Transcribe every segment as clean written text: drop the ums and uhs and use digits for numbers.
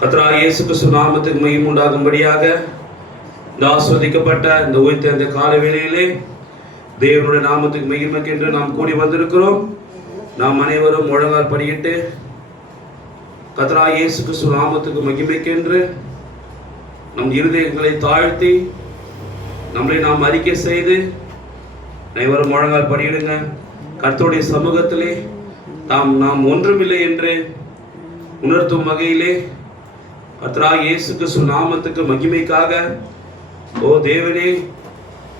கர்த்தராகிய இயேசு கிறிஸ்து நாமத்துக்கு மகிமை உண்டாகும்படியாக இந்த ஆஸ்வதிக்கப்பட்ட இந்த உயிர்த்த இந்த கால வேளையிலே தேவனுடைய நாமத்துக்கு மகிமைக்கென்று நாம் கூடி வந்திருக்கிறோம். நாம் அனைவரும் முழங்கால் படியிட்டு கர்த்தராகிய இயேசு கிறிஸ்து நாமத்துக்கு மகிமைக்கென்று நம் இருதயங்களை தாழ்த்தி நம்மளை நாம் அறிக்கை செய்து அனைவரும் முழங்கால் படியிடுங்க. கர்த்தருடைய சமூகத்திலே நாம் ஒன்றுமில்லை என்று உணர்த்தும் வகையிலே கர்த்தராகிய இயேசு கிறிஸ்து நாமத்துக்கு மகிமைக்காக ஓ தேவனே,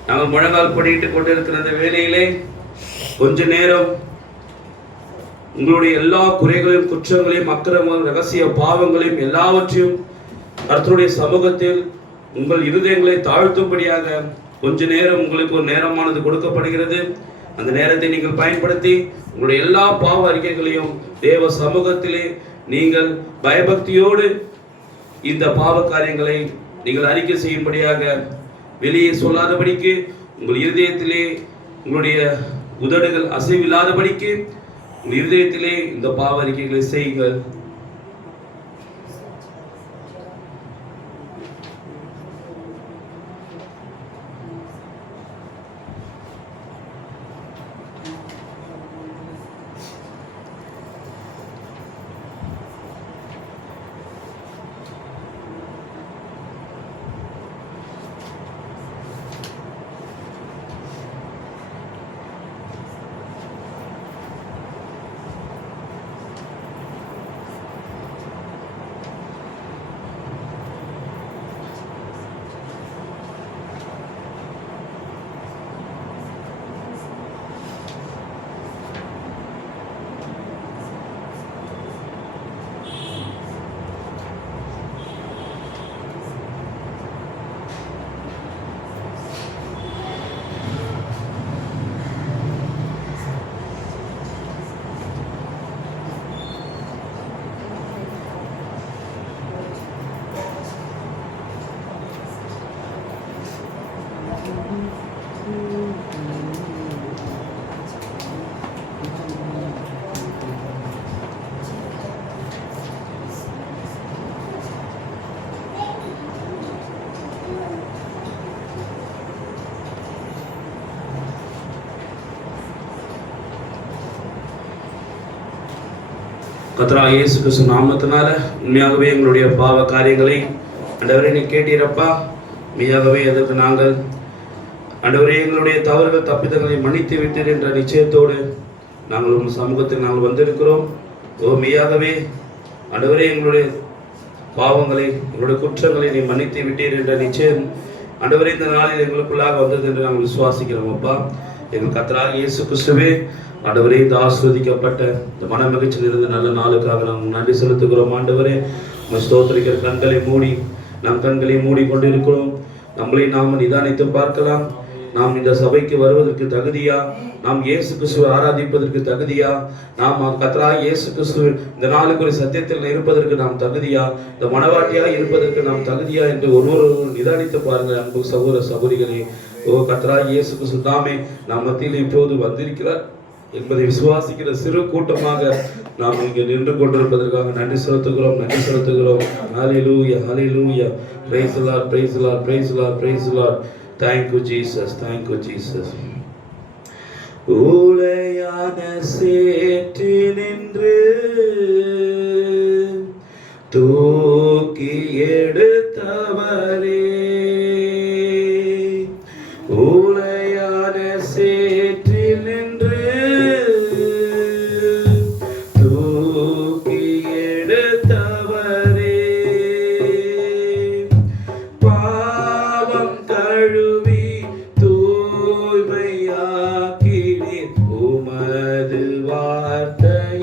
நாங்கள் முழங்கால் படியிட்டு கொண்டிருக்கிற அந்த வேளையிலே கொஞ்ச நேரம் உங்களுடைய எல்லா குறைகளையும் குற்றங்களையும் அக்கிரமங்களையும் ரகசிய பாவங்களையும் எல்லாவற்றையும் கர்த்தருடைய சமூகத்தில் உங்கள் இருதயங்களை தாழ்த்தும்படியாக கொஞ்ச நேரம் உங்களுக்கு ஒரு நேரமானது கொடுக்கப்படுகிறது. அந்த நேரத்தை நீங்கள் பயன்படுத்தி உங்களுடைய எல்லா பாவ அறிக்கைகளையும் தேவ சமூகத்திலே நீங்கள் பயபக்தியோடு இந்த பாவ காரியங்களை நீங்கள் அறிக்கை செய்யும்படியாக, வெளியே சொல்லாதபடிக்கு, உங்கள் இருதயத்திலே உங்களுடைய உதடுகள் அசைவில்லாதபடிக்கு உங்கள் இருதயத்திலே இந்த பாவ அறிக்கைகளை செய்யுங்கள். கர்த்தராகிய இயேசு கிறிஸ்து நாமத்தினால உண்மையாகவே எங்களுடைய பாவ காரியங்களை ஆண்டவரே நீ கேட்டீரப்பா. உண்மையாகவே அதற்கு நாங்கள் ஆண்டவரே எங்களுடைய தவறுகள் தப்பிதங்களை மன்னித்து விட்டீர் என்ற நிச்சயத்தோடு நாங்கள் உங்கள் சமூகத்தில் நாங்கள் வந்திருக்கிறோம். மெய்யாகவே ஆண்டவரே எங்களுடைய பாவங்களை எங்களுடைய குற்றங்களை நீ மன்னித்து விட்டீர் என்ற நிச்சயம் ஆண்டவரே இந்த நாளில் எங்களுக்குள்ளாக வந்தது என்று நாங்கள் விசுவாசிக்கிறோம். அப்பா, எங்கள் கர்த்தராகிய இயேசு கிறிஸ்துவே ஆண்டவரே, இந்த ஆஸ்வதிக்கப்பட்ட இந்த மன மகிழ்ச்சியில் இருந்த நல்ல நாளுக்காக நாங்கள் நன்றி செலுத்துகிறோம். ஆண்டவரே, ஸ்தோத்திரிக்கிற கண்களை மூடி நம் கண்களை மூடி கொண்டிருக்கிறோம். நம்மளை நாம் நிதானித்து பார்க்கலாம். நாம் இந்த சபைக்கு வருவதற்கு தகுதியா? நாம் இயேசு கிறிஸ்துவை ஆராதிப்பதற்கு தகுதியா? நாம் கர்த்தராகிய இயேசு கிறிஸ்து இந்த நாளுக்கு ஒரு சத்தியத்தில் இருப்பதற்கு நாம் தகுதியா? இந்த மனவாட்டியாக இருப்பதற்கு நாம் தகுதியா என்று ஒருவர் நிதானித்து பாருங்கள். அன்பு சகோதர சகோதரிகளே, கர்த்தராகிய இயேசு கிறிஸ்து தாமே நாம் மத்தியில் இப்போது வந்திருக்கிறார் என்பதை விசுவாசிக்கிற சிறு கூட்டமாக நாம் இங்கே நின்று கொண்டிருப்பதற்காக நன்றி செலுத்துகிறோம். Hallelujah, hallelujah. Praise the lord, praise the lord, praise the lord, praise the lord. Thank you Jesus, thank you Jesus. ஊளையான சேற்றில் நின்று தூக்கி எடுத்தவரே, ஊளையான சேற்றில் நின்று தூக்கி எடுத்தவரே, பாவம் கழுவி தூய்மையாக்கினீர் உமது வார்த்தையினால்,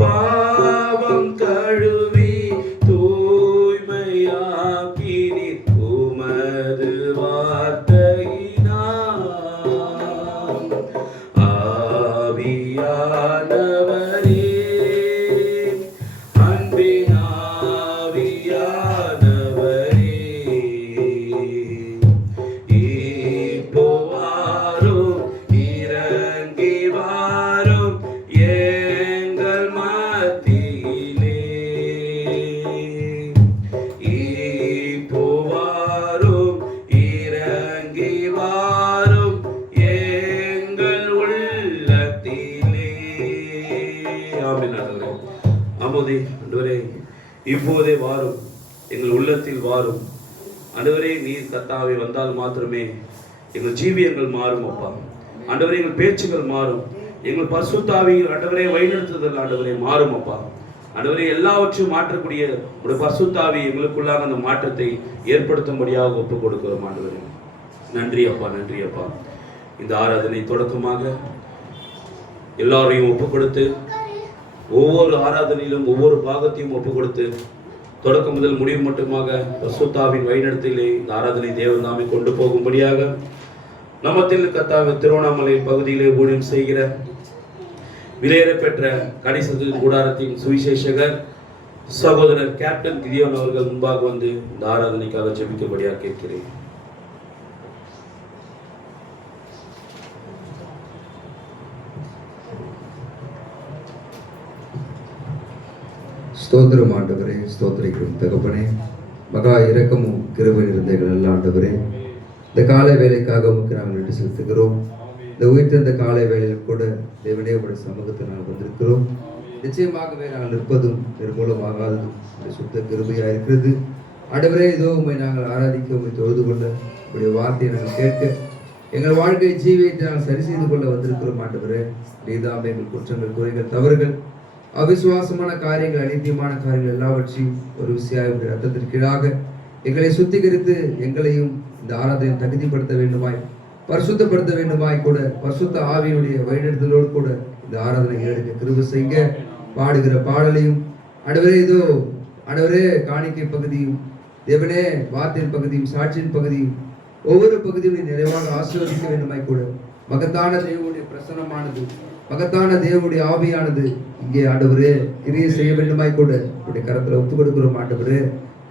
பாவம் கழுவி தூய்மையாக்கினீர் உமது வார்த்தையினால், ஆவியானவரே, அன்பின் ஆவியானவரே, இப்போ வாரும் இரவு ஆமோதே ஆண்டவரே, இப்போதே வாரும், எங்கள் உள்ளத்தில் வாரும் ஆண்டவரே. நீர் கர்த்தாவே வந்தால் மாத்திரமே எங்கள் ஜீவியங்கள் மாறும் அப்பா. ஆண்டவரே, எங்கள் பேச்சுகள் மாறும், எங்கள் பரிசுத்த ஆவியில் ஆண்டவரே வழிநடத்துதல் ஆண்டவரே மாறும் அப்பா. ஆண்டவரே, எல்லாவற்றையும் மாற்றக்கூடிய ஒரு பரிசுத்த ஆவி எங்களுக்குள்ளாக அந்த மாற்றத்தை ஏற்படுத்தும்படியாக ஒப்புக் கொடுக்கிறோம் ஆண்டவரே. நன்றி அப்பா, நன்றி அப்பா. இந்த ஆராதனை தொடக்கமாக எல்லாரையும் ஒப்புக் கொடுத்து, ஒவ்வொரு ஆராதனையிலும் ஒவ்வொரு பாகத்தையும் ஒப்புக் கொடுத்து, தொடக்கம் முதல் முடிவு மட்டுமாக பரிசுத்தாவின் வழிநடத்திலே இந்த ஆராதனை தேவன் நாமே கொண்டு போகும்படியாக நம்மத்தில் கர்த்தாவே திருவண்ணாமலை பகுதியிலே ஊழியம் செய்கிற விலையேற பெற்ற கடைசி கூடாரத்தின் சுவிசேஷகர் சகோதரர் கேப்டன் கிதியோன் அவர்கள் முன்பாக வந்து இந்த ஆராதனைக்காக ஜெபிக்கும்படியாக கேட்கிறேன். ஸ்தோத்திரம் ஆண்டவரே, ஸ்தோத்திரிக்கும் தகப்பனே, மகா இரக்கமும் கிருபை நிறைந்த நல்ல ஆண்டவரே, இந்த காலை வேலைக்காக உமக்கு நாங்கள் நன்றி செலுத்துகிறோம். இந்த உயிர்த்த காலை வேலையில் கூட தேவனே உடைய சமூகத்தை நாங்கள் வந்திருக்கிறோம். நிச்சயமாகவே நாங்கள் நிற்பதும் நிர்மூலமாகாததும் சுத்த கிருபையாக இருக்கிறது. ஆண்டவரே, இதோ உண்மை நாங்கள் ஆராதிக்க, உண்மை தொழுது கொள்ள, உடைய வார்த்தையை நாங்கள் கேட்க, எங்கள் வாழ்க்கை ஜீவியத்தை நாங்கள் சரி செய்து கொள்ள வந்திருக்கிறோம். ஆண்டவரே, நீதாமே எங்கள் குற்றங்கள், குறைகள், தவறுகள், அவிசுவாசமான காரியங்கள், அநீதியமான காரியங்கள் எல்லாவற்றையும் ஒரு விசையாக ரத்தத்திற்கீழாக எங்களை சுத்திகரித்து எங்களையும் இந்த ஆராதனை தகுதிப்படுத்த வேண்டுமாய், பரிசுத்தப்படுத்த வேண்டுமாய் கூட பரிசுத்த ஆவியினுடைய வழிநடத்தலோடு கூட இந்த ஆராதனை எடுக்க கிருபை செய்ய, பாடுகிற பாடலையும் ஆண்டவரே, இதோ ஆண்டவரே காணிக்கை பகுதியும் தேவனே வார்த்தையின் பகுதியும் சாட்சியின் பகுதியும் ஒவ்வொரு பகுதியும் நிறைவாக ஆசீர்வதிக்க வேண்டுமாய் கூட, மகத்தான தேவனுடைய பிரசன்னமானது, மகத்தான தேவனுடைய ஆவியானது இங்கே ஆண்டவரே கிரியை செய்ய வேண்டுமாய் கூட உங்களுடைய கரத்துல ஒப்பு கொடுக்கிறோம். ஆண்டவரே,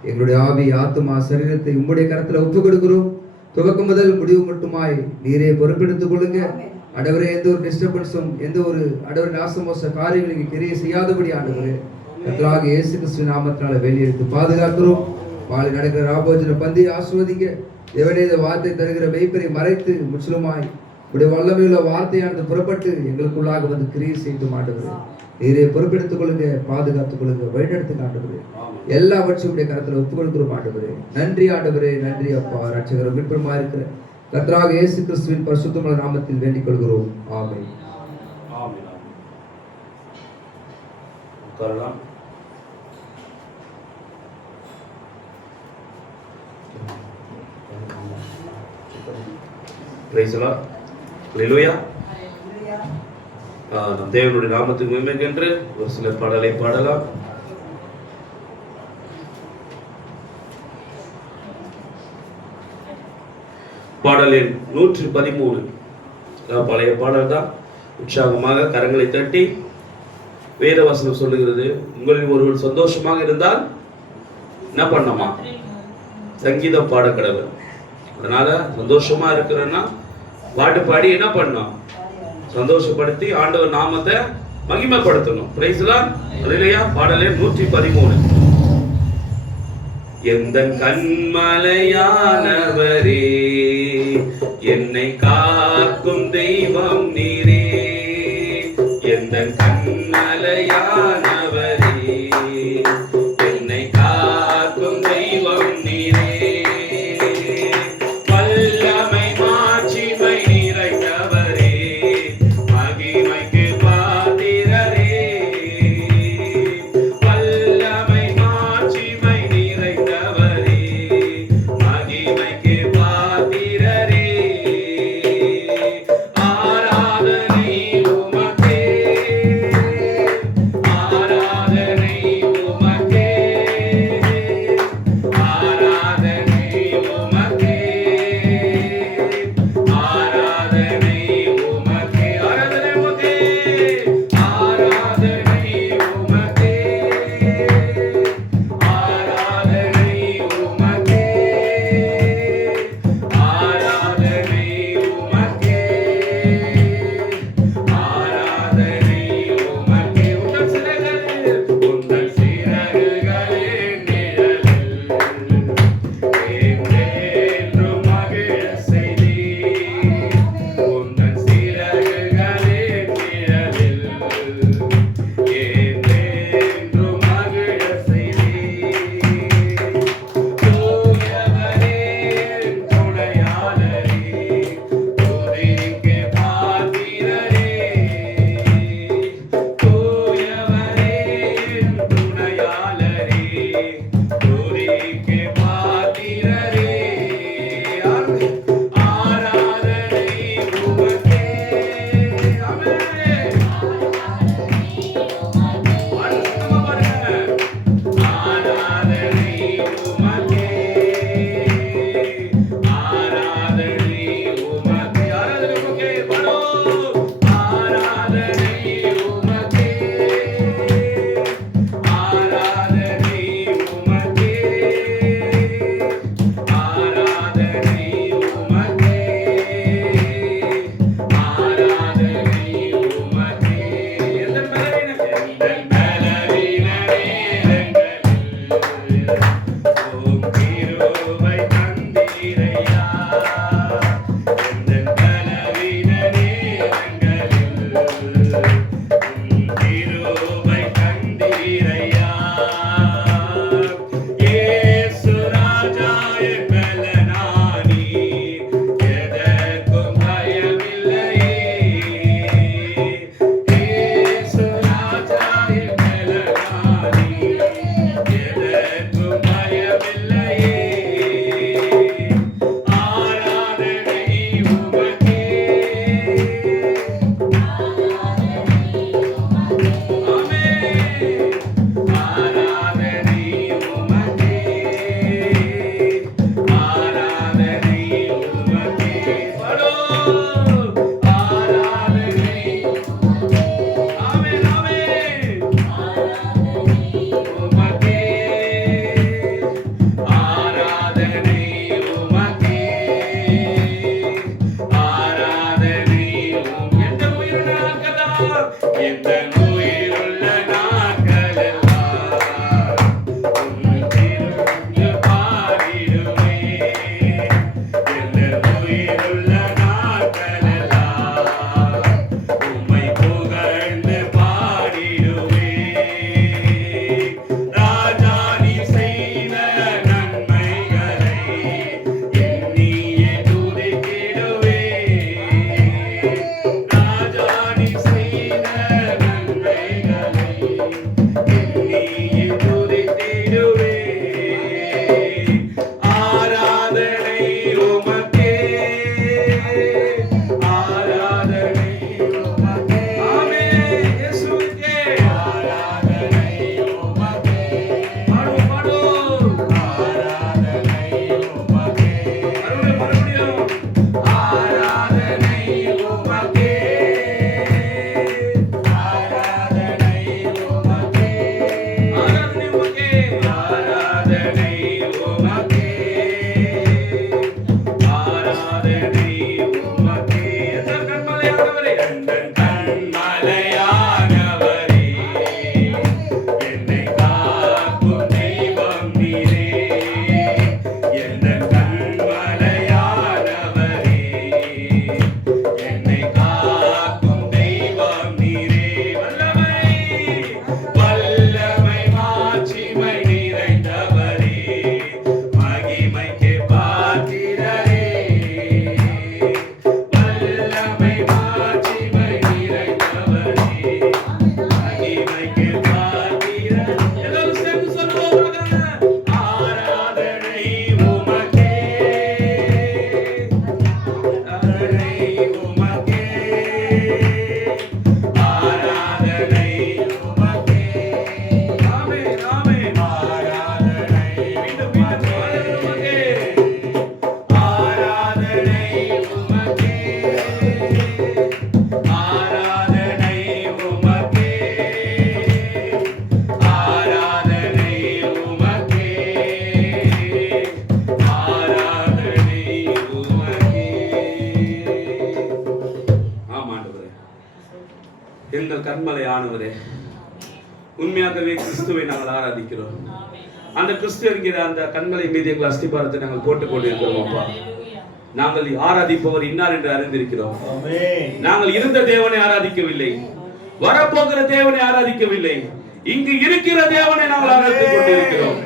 எங்களுடைய ஆவி, ஆத்மா, சரீரத்தை உங்களுடைய கரத்துல ஒப்பு கொடுக்கிறோம். துவக்கம் முதல் முடிவு மட்டுமாய் நீரே பொறுப்பெடுத்துக் கொள்ளுங்க. ஆண்டவரே, எந்த ஒரு டிஸ்டர்பன்ஸும், எந்த ஒரு ஆண்டவரே நாசமோச காரியங்கள் இங்கே கிரியை செய்யாதபடி ஆண்டவரே கர்த்தராக இயேசு கிறிஸ்து நாமத்தினால வெளியெடுத்து பாதுகாக்கிறோம். வாழை நடக்கிற ராபோஜன பந்தியை ஆசிர்வதிங்க. தேவனே, இந்த வார்த்தை தருகிற மெய்ப்பரை மறைத்து முற்றிலுமாய் உடைய வல்லமையுள்ள வார்த்தையானது புறப்பட்டு எங்களுக்குள்ளாக வந்து கிரியை செய்து ஆண்டவரே நீரே பொறுப்பெடுத்துக் கொள்ளுங்க, பாதுகாத்துக் கொள்ளுங்க, வழிநடத்துங்க ஆண்டவரே. எல்லாவற்றையும் உடைய கரத்துல ஒப்புக் கொடுக்கிறோம் ஆண்டவரே. நன்றி ஆண்டவரே, நன்றி அப்பா. ரட்சகரும் மீட்பருமா இருக்கிற கர்த்தராக இயேசு கிறிஸ்துவின் பரிசுத்தமுள்ள நாமத்தில் வேண்டிக் கொள்கிறோம். ஆமென். நம் தேவனுடைய நாமத்துக்கு மேன்மைக்கென்று ஒரு சில பாடலை பாடலாம். பாடல் எண் 113 பழைய பாடல் தான். உற்சாகமாக கரங்களை தட்டி வேத வசனம் சொல்லுகிறது, உங்களில் ஒருவர் சந்தோஷமாக இருந்தால் என்ன பண்ணமா சங்கீதம் பாட கடவுள். அதனால சந்தோஷமா இருக்கிறன்னா பாட்டு பாடி என்ன பண்ணோம், சந்தோஷப்படுத்தி ஆண்டவர் நாமத்தை மகிமைப்படுத்தணும். Price the Lord. அல்லேலூயா. பாடல் எண் 113. எந்தன் கண்மலையானவரே, என்னை காக்கும் தெய்வம் நீரே. எந்தன் கண்மலையானவரே, என்னை காக்கும் தெய்வம் நீரே. வல்லமை மாட்சிமை நிறைந்தவரே, மகிமைக்கு பாத்திரரே. வல்லமை மாட்சிமை நிறைந்தவரே, மகிமைக்கு பாத்திரரே. ஆராதனை உமக்கே, ஆராதனை எங்கள் கண்மலை ஆனவரே, உண்மையாகவே கிறிஸ்துவை நாங்கள் ஆராதிக்கிறோம். அந்த கிறிஸ்து என்கிற அந்த கண்மலை மீது எங்கள் அஸ்திபாரத்தை நாங்கள் போட்டுக் கொண்டிருக்கிறோம். அப்பா, நாங்கள் ஆராதிப்பவர் இன்னார் என்று அறிந்திருக்கிறோம். நாங்கள் இருந்த தேவனை ஆராதிக்கவில்லை, வரப்போகிற தேவனை ஆராதிக்கவில்லை, இங்கு இருக்கிற தேவனை நாங்கள் ஆராதித்துக் கொண்டிருக்கிறோம்.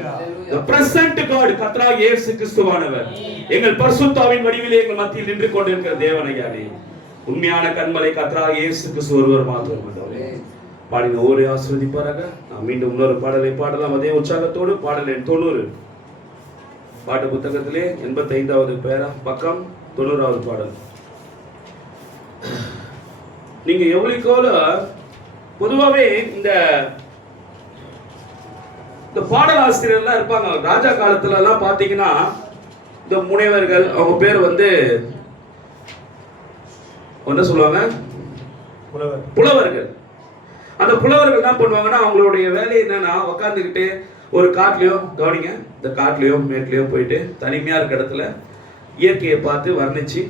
The present God, கர்த்தராகிய இயேசு கிறிஸ்துவானவர் எங்கள் பரிசுத்தாவின் வடிவிலே எங்கள் மத்தியில் நின்று கொண்டிருக்கிற தேவனையானே, உண்மையான கண்மலை கர்த்தராகிய இயேசு கிறிஸ்து ஒருவர் மாத்திரம். பாடின ஒரே ஆசீர்வதிப்பாராக. நாம் மீண்டும் இன்னொரு பாடலை பாடலாம் அதே உற்சாகத்தோடு. பாடல் எண் 90, பாட்டு புத்தகத்திலே 85வது பக்கம் 90வது பாடல். நீங்க எவ்வளவுக்கோல பொதுவாகவே இந்த பாடல் ஆசிரியர்லாம் இருப்பாங்க. ராஜா காலத்துல எல்லாம் பாத்தீங்கன்னா இந்த முனைவர்கள், அவங்க பேர் வந்து என்ன சொல்லுவாங்க, புலவர்கள். அந்த புலவர்கள் என்ன பண்ணுவாங்கன்னா, அவங்களுடைய வேலை என்னன்னா, உட்காந்துக்கிட்டு ஒரு காட்டுலயோ, கவனிங்க, இந்த காட்டுலயோ மேட்லயோ போயிட்டு தனிமையா இருக்க இடத்துல இயற்கையை பார்த்து வர்ணிச்சு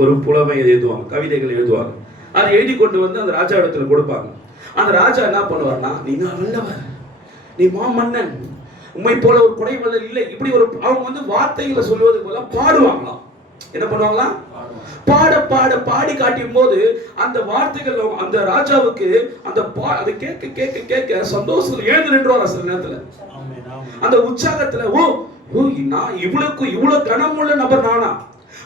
ஒரு புலமை எழுதுவாங்க, கவிதைகள் எழுதுவாங்க. அதை எழுதி கொண்டு வந்து அந்த ராஜா இடத்துல கொடுப்பாங்க. அந்த ராஜா என்ன பண்ணுவார்னா, நீ நான் நல்லவன், நீ மாமன்னன், உண்மை போல ஒரு குடைவள்ளல் இல்லை, இப்படி ஒரு அவங்க வந்து வார்த்தைகளை சொல்லுவது போல பாடுவாங்களாம். என்ன பண்ணுவாங்களாம், பாடி காட்டும் போது அந்த வார்த்தைகள் அந்த ராஜாவுக்கு அந்த அதை கேட்க கேட்க கேட்க சந்தோஷத்துல எழுந்து நின்றுவார். சில நேரத்துல அந்த உற்சாகத்துல, ஓ நான் இவ்வளவு கனமுள்ள நபர் நானா?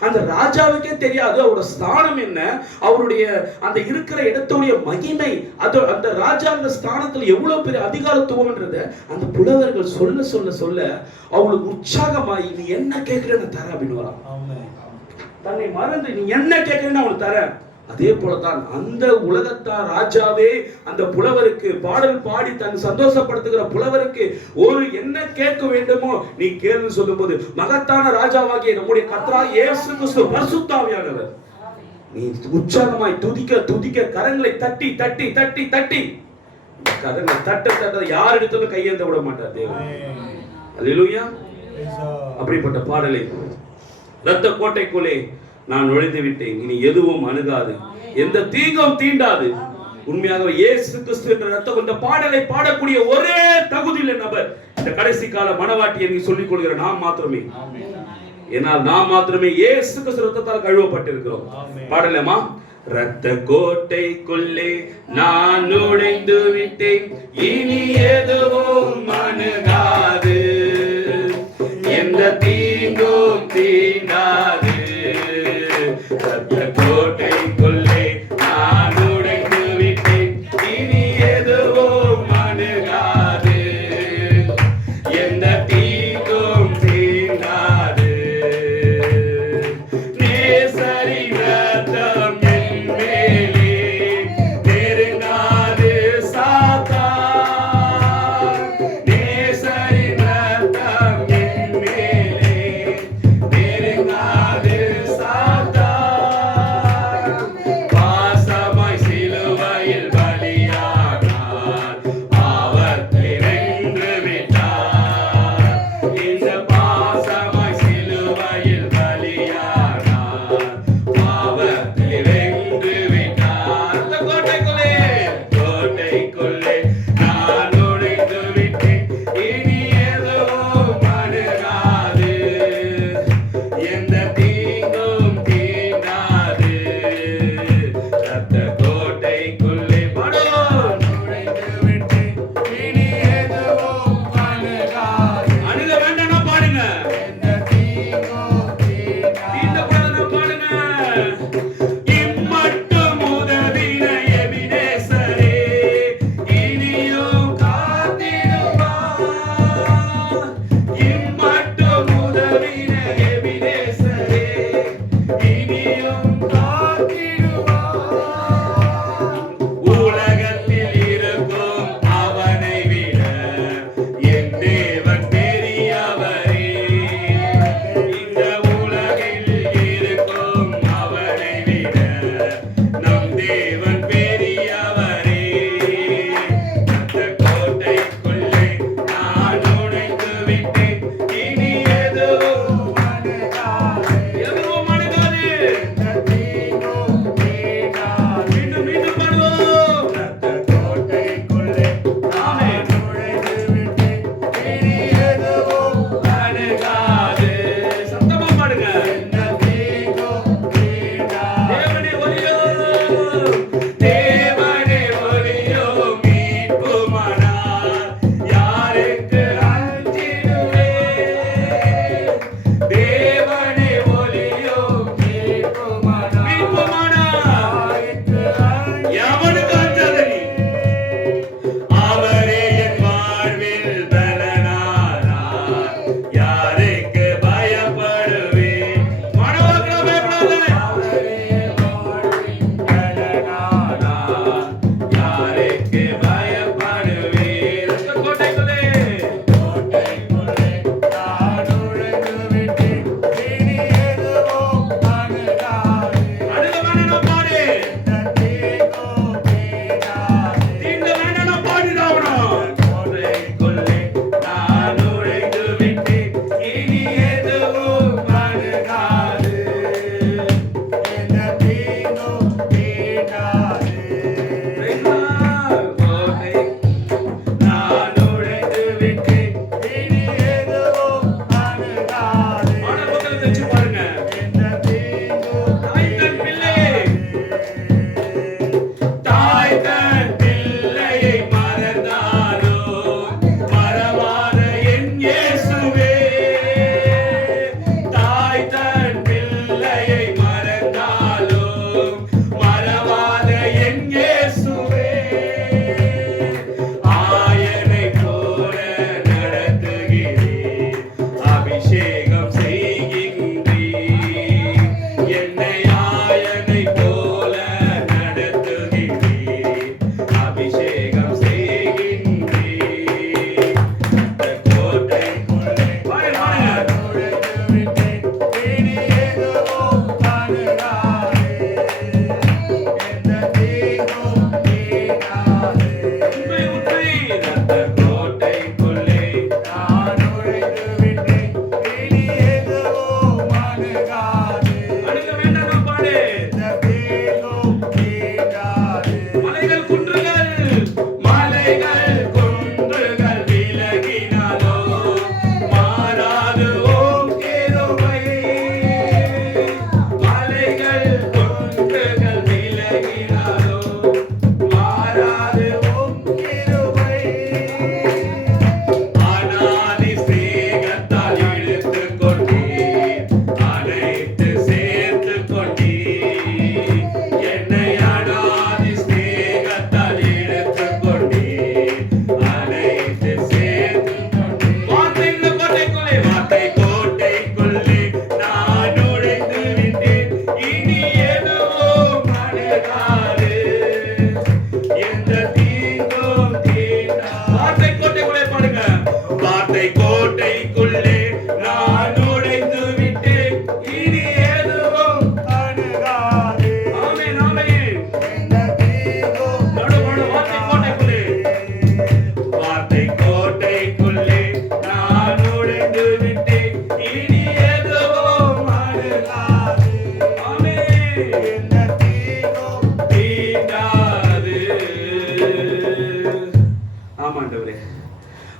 அந்த ராஜாவுக்கே தெரியாது அவரோட ஸ்தானம் என்ன, அவருடைய அந்த இருக்கிற இடத்துடைய மகிமை, அந்த ராஜா அந்த ஸ்தானத்துல எவ்வளவு பெரிய அதிகாரத்துவம்ன்றத அந்த புலவர்கள் சொல்ல சொல்ல சொல்ல அவங்களுக்கு உற்சாகமாயி, நீ என்ன கேட்கிறேன்னு தர அப்படின்னு வரான். தன்னை மறந்து நீ என்ன கேட்கிறேன்னு அவனுக்கு தர. அதே போலதான் அந்த உலகத்தார் ராஜாவே அந்த புலவருக்கு பாடல் பாடி தன் சந்தோஷப்படுத்துகிற புலவருக்கு ஒரு என்ன கேட்க வேண்டுமோ நீ கேள்வி சொல்லும் போது, மகத்தான ராஜாவாகிய நம்முடைய கர்த்தராகிய இயேசு கிறிஸ்து பரிசுத்த ஆவியானவர் நீ உற்சாகமாய் துதிக்க துதிக்க கரங்களை தட்டி தட்டி தட்டி தட்டி கரங்களை தட்ட தட்ட யார் எடுத்தாலும் கையேந்த விட மாட்டார் தேவன். அல்லேலூயா. அப்படிப்பட்ட பாடலை, இரத்த கோட்டைக்குள்ளே நான் நுழைந்து விட்டேன், இனி எதுவும் அணுகாது, எந்த தீங்கும் தீண்டாது, உண்மையாக இயேசு கிறிஸ்து என்ற இரத்தம், இந்த பாடலை பாடக்கூடிய ஒரே தகுதியுள்ள நபர் இந்த கடைசி கால மனவாட்டி என்று சொல்லிக் கொள்கிற நாம் மாத்திரமே. ஏனால் நாம் மாத்திரமே இயேசு கிறிஸ்து இரத்தத்தால் கழுவப்பட்டிருக்கிறோம். பாடலாமா? இரத்த கோட்டைக்குள்ளே நான் நுழைந்து விட்டேன், இனி எதுவும் அணுகாது, எந்த தீங்கும் தீண்டாது, இரத்த கோட்டைக்குள்ளே நான் நுழைந்து விட்டேன், இனி எதுவும் அணுகாது, எந்த தீங்கும் தீண்டாது, நேசரின் இரத்தம் என் மேலே நெருங்காது சாத்தான், நேசரின் இரத்தம் என் மேலே நெருங்காது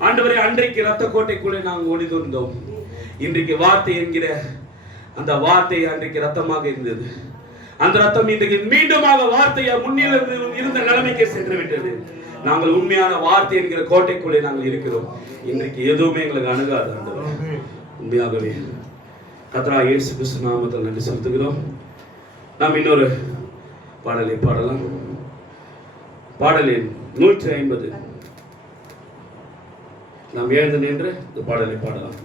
ஆண்டவரே, அன்றைக்கு இரத்த கோட்டைக்குள்ளே நாங்கள் ஒளிந்திருந்தோம். இன்றைக்கு வார்த்தை என்கிற அந்த வார்த்தை அன்றைக்கு ரத்தமாக இருந்தது. அந்த ரத்தம் இன்றைக்கு மீண்டுமாக வார்த்தையா முன்னிலும் இருந்த நிலைமைக்கு சென்று விட்டது. நாங்கள் உண்மையான வார்த்தை என்கிற கோட்டைக்குள்ளே நாங்கள் இருக்கிறோம். இன்றைக்கு எதுவுமே எங்களுக்கு அணுகாது ஆண்டவரே. உண்மையாகவே கர்த்தராகிய இயேசு கிறிஸ்து நாமத்தில் நன்றி செலுத்துகிறோம். நாம் இன்னொரு பாடலை பாடலாம். பாடலின் 150. நாம் எழுந்து நின்று இந்த பாடலை பாடலாம்.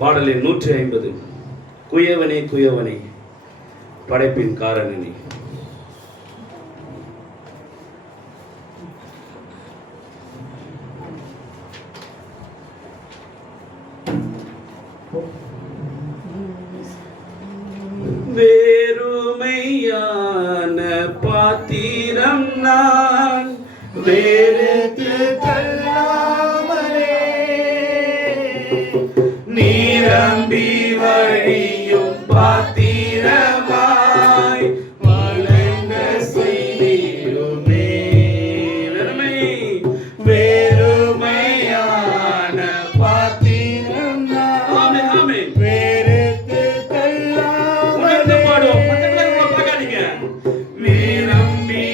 பாடலின் 150. குயவனே குயவனே படைப்பின் காரணனே. வேறுமையான பாத்திரம் நான் வேறுத்து தள்ளாமலே நீரம்பி வழியும் பாத்திரமாய் வழங்க செய்திடுமே. வேறுமையான பாத்திரம் நான் வேறுத்து தள்ளாமலே. நீரம்பி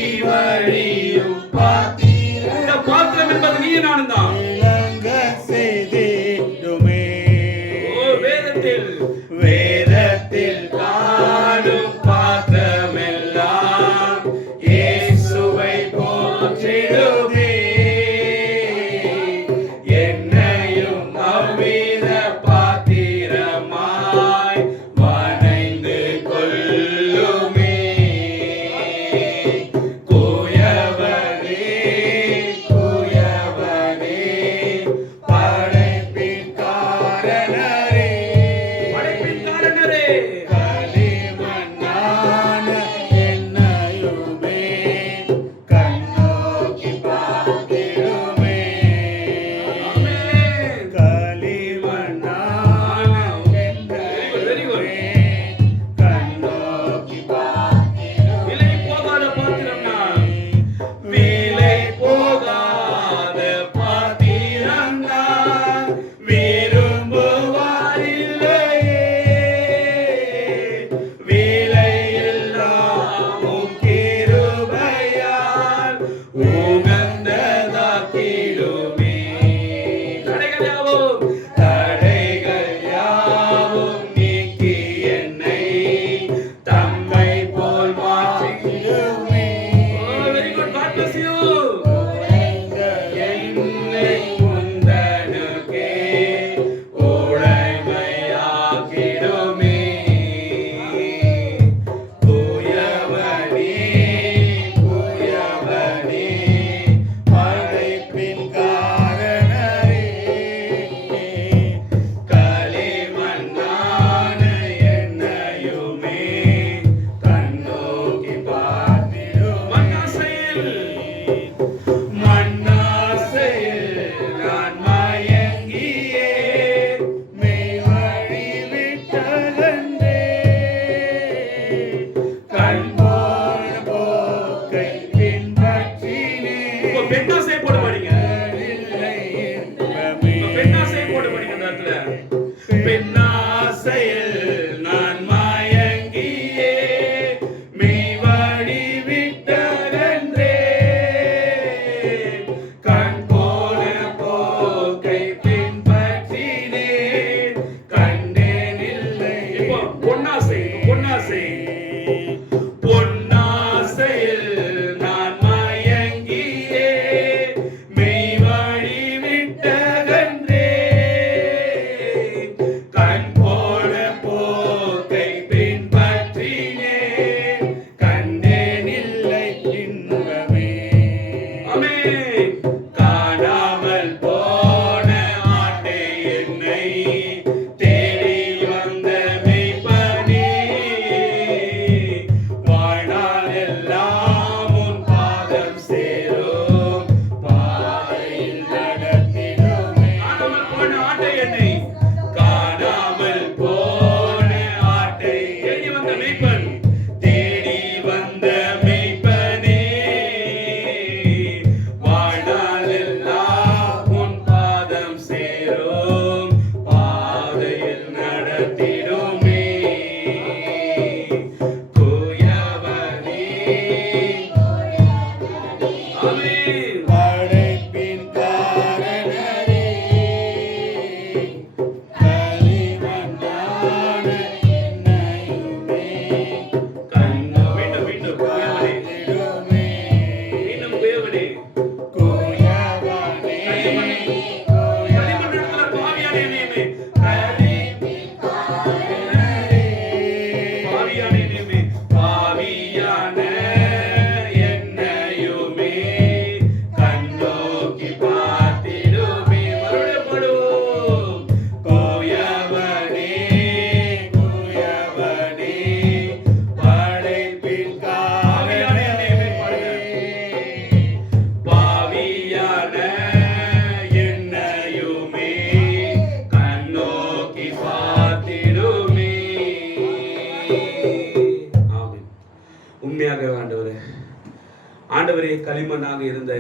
ஆண்டவரே, களிமண்ணாக இருந்த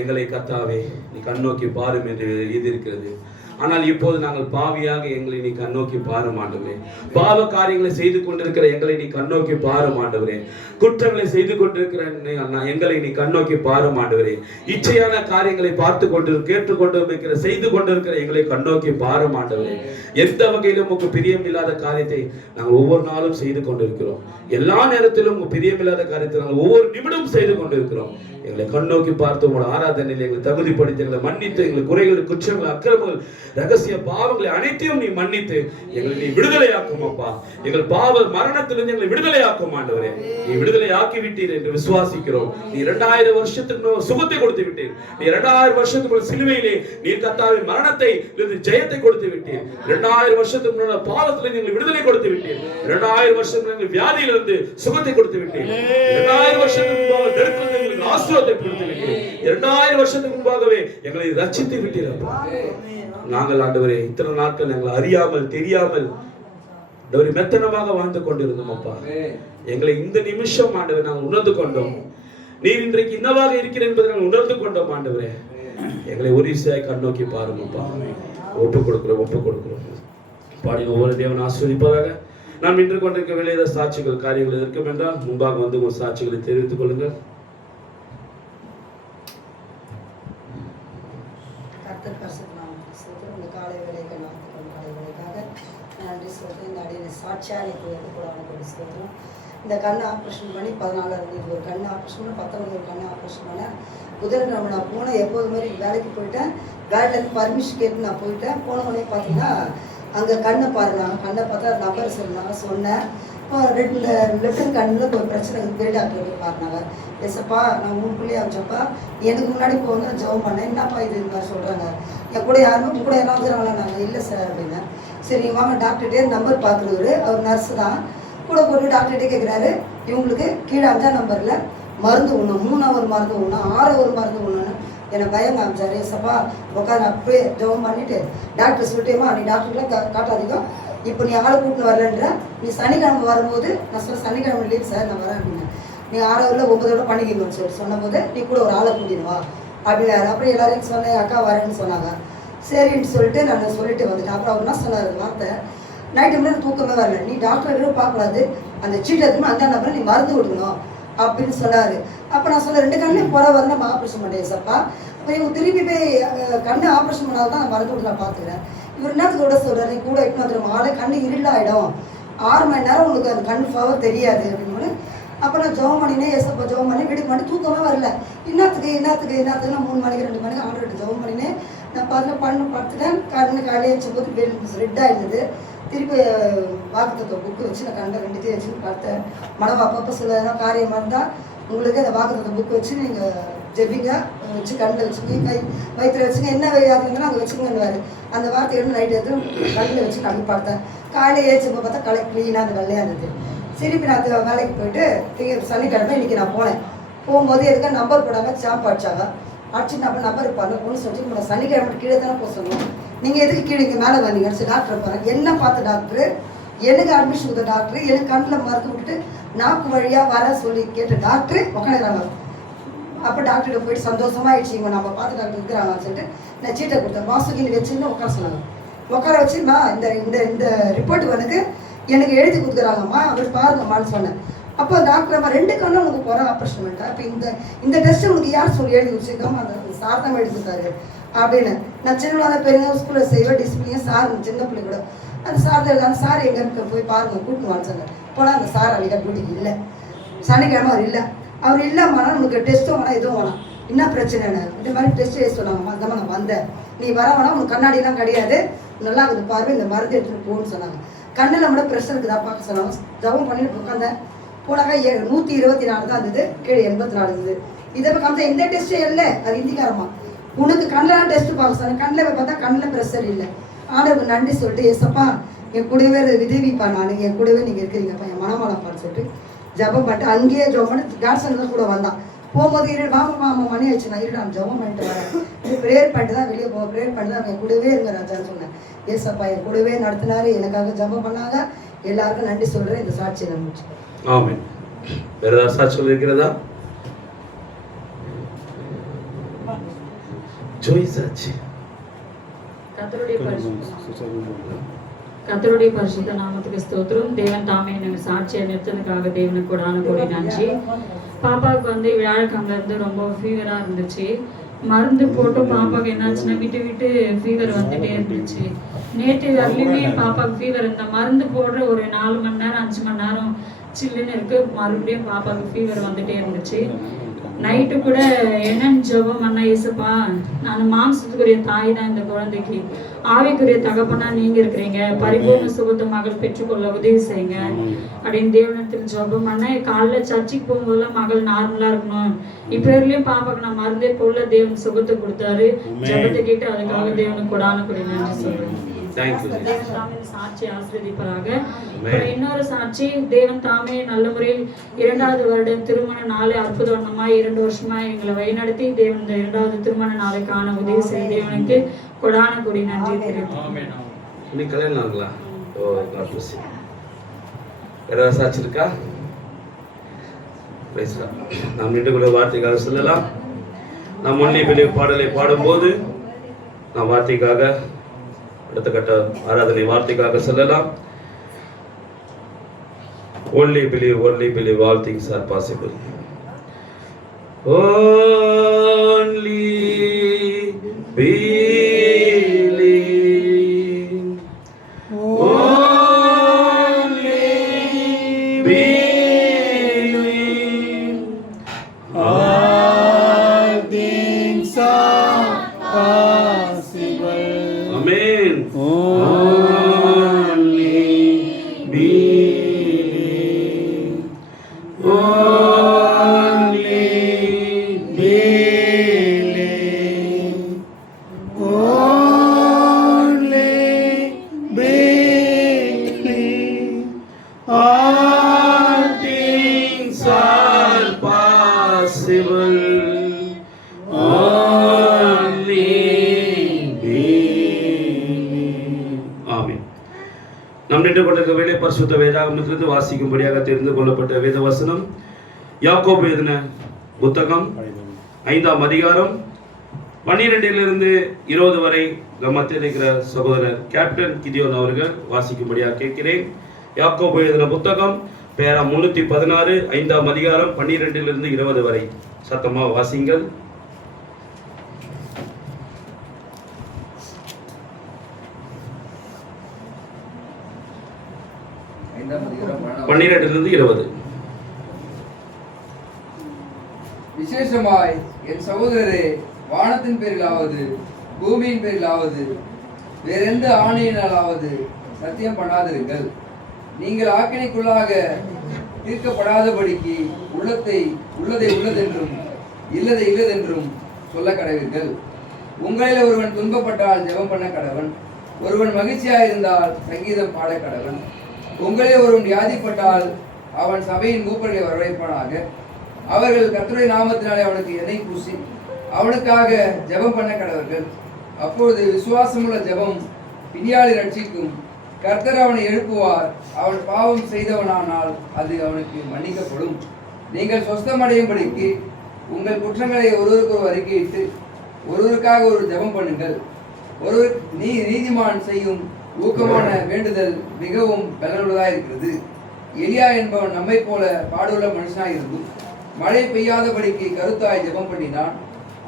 எங்களை கர்த்தாவே நீ கண்ணோக்கி பாரும் என்று எழுதியிருக்கிறது. ஆனால் இப்போது நாங்கள் பாவியாக எங்களை நீ கண்ணோக்கி பாரும் ஆண்டவரே. பாவ காரியங்களை செய்து கொண்டிருக்கிற எங்களை நீ கண்ணோக்கி பாரும் ஆண்டவரே. குற்றங்களை செய்து கொண்டிருக்கிற எங்களை நீ கண்ணோக்கி பாரும் ஆண்டவரே. இச்சையான காரியங்களை பார்த்து கொண்டு கேட்டுக்கொண்டு செய்து கொண்டிருக்கிற எங்களை கண்ணோக்கி பாரும் ஆண்டவரே. எந்த வகையிலும் உங்க பிரியம் இல்லாத காரியத்தை நாங்கள் ஒவ்வொரு நாளும் செய்து கொண்டிருக்கிறோம். எல்லா நேரத்திலும் உங்க பிரியம் இல்லாத காரியத்தை நாங்கள் ஒவ்வொரு நிமிடமும் செய்து கொண்டிருக்கிறோம். எங்களை கண்ணோக்கி பார்த்து உங்களோட ஆராதனையில் எங்களை தகுதிப்படுத்தி எங்களை மன்னித்து எங்கள் குறைகள், குற்றங்கள், அக்கிரமங்கள், ரகசிய பாவங்களை அனைத்தையும் நீ மன்னித்து எங்களை நீ விடுதலையாக்கும் அப்பா. எங்கள் பாவ மரணத்திலிருந்து எங்களை விடுதலையாக்கும் ஆண்டவரே. நீ விடுதலையாக்கி விட்டீர் என்று விசுவாசிக்கிறோம். நீ 2000 வருஷத்துக்கு சுகத்தை கொடுத்து விட்டீர். நீ 2000 வருஷத்துக்கு சிலுவையிலே நீ கர்த்தாவே மரணத்தை ஜெயத்தை கொடுத்து விட்டீர். 2000 வருஷத்துக்கு முன்னாடி பாவத்திலிருந்து எங்களை விடுதலை கொடுத்து விட்டீர். 2000 வருஷத்துக்கு எங்கள் வியாதியிலிருந்து சுகத்தை கொடுத்து விட்டீர். 2000 வருஷத்துக்கு முன்பாக தரித்திரத்தை எங்களுக்கு ஆசீர்வாதத்தை கொடுத்து விட்டீர். 2000 வருஷத்துக்கு முன்பாகவே எங்களை ரட்சித்து விட்டீர் அப்பா. நாங்கள் ஆண்டவரே இத்தனை நாட்கள் எங்களை அறியாமல் தெரியாமல் மெத்தனமாக வாழ்ந்து கொண்டிருந்தோம் அப்பா. எங்களை இந்த நிமிஷம் ஆண்டவரே நாங்கள் உணர்ந்து கொண்டோம். நீர் இன்றைக்கு இன்னவாக இருக்கிறேன் என்பதை நாங்கள் உணர்ந்து கொண்டோம் ஆண்டவரே. எங்களை ஒரிசாய் கண்ணோக்கி பாருங்கப்பா. ஒப்பு கொடுக்கிறோம் பாடி ஒவ்வொரு தேவன் ஆசீர்வதிப்பதாக. நாம் இன்று கொண்டிருக்க வேலையில சாட்சிகள் காரியங்கள் இருக்கும் என்றால் முன்பாக வந்து உங்கள் சாட்சிகளை தெரிவித்துக் கொள்ளுங்கள். இந்த கண் ஆப்ரேஷன் பண்ணி 14 ஒரு கண் ஆப்ரேஷன் பண்ண 19 ஒரு கண் ஆப்ரேஷன் பண்ண புதன்கிழமை நான் போனேன். எப்போது மாதிரி வேலைக்கு போயிட்டேன். வேலையிலேருந்து பர்மிஷன் கேட்டு நான் போயிட்டேன். போன உடனே பார்த்தீங்கன்னா அங்கே கண்ணை பாருங்க. கண்ணை பார்த்தா நம்பர் சொன்னாங்க. சொன்னேன் இந்த லெஃப்ட் கண்ணில் ஒரு பிரச்சனை பெரிய டாக்டர் போய் பார்த்தாங்க. எஸ்ப்பா நான் 3 பிள்ளையா வச்சப்பா எனக்கு முன்னாடி இப்போ வந்து ஜெபம் பண்ணேன். என்னப்பா இது மாதிரி சொல்கிறாங்க. என் கூட யாருமே கூட யாரும் வந்துடுறாங்களா? நாங்கள் இல்லை சார் அப்படின்னா. சரி வாங்க டாக்டர்கிட்டே நம்பர் பார்க்குறவர் அவர் நர்ஸு தான். கூட போட்டு டாக்டர்கிட்டே கேட்குறாரு, இவங்களுக்கு கீழே 5ஆம் நம்பரில் மருந்து ஒன்று 3 மருந்து ஒன்று 6 மருந்து ஒன்றுன்னு என்னை பயம் காமிச்சாரு. எஸ்ப்பா உட்காந்து அப்படியே ஜெபம் பண்ணிவிட்டு டாக்டர் சொல்லிட்டேமா நீ டாக்டர்லாம் காட்டாதீங்க. இப்போ நீ ஆளை கூட்டின்னு வரலன்ற நீ சனிக்கிழமை வரும்போது நான் சொல்ல சனிக்கிழமை லீவ் சார் நான் வரேன் அப்படின்னா. நீ 6 9 பண்ணிக்கணும்னு சொல்லி சொன்னபோது நீ கூட ஒரு ஆளை கூட்டின்னு வா அப்படின்னாரு. அப்புறம் எல்லாரையும் சொன்னேன் அக்கா வரேன்னு சொன்னாங்க. சரின்னு சொல்லிட்டு நான் சொல்லிட்டு வந்துட்டேன். அப்புறம் அவர் என்ன சொன்னார் வார்த்தை, நைட்டு முன்னாடி தூக்கமே வரல, நீ டாக்டர் பார்க்கக்கூடாது, அந்த சீட்டை எடுத்துன்னு 5ஆம் நம்பரில் நீ மருந்து கொடுக்கணும் அப்படின்னு சொன்னார். அப்போ நான் சொன்னேன் 2 கண்ணையும் போகிற வர நம்ம ஆப்ரேஷன் பண்ணிட்டேன் சார்ப்பா. அப்போ இவங்க திரும்பி போய் கண்ணை ஆப்ரேஷன் பண்ணால் தான் மருந்து கொடுத்து நான் பார்த்துக்கிறேன். இவர் என்னத்துக்கு கூட சொல்கிறார், நீ கூட எட்டு வந்துடும் ஆளே கண்ணு இருளாயிடும் 6 மணி நேரம் உங்களுக்கு அந்த கண் பவர் தெரியாது அப்படின்னு. அப்போ நான் ஜெபம் பண்ணினேன். எஸ்ப்பா ஜெபம் பண்ணி வீட்டுக்கு பண்ணி தூக்கமே வரல. இன்னத்துக்கு நான் 3 மணிக்கு 2 மணிக்கு ஆர்டர் ஜெபம் பண்ணினேன். நான் படுத்துட்டேன். காலையில் வச்சும்போது ரெட்டாக இருந்தது. திருப்பி வாக்குத்தத்தை புக்கு வச்சு நான் கண்ட 2த்தையும் வச்சு பார்த்தேன். மனவா அப்பப்போ சில காரியமாக இருந்தால் உங்களுக்கு அந்த வாக்குத்தத்தை புக்கு வச்சு நீங்கள் ஜெபிங்க வச்சு கண்ணில் வச்சுங்க, கை வயிற்றுல வச்சுங்க, என்ன வியாதி இருந்தாலும் அங்கே வச்சுக்கணுன்னு அந்த வார்த்தை எடுத்து நைட்டு எடுத்து கண்ணில் வச்சு கண்ணு பார்த்தேன். காலையில் ஏச்சப்போ பார்த்தா களை க்ளீனாக அந்த வெள்ளையாக இருந்தது. திருப்பி நான் வேலைக்கு போயிட்டு சனிக்கிழமை இன்றைக்கி நான் போனேன். போகும்போது எதுக்காக நம்பர் போடாமல் சாம்பு அடிச்சாங்க. அடிச்சுட்டு அப்போ நம்பர் இருப்பாங்க ஒன்று சொல்லி நம்ம சனிக்கிழமை கீழே தானே போக சொன்னோம். நீங்கள் எதுக்கு கீழே இங்கே மேலே வந்தீங்கன்னு சொல்லி டாக்டர் இருப்பாங்க. என்ன பார்த்த டாக்டர், எனக்கு அட்மிஷன் கொடுத்த டாக்டர், எனக்கு கண்ணில் மருந்து விட்டுட்டு நாக்கு வழியாக வர சொல்லி கேட்ட டாக்டர் உட்காந்துறாங்க. அப்போ டாக்டர்கிட்ட போயிட்டு சந்தோஷமாகிடுச்சு, இவங்க நம்ம பார்த்து டாக்டர் இருக்கிறாங்கன்னு சொல்லிட்டு நான் சீட்டை கொடுத்தேன். வாசுகின்னு வச்சுன்னு உட்கார சொன்னாங்க. உட்கார வச்சுமா இந்த இந்த இந்த ரிப்போர்ட் எனக்கு எழுதி கொடுக்குறாங்கம்மா அவர் பாருங்கம்மான்னு சொன்னேன். அப்போ டாக்டர் அம்மா 2 கண்ணும் உங்களுக்கு போகிற ஆப்ரேஷன் பண்ணிட்டேன். அப்போ இந்த டெஸ்ட்டு உங்களுக்கு யார் சொல்லி எழுதி வச்சுருக்கோம், அந்த சார் தான் எழுதி கொடுத்தாரு அப்படின்னு. நான் சின்ன பெரிய ஸ்கூலில் செய்வேன் டிசிப்ளின் சார் சின்ன பிள்ளை கூட அந்த சார் தான் சார் எங்கே போய் பாருங்க கூட்டின்னு வான்னு சொன்னார். போனால் அந்த சார் அன்றைக்கி டியூட்டிக்கு இல்லை. சனிக்கிழமை அவர் இல்லைம்மானா நமக்கு டெஸ்ட்டும் வேணாம் எதுவும் வேணாம். என்ன பிரச்சனைன்னு இந்த மாதிரி டெஸ்ட் எழுதி சொன்னாங்கம்மா. அந்தம்மா நான் வந்தேன், நீ வர வேணாம், உனக்கு கண்ணாடிலாம் கிடையாது, நல்லா இருக்குது பாரு, இந்த மருந்து எடுத்துகிட்டு போகணுன்னு சொன்னாங்க. கண்ணில் மட்டும் ப்ரெஷர் இருக்குதா பார்க்க சொன்னாங்க. ஜபம் பண்ணிட்டு உட்காந்தேன். போனாக்கா 124 தான் இருந்தது, கீழே 84 இருந்தது. இதை காமிச்சா எந்த டெஸ்ட்டும் இல்லை, அது ஹிந்திக்காரமா. உனக்கு கண்ணில் டெஸ்ட்டு பார்க்க சொன்னேன். கண்ணில் பார்த்தா கண்ணில் ப்ரெஷர் இல்லை. ஆண்டவருக்கு நன்றி சொல்லிட்டு ஏசப்பா என் கூடவே விதவிப்பா, நான் என் கூடவே நீங்கள் இருக்கிறீங்கப்பா, என் மனமானப்பான்னு சொல்லிட்டு ஜபம் பண்ணிட்டு அங்கேயே ஜபம் பண்ணி காட்சன் தான் கூட வந்தான். போகும்போது மாமா மணி ஆயிடுச்சு, நான் நான் ஜபம் பண்ணிட்டு வரேன், ப்ரேயர் பண்ணிட்டு தான் வெளியே போவேன், ப்ரேயர் பண்ணிட்டு தான் என் கூடவே இருங்க ராஜான்னு சொன்னேன். ஏசப்பா என் கூடவே நடத்தினாரு, எனக்காக ஜபம் பண்ணாங்க. எல்லாருக்கும் நன்றி சொல்கிறேன். இந்த சாட்சியை நான் முடிச்சுக்கிறேன். ஆமென். வேற ஏதாவது சாட்சிகள் இருக்கிறதா? ஜோய்ஸ் ஆச்சு. கர்த்தருடைய பரிசுத்த நாமத்துக்கு ஸ்தோத்திரம். தேவன் தாமே எனக்கு சாட்சியை நிறுத்ததுக்காக தேவனுக்கு கூடான கூடி நன்றி. பாப்பாவுக்கு வந்து வியாழக்கிழமைல இருந்து ரொம்ப ஃபீவரா இருந்துச்சு. மருந்து போட்டு பாப்பாவுக்கு என்னாச்சுன்னா விட்டு விட்டு ஃபீவர் வந்துட்டே இருந்துச்சு. நேற்று வரலையுமே பாப்பாவுக்கு ஃபீவர். இந்த மருந்து போடுற ஒரு 4 மணி நேரம் 5 மணி நேரம் சில்லுன்னு இருக்கு, மறுபடியும் பாப்பாவுக்கு ஃபீவர் வந்துட்டே இருந்துச்சு. நைட்டு கூட என்னன்னு ஜெபம் பண்ண, இயேசுப்பா நான் மாம்சத்துக்குரிய தாய் தான் இந்த குழந்தைக்கு, ஆவிக்குரிய தகப்பனா நீங்க இருக்கிறீங்க, பரிபூர்ண சுகத்தை மகள் பெற்றுக்கொள்ள உதவி செய்யுங்க அப்படின்னு தேவனத்தில் ஜெபம் பண்ண. காலைல சர்ச்சுக்கு போகும்போதெல்லாம் மகள் நார்மலா இருக்கணும், இப்ப வரையிலும் பாப்பாக்கு நான் மருந்தே போல தேவன் சுகத்தை கொடுத்தாரு. ஜெபத்தை கேட்டு அதுக்காக தேவனுக்கு கொடான கொடி நன்றி சொல்றேன். சாட்சி ஆசீர்வதிப்பாராக. இன்னொரு சாட்சி, தேவன் தாமே நல்ல முறையில் 2வது வருடம் திருமண நாளை அற்புதமாய் 2 வருஷமா எங்களை வழிநடத்தி தேவன் இந்த 2வது திருமண நாளை காண உதவி செய்ய தேவனுக்கு கொடான கொடி நன்றி தெரிவிக்கிறேன். கல்யாணம் ஆகலா? ஓ, ஏதாவது சாட்சி இருக்கா? நாம் நின்று வார்த்தைக்காக சொல்லலாம். நாம் ஒன்லி பிலீவ் பாடலை பாடும்போது நாம் வார்த்தைக்காக அடுத்த கட்ட ஆராதனை வார்த்தைக்காக சொல்லலாம். Only believe all things are possible. Only believe. Only believe. All things are possible. Amen. Only believe. Only believe. Only believe. All things are possible. Only நாம் நின்று கொண்டிருக்க வேலை பரிசுத்த வேதாகமத்திலிருந்து வாசிக்கும்படியாக தெரிந்து கொள்ளப்பட்ட வேத வசனம் யாக்கோபு எழுதின புத்தகம் 5ஆம் அதிகாரம் 12 20 வரை மத்தியில் இருக்கிற சகோதரர் கேப்டன் கிதியோன் அவர்கள் வாசிக்கும்படியாக கேட்கிறேன். யாக்கோபு எழுதின புத்தகம் பேரா 316 5ஆம் அதிகாரம் 12 20 வரை. சத்தமா வாசிங்கள். 12 20. விசேஷமாய் என் சகோதரரே, வானத்தின் பேரிலாவது பூமியின் பேரிலாவது வேறெந்த ஆணையினாலாவது சத்தியம் பண்ணாதிருங்கள். நீங்கள் ஆக்கினைக்குள்ளாக தீர்க்கப்படாதபடிக்கு உள்ளதை உள்ளதென்றும் இல்லதை இல்லதென்றும் சொல்ல கடவீர்கள். உங்களில் ஒருவன் துன்பப்பட்டால் ஜெபம் பண்ண கடவன், ஒருவன் மகிழ்ச்சியாயிருந்தால் சங்கீதம் பாட கடவன். உங்களில் ஒருவன் வியாதிப்பட்டால் அவன் சபையின் மூப்பர்களை வரவழைப்பானாக. அவர்கள் கர்த்தருடைய நாமத்தினாலே அவனுக்கு எண்ணெய் பூசி அவனுக்காக ஜெபம் பண்ண கடவர்கள். அப்பொழுது விசுவாசமுள்ள ஜெபம் பிணியாளி ரட்சிக்கும். கர்த்தர் அவனை எழுப்புவார். அவன் பாவம் செய்தவனானால் அது அவனுக்கு மன்னிக்கப்படும். நீங்கள் சொஸ்தமடையும்படிக்கு உங்கள் குற்றங்களை ஒருவருக்கொரு அறிக்கையிட்டு ஒருவருக்காக ஒரு ஜெபம் பண்ணுங்கள். ஒருவர் நீதிமான் செய்யும் ஊக்கமான வேண்டுதல் மிகவும் பலனுள்ளதாக இருக்கிறது. எலியா என்பவன் நம்மை போல பாடுள்ள மனுஷனாய் இருந்தும் மழை பெய்யாதபடிக்கு கருத்தாய் ஜெபம் பண்ணினான்.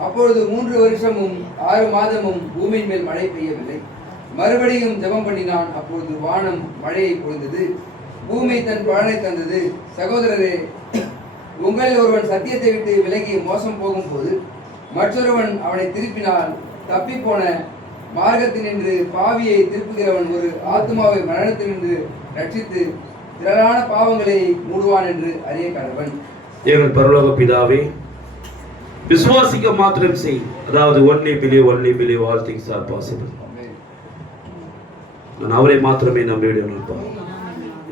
அப்பொழுது 3 வருஷமும் 6 மாதமும் பூமியின் மேல் மழை பெய்யவில்லை. மறுபடியும் ஜெபம் பண்ணினான். அப்பொழுது வானம் மழையை பொழிந்தது, பூமி தன் பலனை தந்தது. சகோதரரே, உங்களில் ஒருவன் சத்தியத்தை விட்டு விலகி மோசம் போகும்போது மற்றொருவன் அவனை திருப்பினால் தப்பிப்போன மார்க்கத்தினின்று பாவியை திருப்புகிறவன் ஒரு ஆத்மாவை மரணத்தினின்று ரட்சித்து திரளான பாவங்களை மூடுவான் என்று அறிய கடவன். எங்கள் பரலோக பிதாவே, விசுவாசிக்க மாத்திரம் செய். அதாவது only believe all things are possible. நான் அவரை மாத்திரமே நம்பிவிடுவேன்.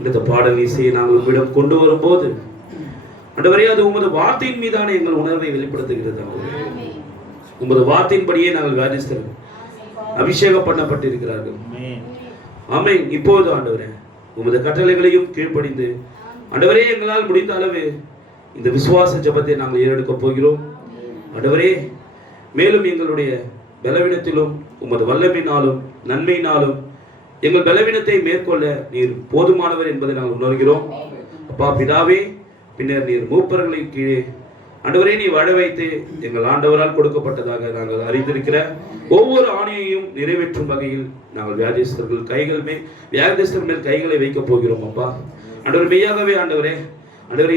இந்த பாடல் இசையை நாங்கள் உங்களிடம் கொண்டு வரும்போது ஆண்டவரே, அது உமது வார்த்தையின் மீதான எங்கள் உணர்வை வெளிப்படுத்துகிறது. உமது வார்த்தையின்படியே நாங்கள் வியாதிஸ்தர்கள் அபிஷேகம் பண்ணப்பட்டிருக்கிறார்கள். ஆமென். இப்போது ஆண்டவரே, உமது கட்டளைகளையும் கீழ்ப்படிந்து ஆண்டவரே, எங்களால் முடிந்த அளவு இந்த விசுவாச ஜெபத்தை நாங்கள் ஏறெடுக்க போகிறோம். ஆண்டவரே, மேலும் எங்களுடைய பலவீனத்திலும் உமது வல்லமையினாலும் நன்மையினாலும் எங்கள் பலவீனத்தை மேற்கொள்ள நீர் போதுமானவர் என்பதை நாங்கள் உணர்கிறோம். அப்பா பிதாவே, பின்னர் நீர் மூப்பர்களை கீழே ஆண்டவரே நீ வாழ வைத்து எங்கள் ஆண்டவரால் கொடுக்கப்பட்டதாக நாங்கள் அறிந்திருக்கிற ஒவ்வொரு ஆணையையும் நிறைவேற்றும் வகையில் நாங்கள் வியாதிஸ்தர்கள் மேல் கைகளை வைக்கப் போகிறோம். அப்பா ஆண்டவர் மெய்யாகவே ஆண்டவரே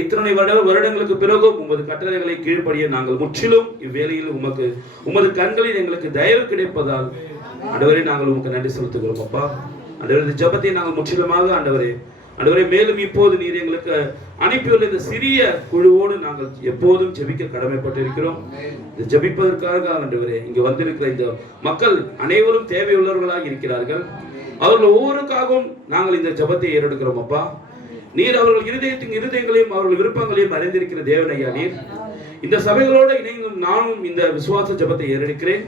இத்தனை வருடங்களுக்கு பிறகும் உமது கட்டளைகளை கீழ்ப்படிய நாங்கள் முற்றிலும் இவ்வேளையில் உமது கண்களில் எங்களுக்கு தயவு கிடைப்பதால் ஆண்டவரே நாங்கள் உமக்கு நன்றி செலுத்துகிறோம். அப்பா ஆண்டவரே இந்த ஜெபத்தை நாங்கள் முற்றிலுமாக ஆண்டவரே மேலும் இப்போது நீர் எங்களுக்கு அனுப்பியுள்ள இந்த சிறிய குழுவோடு நாங்கள் எப்போதும் ஜெபிக்க கடமைப்பட்டிருக்கிறோம். இந்த ஜெபிப்பதற்காக ஆண்டவரே இங்கு வந்திருக்கிற இந்த மக்கள் அனைவரும் தேவையுள்ளவர்களாக இருக்கிறார்கள். அவர்கள் ஒவ்வொருக்காகவும் நாங்கள் இந்த ஜெபத்தை ஏறெடுக்கிறோம். அப்பா நீர் அவர்கள் இருதயங்களையும் அவர்கள் விருப்பங்களையும் அறிந்திருக்கிற தேவனையா நீர் இந்த சபைகளோடு இணைந்தும் நானும் இந்த விசுவாச ஜெபத்தை ஏறெடுக்கிறேன்.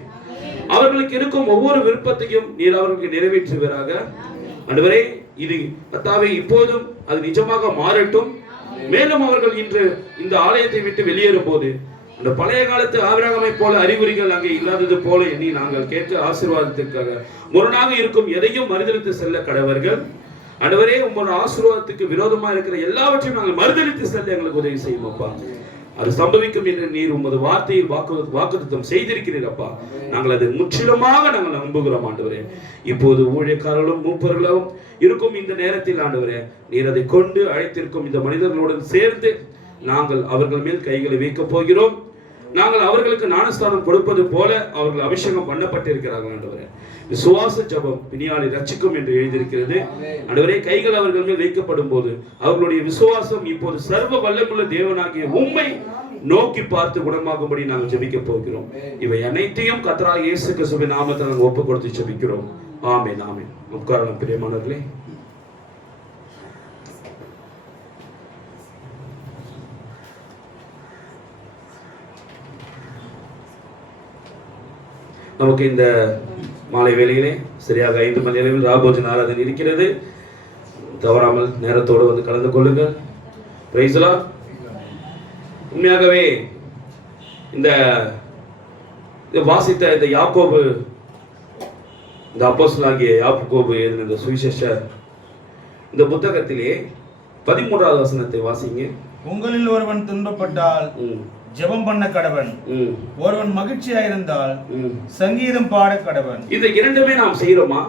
அவர்களுக்கு இருக்கும் ஒவ்வொரு விருப்பத்தையும் நீர் அவர்களுக்கு நிறைவேற்றுவீராக. ஆண்டவரே இது கர்த்தாவே இப்போதும் அது நிஜமாக மாறட்டும். மேலும் அவர்கள் இன்று இந்த ஆலயத்தை விட்டு வெளியேறும் போது அந்த பழைய காலத்து ஆபிரகாமை போல அறிகுறிகள் அங்கே இல்லாதது போல எண்ணி நாங்கள் கேட்ட ஆசீர்வாதத்திற்காக முரணாக இருக்கும் எதையும் மறுதலித்து செல்ல கடவர்கள். ஆண்டவரே உங்களோட ஆசீர்வாதத்துக்கு விரோதமா இருக்கிற எல்லாவற்றையும் நாங்கள் மறுதலித்து செல்ல எங்களுக்கு உதவி செய்யும் அப்பா. அது சம்பவிக்கும் என்று நீர் உமது வார்த்தையில் வாக்குத்தத்தம் செய்திருக்கிறீர் அப்பா. நாங்கள் அதை முற்றிலுமாக நாங்கள் நம்புகிறோம் ஆண்டவரே. இப்போது ஊழியக்காரர்களும் மூப்பர்களும் இருக்கும் இந்த நேரத்தில் ஆண்டவரே நீர் அதை கொண்டு அழைத்திருக்கும் இந்த மனிதர்களுடன் சேர்ந்து நாங்கள் அவர்கள் மேல் கைகளை வைக்கப் போகிறோம். நாங்கள் அவர்களுக்கு ஞானஸ்தானம் கொடுப்பது போல அவர்கள் அபிஷேகம் பண்ணப்பட்டிருக்கிறார்கள் ஆண்டவரே. விசுவாச ஜெபம் பிணியாளை ரட்சிக்கும் என்று எழுதியிருக்கிறது ஆண்டவரே. கைகள் அவர்கள் மேல் வைக்கப்படும் போது அவர்களுடைய விசுவாசம் இப்போது சர்வ வல்லமுள்ள தேவனாகிய உம்மை நோக்கி பார்த்து குணமாகும்படி நாங்கள் ஜெபிக்க போகிறோம். இவை அனைத்தையும் கர்த்தராகிய இயேசு கிறிஸ்துவின் நாமத்தில் நாங்கள் ஒப்புக் கொடுத்து ஜெபிக்கிறோம். ஆமென் ஆமென். உட்காரலாம் பிரியமானவர்களே. நமக்கு இந்த மாலை வேளையிலே சரியாக 5 மணி அளவில் ராபோஜன ஆராதனை இருக்கிறது. தவறாமல் நேரத்தோடு வந்து கலந்து கொள்ளுங்கள். Price the Lord. உண்மையாகவே இந்த வாசித்த இந்த யாக்கோபு, இந்த அப்போஸ்தலனாகிய யாக்கோபு எழுதின இந்த சுவிசேஷ இந்த புத்தகத்திலே 13வது வசனத்தை வாசிங்க. உங்களில் ஒருவன் துன்பப்பட்டால் ஜெபம் பண்ண கடவன், ஒருவன் மகிழ்ச்சியா இருந்தால் சங்கீதம் பாட கடவன். இந்த இரண்டுமே நாம் செய்யறோமா?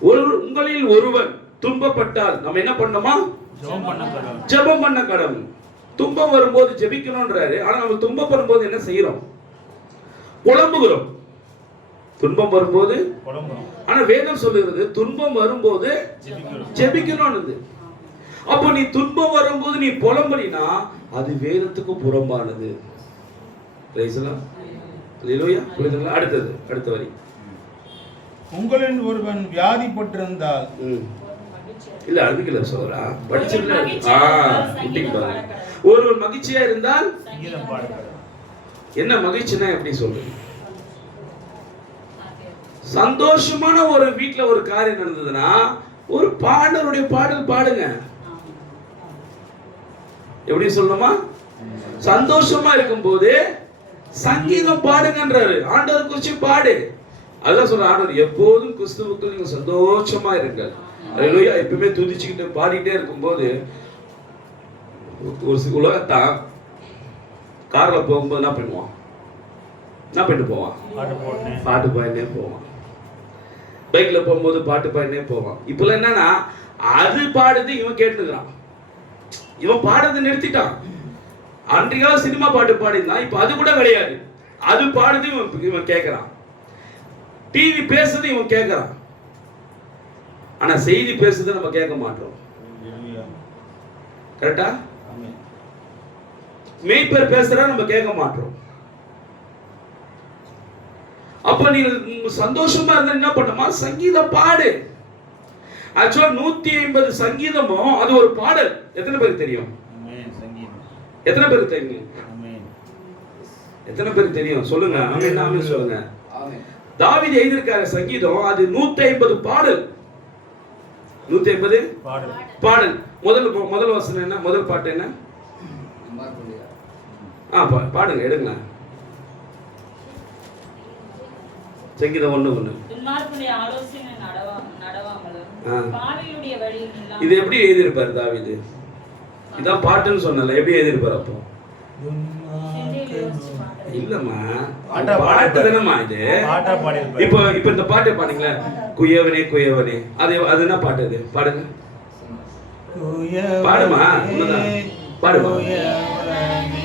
உங்களில் ஒருவன் துன்பப்பட்டால் நம்ம என்ன பண்ணணுமா? ஜெபம் பண்ண கடவன். துன்பம் வரும்போது ஜெபிக்கணும்ன்றாரு. ஆனா நம்ம துன்பம் வரும்போது என்ன செய்யறோம்? புலம்புகிறோம். துன்பம் வரும்போது ஆனா வேதம் சொல்லுகிறது துன்பம் வரும்போது ஜெபிக்கணும்னு. அப்போ நீ துன்பம் வரும்போது நீ புலம்புனா அது வேதத்துக்கு புறம்பானது. அடுத்த வரி. உங்களில் ஒருவன் வியாதிப்பட்டிருந்தால் இல்ல அதுக்குல சொல்றா படிச்சிருந்தா ஒருவன் மகிழ்ச்சியா இருந்தால் என்ன மகிழ்ச்சினா எப்படி சொல்றது? சந்தோஷமான ஒரு வீட்டுல ஒரு காரியம் நடந்ததுன்னா ஒரு பாடலுடைய பாடல் பாடுங்க. எப்படி சொல்லணுமா? சந்தோஷமா இருக்கும் போது சங்கீதம் பாடுங்கன்றாரு. ஆண்டவர் குறிச்சு பாடு. அதான் சொல்ற ஆண்டவர் எப்போதும் கிறிஸ்துவுக்குள் நீங்க சந்தோஷமா இருங்கள். அல்லேலூயா. எப்பவுமே துதிச்சுக்கிட்டு பாடிட்டே இருக்கும்போது ஒரு உலகத்தான் கார்ல போகும்போது என்ன பண்ணுவான்? என்ன பண்ணிட்டு போவான்? பாட்டு பாடினே போவான். பைக்ல போகும்போது பாட்டு பாடினே போவான். இப்ப என்னன்னா அது பாடுது இவன் கேட்டுக்கிறான். இவன் பாடுறதை நிறுத்திட்டான். அன்றைய சினிமா பாட்டு பாடினான். இப்ப அது கூட கிடையாது. அது பாடுது இவன் கேட்கிறான். டிவி பேசுறது இவன் கேட்கிறான். ஆனா செய்தி பேசுறது நம்ம கேட்க மாட்டோம். கரெக்டா? மேய்ப்பர் பேசுறா நம்ம கேட்க மாட்டோம். அப்ப நீ சந்தோஷமா இருந்தா என்ன பண்ணுமா? சங்கீதம் பாடு. ஆக்சுவலா 150 சங்கீதமும் அது ஒரு பாடல். எத்தனை பேருக்கு தெரியும்? எத்தனை பேருக்கு தெரியும்? எத்தனை பேருக்கு தெரியும்? சொல்லுங்க. ஆமென் ஆமென் சொல்லுங்க. தாவீது எழுதியிருக்கிற சங்கீதம் அது 150 பாடல். 150 பாடல். முதல் வசனம் என்ன? முதல் பாட்டு என்ன? பாடுங்க, எடுங்க. சங்கீதம் 1:1. துன்மார்க்கனுடைய ஆலோசனை நடவாமலும் ஆ. பாவிகளுடைய வழியில் இல்லாமல் இது எப்படி எழுதியிருப்பாரு தாவீது? இதான் பாட்டுன்னு சொன்னல, எப்படி எழுதியிருப்பாரு அப்போ? சிந்தையில் யோசிச்சு பார்க்கிறேன். இல்லம்மா, பாட்டா பாட்டு தானம்மா இது. பாட்டா பாடியிருப்பாரு. இப்போ இந்த பாட்டை பாடுங்களேன், குயவனே குயவனே. அது என்ன பாட்டு? அது பாடுங்க, பாடுமா, உண்மைதான் பாடுமா.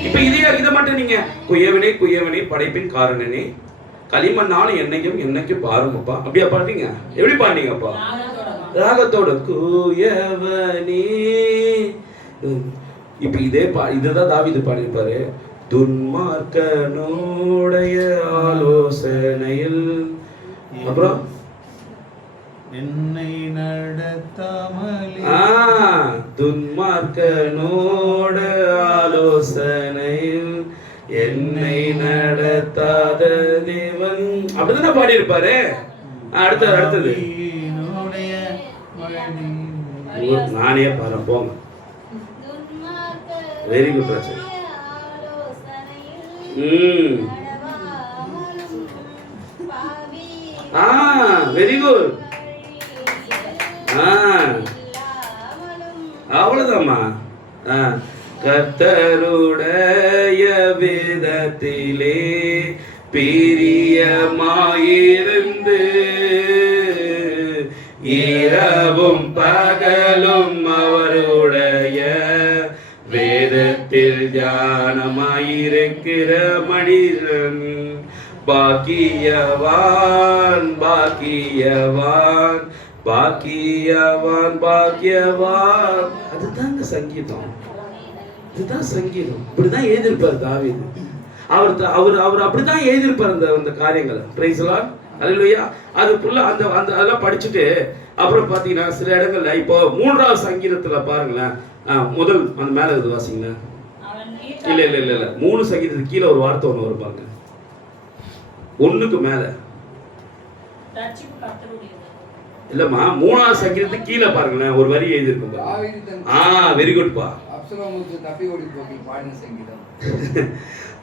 இப்ப இதை மட்டும் நீங்க குயவனே குயவனே படைப்பின் காரணனே களிமண்ணாலும் என்னைக்கும் என்னைக்கும் பாருங்கப்பா அப்படியா பாடுறீங்க? எப்படி பாடுனீங்கப்பா? ராகத்தோட குயவனே. இப்ப இதுதான் தாவீது பாடியிருப்பாரு. துன்மார்க்கனுடைய ஆலோசனையில், அப்புறம் என்னை நடத்தாமலே துன்மார்க்கனோட ஆலோசனையில் என்னை நடத்தாத தேவன், அப்படிதானே பாடி இருப்பாரு. அடுத்தது நானே பாரு போங்க. Very good Raja. Very good. அவ்வளவுதாம்மா. கர்த்தருடைய வேதத்திலே பிரியமாயிருந்து இரவும் பகலும் அவருடைய வேதத்தில் தியானமாயிருக்கிற மனிதன் பாக்கியவான் பாக்கியவான் பாக்கியவான் பாக்கியவான். அதுதாங்க சங்கீதம், இதுதான் சங்கீதம். இப்படிதான் எழுதியிருப்பார் தாவீது. அவர் அப்படிதான் எழுதியிருப்பார் அந்த காரியங்களை. பிரைஸ் தி லார்ட், அல்லேலூயா. அது ஃபுல்லா அதெல்லாம் படிச்சுட்டு அப்புறம் பாத்தீங்கன்னா சில இடங்கள்ல இப்போ 3வது சங்கீதத்துல பாருங்களேன், முதல் அந்த மேல இருந்து வாசிங்களேன். இல்ல 3 சங்கீதத்துக்கு கீழே ஒரு வார்த்தை ஒண்ணு வருப்பாங்க, 1க்கு மேல இல்லம்மா. 3வது சங்கீதத்துக்கு கீழே பாருங்களேன், ஒரு வரி எழுதியிருக்கும். வெரி குட்பா.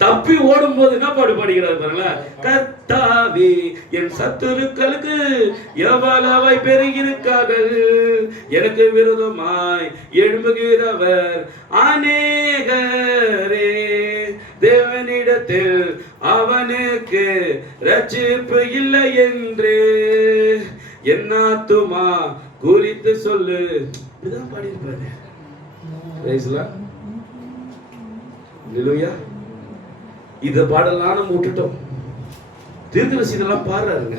தப்பி ஓடும் போது என்ன பாடு பாடுகிறார் பாருங்களேன். கர்த்தாவே என் சத்துருக்களுக்கு எவ்வளவை பெருகிருக்கார்கள், எனக்கு விரோதமாய் எழும்புகிறவர் அநேகரே, தேவனிடத்தில் அவனுக்கு ரட்சிப்பு இல்லை என்று என் ஆத்துமா குறித்து சொல்லு. இதுதான் பாடியிருப்பாரு. பிரைஸ் தி லார்ட், அல்லேலூயா. இத பாடலாம் நம்ம விட்டுட்டோம். தீர்க்கதரிசிதெல்லாம் பாடுறாருங்க,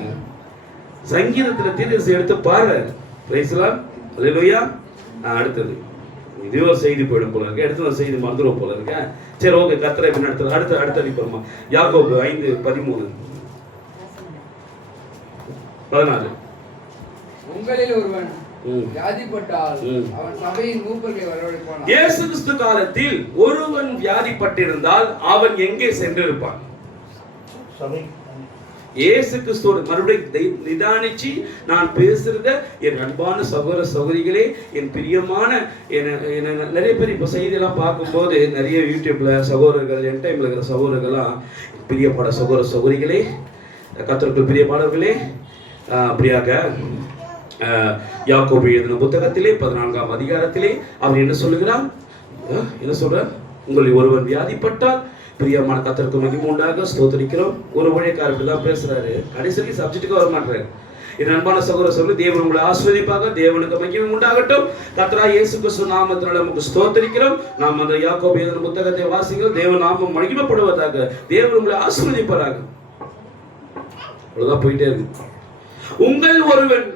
சங்கீதத்துல தீர்க்கதரிசி எடுத்து பாடுறாரு. பிரைஸ் தி லார்ட், அல்லேலூயா. அடுத்தது இது ஒரு செய்தி போயிடும் போல இருக்கு, அடுத்த ஒரு செய்தி மறந்துடும் போல இருக்கு. சரி ஓகே, கர்த்தரை பின் அடுத்த அடிப்போமா. யாக்கோபு 5:13 14. உங்களில் ஒருவன் வியாதிப்பட்டால் அவன் சபையின் மூப்பர்களை வரவழைப்பான். இயேசு கிறிஸ்து காலத்தில் ஒருவன் வியாதிப்பட்டிருந்தால் அவன் எங்கே சென்றிருப்பான்? இயேசு கிறிஸ்துவோட மறுபடியும் நிதானிச்சு நான் பேசுறத என் அன்பான சகோதர சகோதரிகளே, என் பிரியமான நிறைய பேர் இப்போ செய்தியெல்லாம் பார்க்கும்போது நிறைய யூடியூப்ல சகோதரர்கள், என் டைம்ல இருக்கிற சகோதரர்கள்லாம் பிரியப்பட சகோதர சகோதரிகளே, கர்த்தருக்குள் பிரியப்பாளர்களே, அப்படியாக யாக்கோபு எழுதின புத்தகத்திலே 14ஆம் அதிகாரத்திலே அவர் என்ன சொல்லுகிறார்? என்ன சொல்றார்? உங்களில் ஒருவன் வியாதிப்பட்டால் பிரியமான கர்த்தருக்கு மகிமை உண்டாக ஸ்தோத்திரிக்கிறோம். ஒரு ஊழியக்காரர் இப்படிதான் பேசுறாரு, கடைசிக்கு சப்ஜெக்ட்டுக்கு வர மாட்டாரு. என் அன்பான சகோதர சொல்லி தேவன் உங்களை ஆசீர்வதிப்பாக, தேவனுக்கு மகிமை உண்டாகட்டும். கர்த்தராகிய இயேசு கிறிஸ்து நாமத்தினால நமக்கு ஸ்தோத்திரிக்கிறோம். நாம் அந்த யாக்கோபு எழுதின புத்தகத்தை வாசிக்கிறோம். தேவன் நாமம் மகிமைப்படுவதாக, தேவன் உங்களை ஆசீர்வதிப்பாராக. அவ்வளவுதான் போயிட்டே இருக்கு. உங்கள் ஒருவன்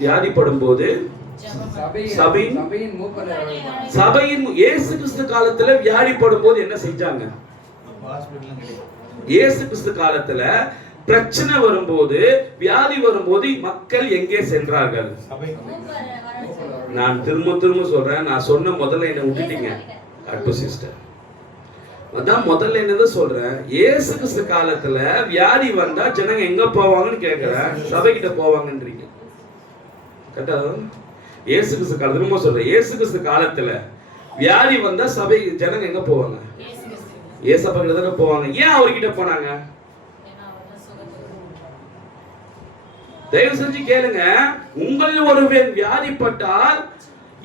வியாதிப்படும் போது சபையின் இயேசு கிறிஸ்து காலத்துல வியாதிப்படும் போது என்ன செஞ்சாங்க? இயேசு கிறிஸ்து காலத்துல பிரச்சனை வரும்போது, வியாதி வரும்போது மக்கள் எங்கே சென்றார்கள்? நான் திரும்ப சொல்றேன், நான் சொன்ன முதல்ல என்ன விட்டுட்டீங்க அற்பு சிஸ்டர். அதான் முதல்ல என்னதான் சொல்றேன், இயேசு கிறிஸ்து காலத்துல வியாதி வந்தா ஜனங்க எங்க போவாங்கன்னு கேட்கிறேன், சபைகிட்ட போவாங்கன்றீங்க. கரெக்டா? இயேசு கிறிஸ்து காலத்துல சொல்றேன், இயேசு கிறிஸ்து காலத்துல வியாதி வந்தா சபை ஜனங்க எங்க போவாங்க? ஏசப்பா கிட்ட தானே போவாங்க. ஏன் அவர்கிட்ட போனாங்க? தயவு செஞ்சு கேளுங்க, உங்களில் ஒருவன் வியாதிப்பட்டால்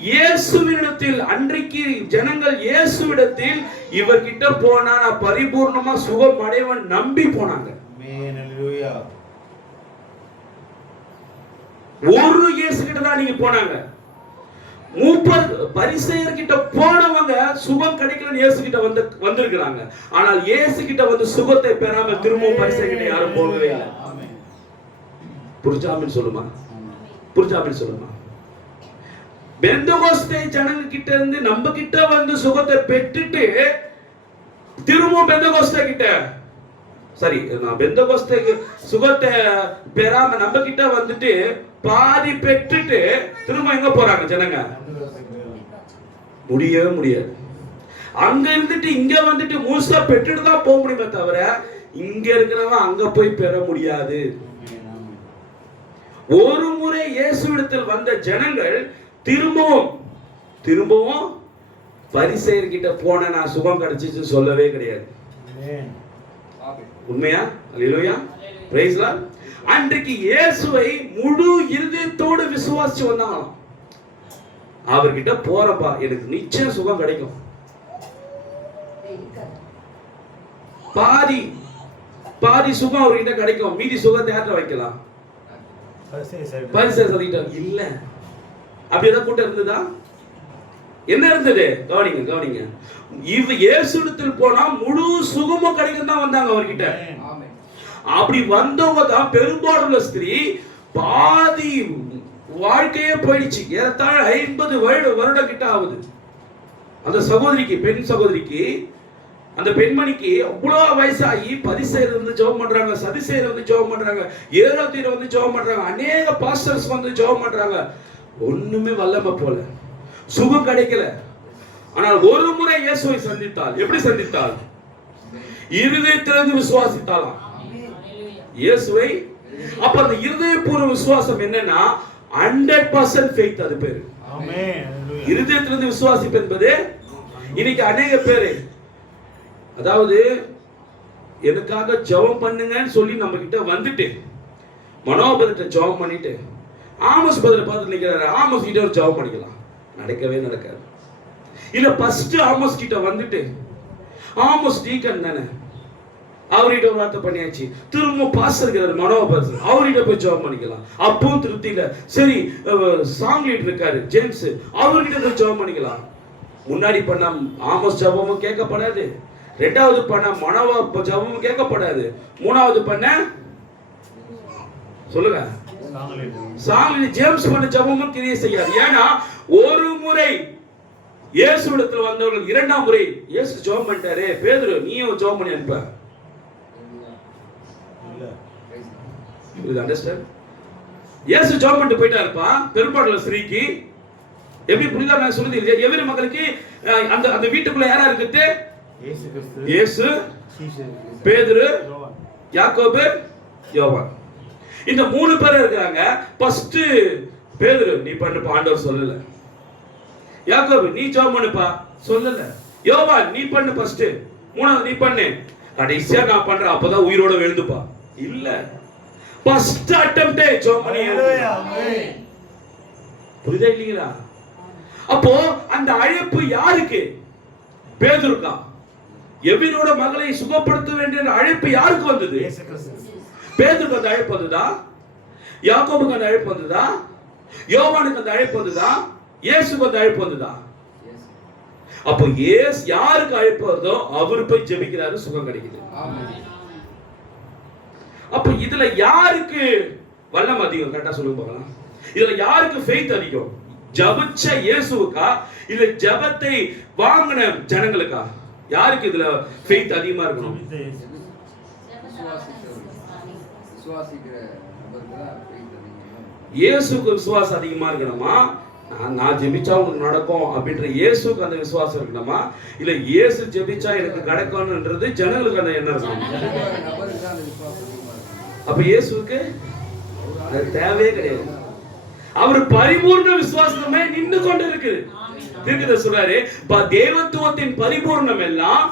இயேசுவினிடத்தில், அன்றைக்கு ஜனங்கள் இயேசுவிடத்தில் இவர்கிட்ட போனா நான் பரிபூர்ணமா சுகம் அடைவன் நம்பி போனாங்க. ஒரு இயேசு கிட்ட தான் நீங்க போனாங்க. மூப்பர் பரிசேயர் கிட்ட போனவங்க சுகம் கிடைக்கலன்னு இயேசு கிட்ட வந்திருக்கிறாங்க. ஆனால் இயேசு கிட்ட வந்து சுகத்தை பெறாம திரும்பவும் பரிசேயர் கிட்ட யாரும் போகவே இல்லை. புரிஞ்சாமின்னு சொல்லுமா? புரிஞ்சாமின்னு சொல்லுமா? பெந்தகோஸ்தே ஜனங்க கிட்ட இருந்து நம்ம கிட்ட வந்து சுகத்தை பெற்றுட்டு திரும்பவும் பெந்தகோஸ்தே கிட்ட, சரி நான் பெந்தகோஸ்தே சுகத்தை பெறாம நம்ம கிட்ட வந்துட்டு பாதி பெற்றுட்டு திரும்ப எங்க போறாங்க ஜனங்க? முடியவே முடியாது. அங்க இருந்துட்டு இங்க வந்துட்டு முழுசா பெற்றுட்டு தான் போக முடியுமே தவிர இங்க இருக்கிறவங்க அங்க போய் பெற முடியாது. ஒரு முறை இயேசுவிடத்தில் வந்த ஜனங்கள் திரும்பவும் பரிசேயர் கிட்ட போன நான் சுகம் கிடைச்சிச்சு சொல்லவே கிடையாது. உண்மையா? அல்லேலூயா, பிரைஸ் லார்ட். அன்றைக்கு இயேசுவை முழு இருதயத்தோடு விசுவாசிச்சு வந்தாங்களாம். அவர்கிட்ட போறப்பா எனக்கு நிச்சயம் சுகம் கிடைக்கும். பாதி சுகம் அவர்கிட்ட கிடைக்கும், மீதி சுகத்தை யார்கிட்ட வைக்கலாம்? பரிசேயர் சொல்லிட்டாங்க. இல்ல, அப்படி ஏதாவது கூட்டம் இருந்ததா? என்ன இருந்தது? கவனிங்க. இயேசுவிடத்தில் போனா முழு சுகமும் கிடைக்கும் தான் வந்தாங்க அவர்கிட்ட. அப்படி வந்தவங்க தான் பெரும்பாலுள்ள ஸ்திரீ பாதி வாழ்க்கையே போயிடுச்சு. ஏறத்தாழ 50 வருடம் கிட்ட ஆகுது. அந்த சகோதரிக்கு, பெண் சகோதரிக்கு, அந்த பெண்மணிக்கு அவ்வளவு வயசாகி பரிசேயர் வந்து ஜெபம் பண்றாங்க, சதுசேயர் வந்து ஜெபம் பண்றாங்க, ஏரோதியர் வந்து ஜெபம் பண்றாங்க, அநேக பாஸ்டர்ஸ் வந்து ஜெபம் பண்றாங்க. ஒண்ணுமே வல்லம போல, சுகம் கிடைக்கல. ஆனால் ஒரு முறை இயேசுவை சந்தித்தாள். எப்படி சந்தித்தாள்? இருதயத்திலிருந்து விசுவாசித்தாளாம் இயேசுவை. அப்ப அந்த இருதயபூர்வ விசுவாசம் என்னன்னா 100% faith, அது பேரு. இருதயத்திலிருந்து விசுவாசிப்பு என்பது இன்னைக்கு அநேக பேரு, அதாவது எனக்காக ஜெபம் பண்ணுங்கன்னு சொல்லி நம்ம கிட்ட வந்துட்டு மனோபதத்தை ஜெபம் பண்ணிட்டு ஆமோஸ் பதில பார்த்து நிக்கிறாரு, ஆமோஸ் கிட்ட ஒரு ஜெபம் பண்ணிக்கலாம். நடக்கவே நடக்காது. இல்ல ஃபர்ஸ்ட் ஆமோஸ் கிட்ட வந்துட்டு, ஆமோஸ் டீக்கன் தானே, அவர்கிட்ட ஒரு வார்த்தை பண்ணியாச்சு, திரும்ப பாஸ்டர் இருக்கிறாரு மனோபாஸ்டர், அவர்கிட்ட போய் ஜெபம் பண்ணிக்கலாம். அப்பவும் திருப்தி இல்ல, சரி சாங் லீடர் இருக்காரு ஜேம்ஸ், அவர்கிட்ட போய் ஜெபம் பண்ணிக்கலாம். முன்னாடி பண்ண ஆமோஸ் ஜெபமும் கேட்கப்படாது, ரெண்டாவது பண்ண மனோவா ஜெபமும் கேட்கப்படாது, மூணாவது பண்ண சொல்லுங்க சாங் ஜேம்ஸ் பண்ண ஜெபமும் கிரியை செய்யாது. ஏன்னா ஒரு முறை இயேசுவிடத்தில் வந்தவர்கள் இரண்டாம் முறை இயேசு ஜெபம் பண்ணிட்டாரு, பேதுரு நீயும் ஜெபம் பண்ணி அனுப்ப. இயேசு ஜெபம் பண்ணிட்டு போயிட்டாருப்பா பெரும்பாலுள்ள ஸ்திரீக்கு. எப்படி புரியுதா நான் சொல்றது? இல்லையா? எவரி மகளுக்கு அந்த வீட்டுக்குள்ள யாரா இருக்குது? இயேசு, பேதுரு, யாக்கோபு, யோவான். இந்த 3 பேர் இருக்காங்க. ஃபர்ஸ்ட் பேதுரு நீ பண்ணுப்பா, ஆண்டவர் சொல்லல. யாக்கோபு நீ ஜெபம் பண்ணுப்பா, சொல்லல. யோவான் நீ பண்ணு ஃபர்ஸ்ட், மூணாவது நீ பண்ணு, கடைசியா நான் பண்றேன் அப்பதான் உயிரோட எழுந்துப்பா. இல்ல, ஃபர்ஸ்ட் அட்டெம்ப்டே ஜெபம் பண்ணி. புரியுதா இல்லீங்களா? அப்போ அந்த அழைப்பு யாருக்கு? பேதுருக்கா? எவரோட மகளை சுகப்படுத்த வேண்டிய அழைப்பு யாருக்கு வந்தது? பேதுருக்கு அந்த அழைப்பு வந்ததா? யாக்கோபுக்கு அந்த அழைப்பு வந்ததா? யோவானுக்கு அந்த அழைப்பு வந்ததா? இயேசுக்கு அந்த அழைப்பு வந்ததா? அப்போ இயேசு யாருக்கு அழைப்பு வருதோ அவர் போய் ஜெபிக்கிறாரு, சுகம் கிடைக்குது. அப்ப இதுல யாருக்கு வல்லம் அதிகம்? கரெக்டா சொல்லுங்க பார்க்கலாம். இதுல யாருக்கு ஃபெய்த் அதிகம்? ஜெபிச்ச இயேசுவுக்கா இல்ல ஜெபத்தை வாங்கின ஜனங்களுக்கா? யாருக்கு இதுல ஃபெய்த் அதிகமா இருக்கணும்? இயேசுக்கு விசுவாசம் அதிகமா இருக்கணுமா? நான் ஜெபிச்சா உங்களுக்கு நடக்கும் அப்படின்ற இயேசுக்கு அந்த விசுவாசம் இருக்கணுமா? இல்ல இயேசு ஜெபிச்சா எனக்கு கிடைக்கும்ன்றது ஜனங்களுக்கு அந்த எண்ணம் இருக்கணும்? அப்ப இயேசுக்கு அது தேவையே கிடையாது. அவர் பரிபூர்ண விசுவாசமே நின்று கொண்டு இருக்கு. தீர்க்கதரிசி சொல்றாரு, தேவத்துவத்தின் பரிபூர்ணம் எல்லாம்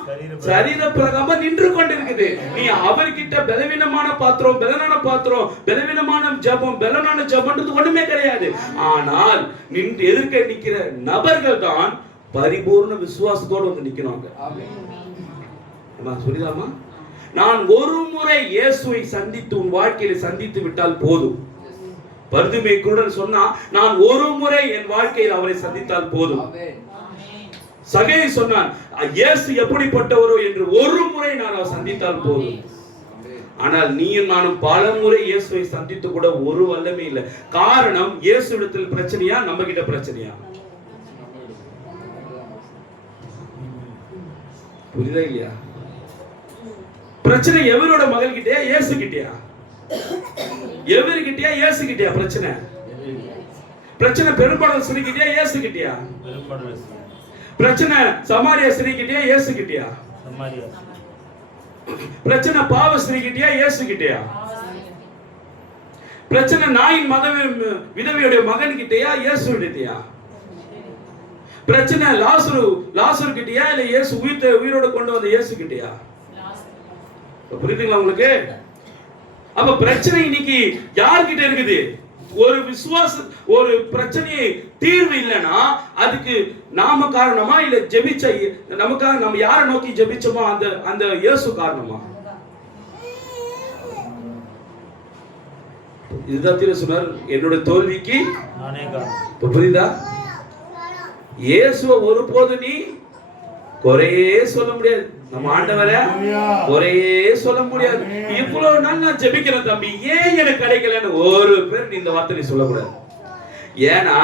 சரீர பிரகாரமா நின்று கொண்டிருக்குது. நீ அவர்கிட்ட பலவீனமான பாத்திரம், பலனான பாத்திரம், பலவீனமான ஜபம், பலனான ஜபம்ன்றது ஒண்ணுமே கிடையாது. ஆனால் நின்று எதிர்க்க நிக்கிற நபர்கள் தான் பரிபூர்ண விசுவாசத்தோடு வந்து நிக்கணும். சொல்லிதாமா, நான் ஒரு முறை இயேசுவை சந்தித்து உன் வாழ்க்கையில சந்தித்து விட்டால் போதும். பர்துமை குருடன் சொன்னா, நான் ஒரு முறை என் வாழ்க்கையில் அவரை சந்தித்தால் போதும். சகேயு சொன்னான், இயேசு எப்படிப்பட்டவரோ என்று ஒரு முறை நான் அவரை சந்தித்தால் போதும். ஆனால் நீயும் நானும் பல முறை இயேசுவை சந்தித்து கூட ஒரு வல்லமே இல்லை. காரணம், இயேசு இடத்தில் பிரச்சனையா, நம்ம கிட்ட பிரச்சனையா? புரியுதா இல்லையா? பிரச்சனை எவரோட மகள் கிட்டயா, இயேசு கிட்டயா? எவர்கிட்டயா, இயேசு கிட்டயா பிரச்சனை? பிரச்சனை பெரும்பாலும் ஸ்திரீ கிட்டயா, இயேசு கிட்டயா? பிரச்சனை சமாரியா ஸ்திரீ கிட்டயா, இயேசு கிட்டயா? பிரச்சனை பாவ ஸ்திரீ கிட்டயா, இயேசு கிட்டயா? பிரச்சனை நாயின் விதவையுடைய மகன் கிட்டயா, இயேசு கிட்டயா? பிரச்சனை லாசரு கிட்டயா, இல்ல இயேசு உயிரோட கொண்டு வந்த இயேசு கிட்டயா? புரியுதுங்களா உங்களுக்கு? அப்ப பிரச்சனை இன்னைக்கு யார்கிட்ட இருக்குது? ஒரு ஒரு பிரச்சனையை தீர்வு இல்லைன்னா அதுக்கு நாம காரணமா, இல்ல ஜெபிச்ச நமக்காக நம்ம யாரை நோக்கி ஜெபிச்சோமோ அந்த இயேசு காரணமா? இதுதான் சொன்னார், என்னோட தோல்விக்கு நானே காரணம். புரியுதா? இயேசுவை ஒருபோது நீ குறையே சொல்ல முடியாது. நம்ம ஆண்டவரை குறையே சொல்ல முடியாது. இவ்வளவு நாள் நான் ஜெபிக்கிறேன் தம்பி, ஏன் எனக்கு கிடைக்கலன்னு ஒரு பேர் இந்த வார்த்தை நீ சொல்லக்கூடாது. ஏன்னா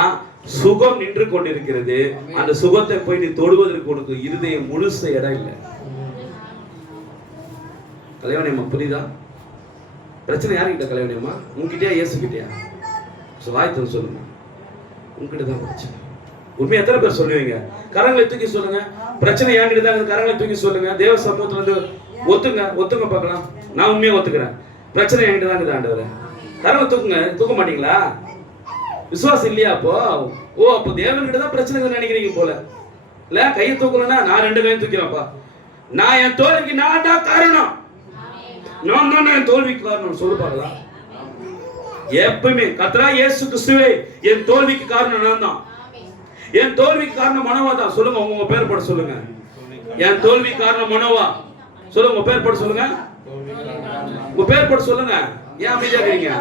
சுகம் நின்று கொண்டிருக்கிறது. அந்த சுகத்தை போய் நீ தொடுவதற்கு உனக்கு இருதயம் முழுச இடம் இல்லை. கல்யாணமா புரியுதா? பிரச்சனை யாருக்கிட்ட கல்யாணமா? உங்ககிட்டயா, இயேசு கிட்டயா? வாய்த்து சொல்லுங்க, உங்ககிட்ட தான் பிரச்சனை. உண்மை எத்தனை பேர் சொல்லுவீங்க? கரங்களை தூக்கி சொல்லுங்க. பிரச்சனை ஏன்கிட்ட தான், கரங்களை தூக்கி சொல்லுங்க. தேவ சமூகத்துல இருந்து ஒத்துங்க பார்க்கலாம். நான் உண்மையா ஒத்துக்கிறேன், பிரச்சனை என்கிட்ட தான் இருக்குது ஆண்டவரே. கரங்களை தூக்குங்க. தூக்க மாட்டீங்களா? விசுவாசம் இல்லையா? அப்போ தேவன்கிட்ட தான் பிரச்சனை நினைக்கிறீங்க போல. இல்ல கையை தூக்கலன்னா நான் 2 கையும் தூக்கிறேன்ப்பா. நான் என் தோல்விக்கு நான் தான் காரணம். நான் தான் என் தோல்விக்கு காரணம் சொல்லு பார்க்கலாம். எப்பவுமே கர்த்தரா இயேசு கிறிஸ்துவே என் தோல்விக்கு காரணம் நான் தான். என் தோல்விக்கு காரணம் மனோவா தான். சொல்லுங்க, உங்க பேர் போட சொல்லுங்க. என் தோல்வி காரணம் மனோவா. சொல்லுங்க, உங்க பேர் போட சொல்லுங்க. உங்க பேர் போட சொல்லுங்க. ஏன் அமைதியா இருக்கீங்க?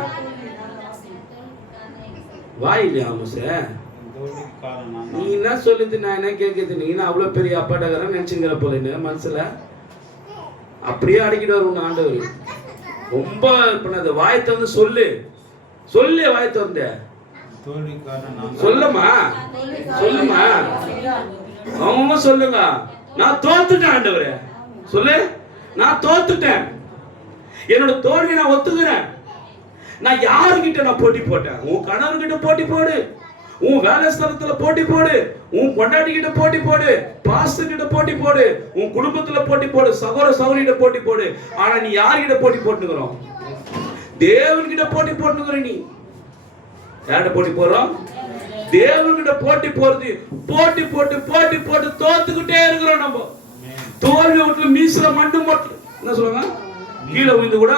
வாய் இல்லையா ஆமோச? நீ என்ன சொல்லுது, நான் என்ன கேட்குது? நீ அவ்வளவு பெரிய அப்பாட்டகரம் நினைச்சுங்கிற போல மனசுல அப்படியே அடிக்கிட்டு வரும் ஆண்டவர். ரொம்ப பண்ணாத. வாயத்தை வந்து சொல்லு, வாயத்தை வந்து சொல்லுமா, அவங்க சொல்லுங்க. நான் தோத்துட்டேன் ஆண்டவரே. சொல்லு, நான் தோத்துட்டேன். என்னோட தோல்வியை நான் ஒத்துக்கிறேன். நான் யாருகிட்ட நான் போட்டி போட்டேன்? உன் கணவர்கிட்ட போட்டி போடு, உன் வேலை ஸ்தலத்துல போட்டி போடு, உன் பொண்டாட்டி கிட்ட போட்டி போடு, பாஸ்டர் கிட்ட போட்டி போடு, உன் குடும்பத்துல போட்டி போடு, சகோதர சகோதரிகிட்ட போட்டி போடு. ஆனா நீ யார்கிட்ட போட்டி போட்டுக்கிறோம்? தேவன்கிட்ட போட்டி போட்டுக்கிற. நீ யார்கிட்ட போட்டி போறோம்? தேவன்கிட்ட போட்டி போறது. போட்டி போட்டு தோத்துக்கிட்டே இருக்கிறோம். நம்ம தோல்வி வீட்டுல மீசுல மண்ணு மொட்டல, என்ன சொல்லுவாங்க, கீழே விழுந்து கூட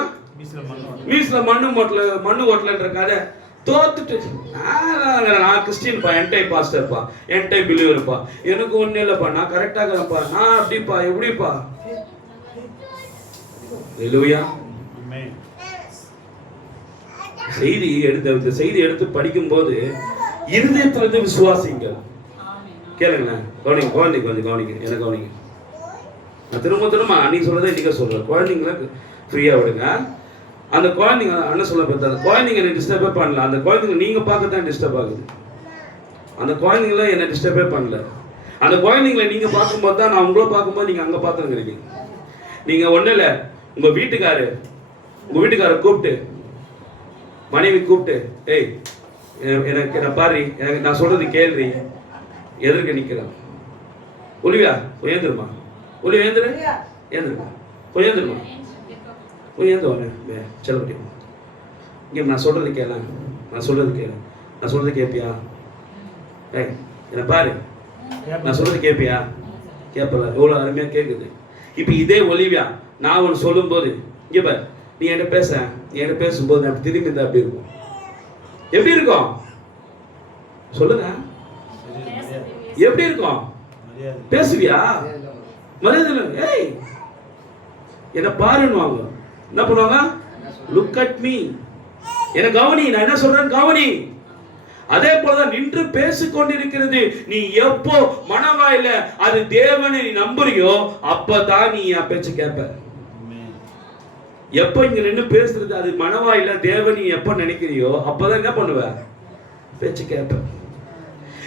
மீசுல மண்ணு ஓட்டலன்ற கதை. தோத்துட்டு நான் கிறிஸ்டியன்பா, என்டை பாஸ்டர்ப்பா, என்டை பிலீவர்ப்பா, எனக்கு ஒண்ணு இல்லப்பா, நான் கரெக்டா இருக்கிறேன்ப்பா, நான் அப்படிப்பா எப்படிப்பா. ஹல்லேலூயா. செய்தி எடுத்து படிக்கும்போது இருதயத்திலிருந்து விசுவாசிங்கள். கேளுங்களேன், கவனிங்க, கொஞ்சம் கவனிங்க, எனக்கு கவனிங்க. நான் திரும்ப அன்னைக்கு சொல்றதை இன்னைக்கு சொல்றேன். குழந்தைங்களை ஃப்ரீயா விடுங்க. அந்த குழந்தைங்க என்ன சொல்ல பார்த்தா, அந்த குழந்தைங்க என்னை டிஸ்டர்பே பண்ணல. அந்த குழந்தைங்க நீங்க பார்க்க தான் டிஸ்டர்ப் ஆகுது. அந்த குழந்தைங்கள என்னை டிஸ்டர்பே பண்ணல. அந்த குழந்தைங்களை நீங்க பார்க்கும்போது தான் நான் உங்களை பார்க்கும்போது நீங்க அங்க பார்த்துருக்கீங்க. நீங்க ஒண்ணு இல்லை, உங்க வீட்டுக்கார கூப்பிட்டு, மனைவி கூப்பிட்டு, ஏய் எனக்கு என்ன பாரு, எனக்கு நான் சொல்றது கேள்வி, எதற்கு நிற்கிறான்? ஒளிவியா ஏந்திருமா, ஒளிவியா ஏந்திருமா, கொஞ்சம் ஏந்திருமா, கொஞ்சம் ஏந்து வாங்க செல்லப்பட்டி. இங்கே நான் சொல்றது கேள, நான் சொல்றது கேட்பியா? ஏய் என்ன பாரு, நான் சொல்றது கேட்பியா? கேட்பல? எவ்வளோ அருமையா கேட்குது. இப்போ இதே ஒலிவியா நான் ஒன்று சொல்லும்போது இங்கே பார், நீ என்கிட்ட பேசும்போது நான் திரும்பி இருந்தா அப்படி இருக்கும். எப்படி இருக்கும் சொல்லுங்க? எப்படி இருக்கும்? பேசுவியா? மரியாதை ஏய் என்ன பாருன்னுவாங்க. என்ன பண்ணுவாங்க? லுக் அட் மீ, என்ன கவனி, நான் என்ன சொல்றேன் கவனி. அதே போலதான் நின்று பேசிக்கொண்டிருக்கிறது. நீ எப்போ மனவாயில அது தேவனை நீ நம்புறியோ அப்பதான் நீ என் பேச்சு கேட்ப. எப்ப இங்க நின்று பேசுறது அது மனவாயில தேவன் நீ எப்ப நினைக்கிறியோ அப்பதான் என்ன பண்ணுவ? பேச்சு கேட்ப.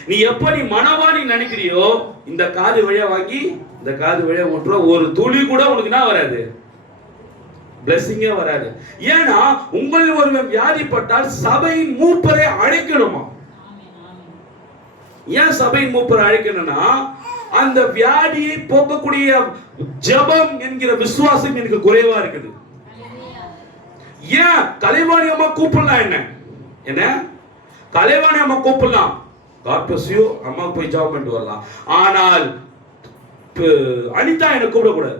நீ எப்ப நீ மனவாணி நினைக்கிறியோ இந்த காது வழியா வாங்கி இந்த காது வழியா விட்டுற ஒரு துளி கூட உனக்கு என்ன வராது? பிளஸிங்கே வராது. ஏன்னா உங்கள் ஒருவன் வியாதிப்பட்டால் சபையின் மூப்பரை அழைக்கணுமா? ஏன் சபையின் மூப்பரை அழைக்கணும்னா அந்த வியாதியை போக்கக்கூடிய ஜெபம் என்கிற விசுவாசம் எனக்கு குறைவா இருக்குது. ஏன் கலைவாணி அம்மா கூப்பிடலாம்? என்ன கலைவாணி அம்மா கூப்பிடலாம், காட் பிளஸ் யூ, அம்மா போய் ஜெபம் பண்ணிட்டு வரலாம். ஆனால் அனிதா என்ன கூப்பிடக்கூடாது.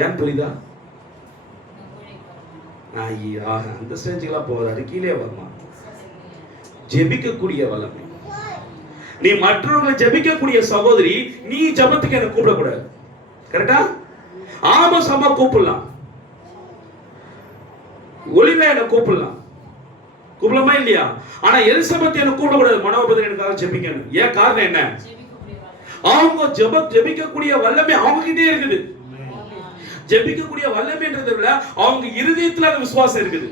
ஏன் புரியுதா? ஐயா அந்த ஸ்டேஜுக்கெல்லாம் போகாது, கீழே வரலாம். ஜெபிக்கக்கூடிய வல்லமை. நீ மற்றவர்களை ஜெபிக்கக்கூடிய சகோதரி, நீ ஜெபத்துக்கு என்ன கூப்பிடக்கூடாது. கரெக்டா? ஆமா சம்மா கூப்பிடலாம், ஒளிவே என்ன கூப்பிடலாமா இல்லையா? ஆனா எலிசபெத் என்ன கூப்பிடக்கூடாது, மனோபதி எனக்காக ஜெபிக்கணும். ஏன் காரணம் என்ன? அவங்க ஜெபிக்கக்கூடிய வல்லமை அவங்க கிட்டே இருக்குது. ஜெபிக்கக்கூடிய வல்லமைன்றதை விட அவங்க இருதயத்துல அந்த விசுவாசம் இருக்குது.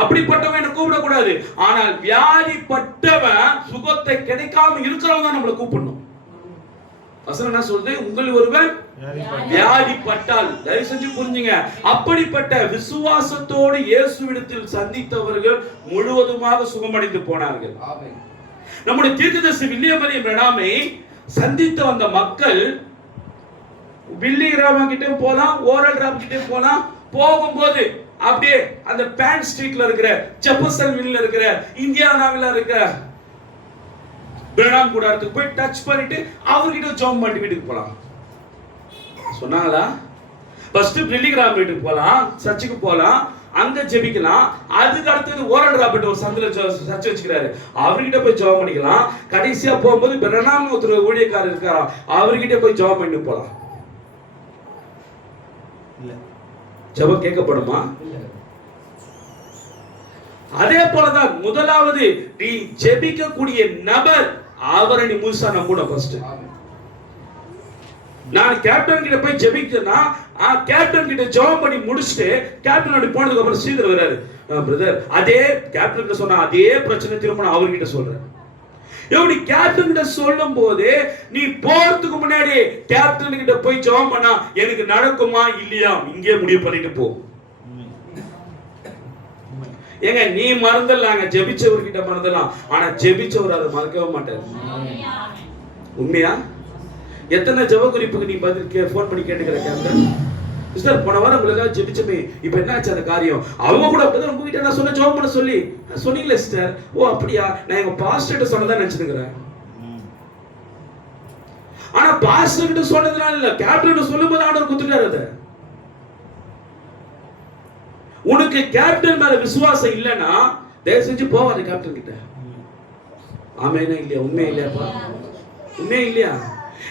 அப்படிப்பட்டவன் என்ன கூப்பிடக்கூடாது. ஆனால் வியாதிப்பட்டவன் சுகத்தை கிடைக்காம இருக்கிறவங்க தான் நம்மளை கூப்பிடணும். வசனம் என்ன சொல்றது? உங்கள் ஒருவன் வியாதிப்பட்டால், தயவு செஞ்சு புரிஞ்சுங்க, அப்படிப்பட்ட விசுவாசத்தோடு இயேசுவிடத்தில் சந்தித்தவர்கள் முழுவதுமாக சுகமடைந்து போனார்கள். நம்முடைய தீர்க்கதரிசி வில்லியம் மரியம் பிரணாமை சந்தித்த வந்த மக்கள் வில்லி ராமன் கிட்டே போலாம், ஓரல் ராம் கிட்டே போலாம். போகும்போது அப்படியே அந்த பேன் ஸ்ட்ரீட்ல இருக்கிற ஜெபர்சன் வில்ல இருக்கிற இந்தியானாவில இருக்கிற பிரணாம் கூடாரத்துக்கு போய் டச் பண்ணிட்டு அவர்கிட்ட ஜெபம் பண்ணி வீட்டுக்கு போலாம் சொன்னாங்களா? ஃபர்ஸ்ட் வில்லி ராம் வீட்டுக்கு போலாம், சர்ச்சுக்கு போலாம், அங்க ஜெபிக்கலாம். அதுக்கு அடுத்தது ஓரல் ராபர்ட் ஒரு சந்தில சர்ச் வச்சுக்கிறாரு, அவர்கிட்ட போய் ஜெபம் பண்ணிக்கலாம். கடைசியா போகும்போது பிரணாம் ஒருத்தர் ஊழியக்காரர் இருக்காரா, அவர்கிட்ட போய் ஜெபம் பண்ணி போலாம். ஜெபம் கேட்கப்படுமா? அதே போலதான் முதலாவது நீ ஜெபிக்கக்கூடிய நபர் அவரை நீ முழுசா நம்பணும். ஃபர்ஸ்ட் நான் கேப்டன் கிட்ட போய் ஜெபிக்கிறேன்னா கேப்டன் கிட்ட ஜெபம் பண்ணி முடிச்சுட்டு கேப்டன் அப்படி போனதுக்கு அப்புறம் ஸ்ரீதர் வராரு, பிரதர் அதே கேப்டன் கிட்ட சொன்னா அதே பிரச்சனை திரும்ப நான் அவர்கிட்ட சொல்றேன். எப்படி கேப்டன் கிட்ட சொல்லும் போது நீ போறதுக்கு முன்னாடி கேப்டன் கிட்ட போய் ஜெபம் பண்ணா எனக்கு நடக்குமா இல்லையா இங்கே முடிவு பண்ணிட்டு போ. ஏங்க நீ மறந்துடலாங்க, ஜெபிச்சவர்கிட்ட மறந்துடலாம், ஆனா ஜெபிச்சவர் அதை மறக்கவே மாட்டார். உண்மையா? எத்தனை ஜெப குறிப்புக்கு நீ பதில் போன் பண்ணி கேட்டுக்கிற கேப்டன் சிஸ்டர் போன வாரம் உங்களுக்காக ஜெபிச்சமே இப்போ என்னாச்சு அந்த காரியம்? அவங்க கூட அப்படிதான் உங்ககிட்ட நான் சொன்ன ஜெபம் பண்ண சொல்லி சொன்னீங்களே சிஸ்டர். ஓ அப்படியா, நான் எங்க பாஸ்டர்கிட்ட சொன்னதான் நினைச்சிருக்கிறேன். ஆனா பாஸ்டர் கிட்ட சொன்னதுனால இல்ல, கேப்டன் சொல்லும் போது ஆண்டவர் குத்துட்டாரு. அதை உனக்கு கேப்டன் மேல விசுவாசம் இல்லைன்னா தயவு செஞ்சு போவாது கேப்டன் கிட்ட. ஆமேனா இல்லையா? உண்மையா இல்லையாப்பா? உண்மையா இல்லையா?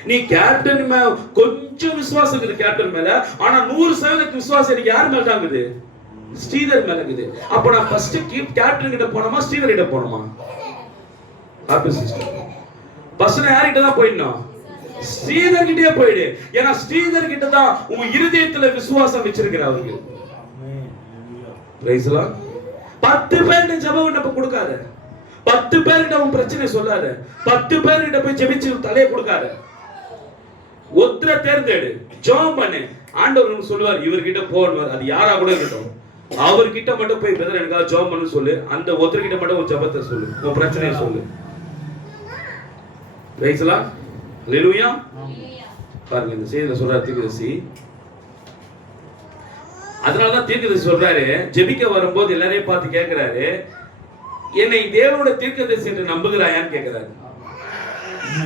நீ கேப்டன் மேல கொஞ்சம் விசுவாசம் இருக்குது கேப்டன் மேல, ஆனா 100% விசுவாசம் எனக்கு யார் மேல தாங்குது? ஸ்ரீதர் மேல இருக்குது. அப்ப நான் ஃபர்ஸ்ட் கேப்டன் கிட்ட போனோமா ஸ்ரீதர் கிட்ட போனோமா? Opposite sister. ஃபர்ஸ்ட் யார் கிட்ட தான் போயிடணும்? ஸ்ரீதர் கிட்டே போயிடு. ஏன்னா ஸ்ரீதர் கிட்ட தான் உங்க இருதயத்துல விசுவாசம் வச்சிருக்கிறாங்க. Price Lord. 10 பேர்ட்ட ஜெபம் பண்ணப்ப கொடுக்காத, 10 பேர்கிட்ட உன் பிரச்சனை சொல்லாத, 10 பேர்கிட்ட போய் ஜெபிச்சு தலையை கொடுக்காத. ஒருத்தரை தேர்ந்தெடு, ஜெபம் பண்ணு. ஆண்டவர் சொல்லுவார் இவர்கிட்ட போவார், அது யாரா கூட இருக்கட்டும், அவர்கிட்ட மட்டும் போய் பிரதர் எனக்காக ஜெபம் பண்ணு சொல்லு. அந்த ஒருத்தர்கிட்ட மட்டும் உன் ஜெபத்தை சொல்லு, உன் பிரச்சனையை சொல்லு. Praise lord. ஹல்லேலூயா. பாருங்க இந்த செய்தியில சொல்றாரு தீர்க்கதரிசி. அதனாலதான் தீர்க்கதரிசி சொல்றாரு, ஜெபிக்க வரும்போது எல்லாரையும் பார்த்து கேட்கிறாரு, என்னை தேவனோட தீர்க்கதரிசி என்று நம்புகிறாயான்னு கேட்கிறாரு.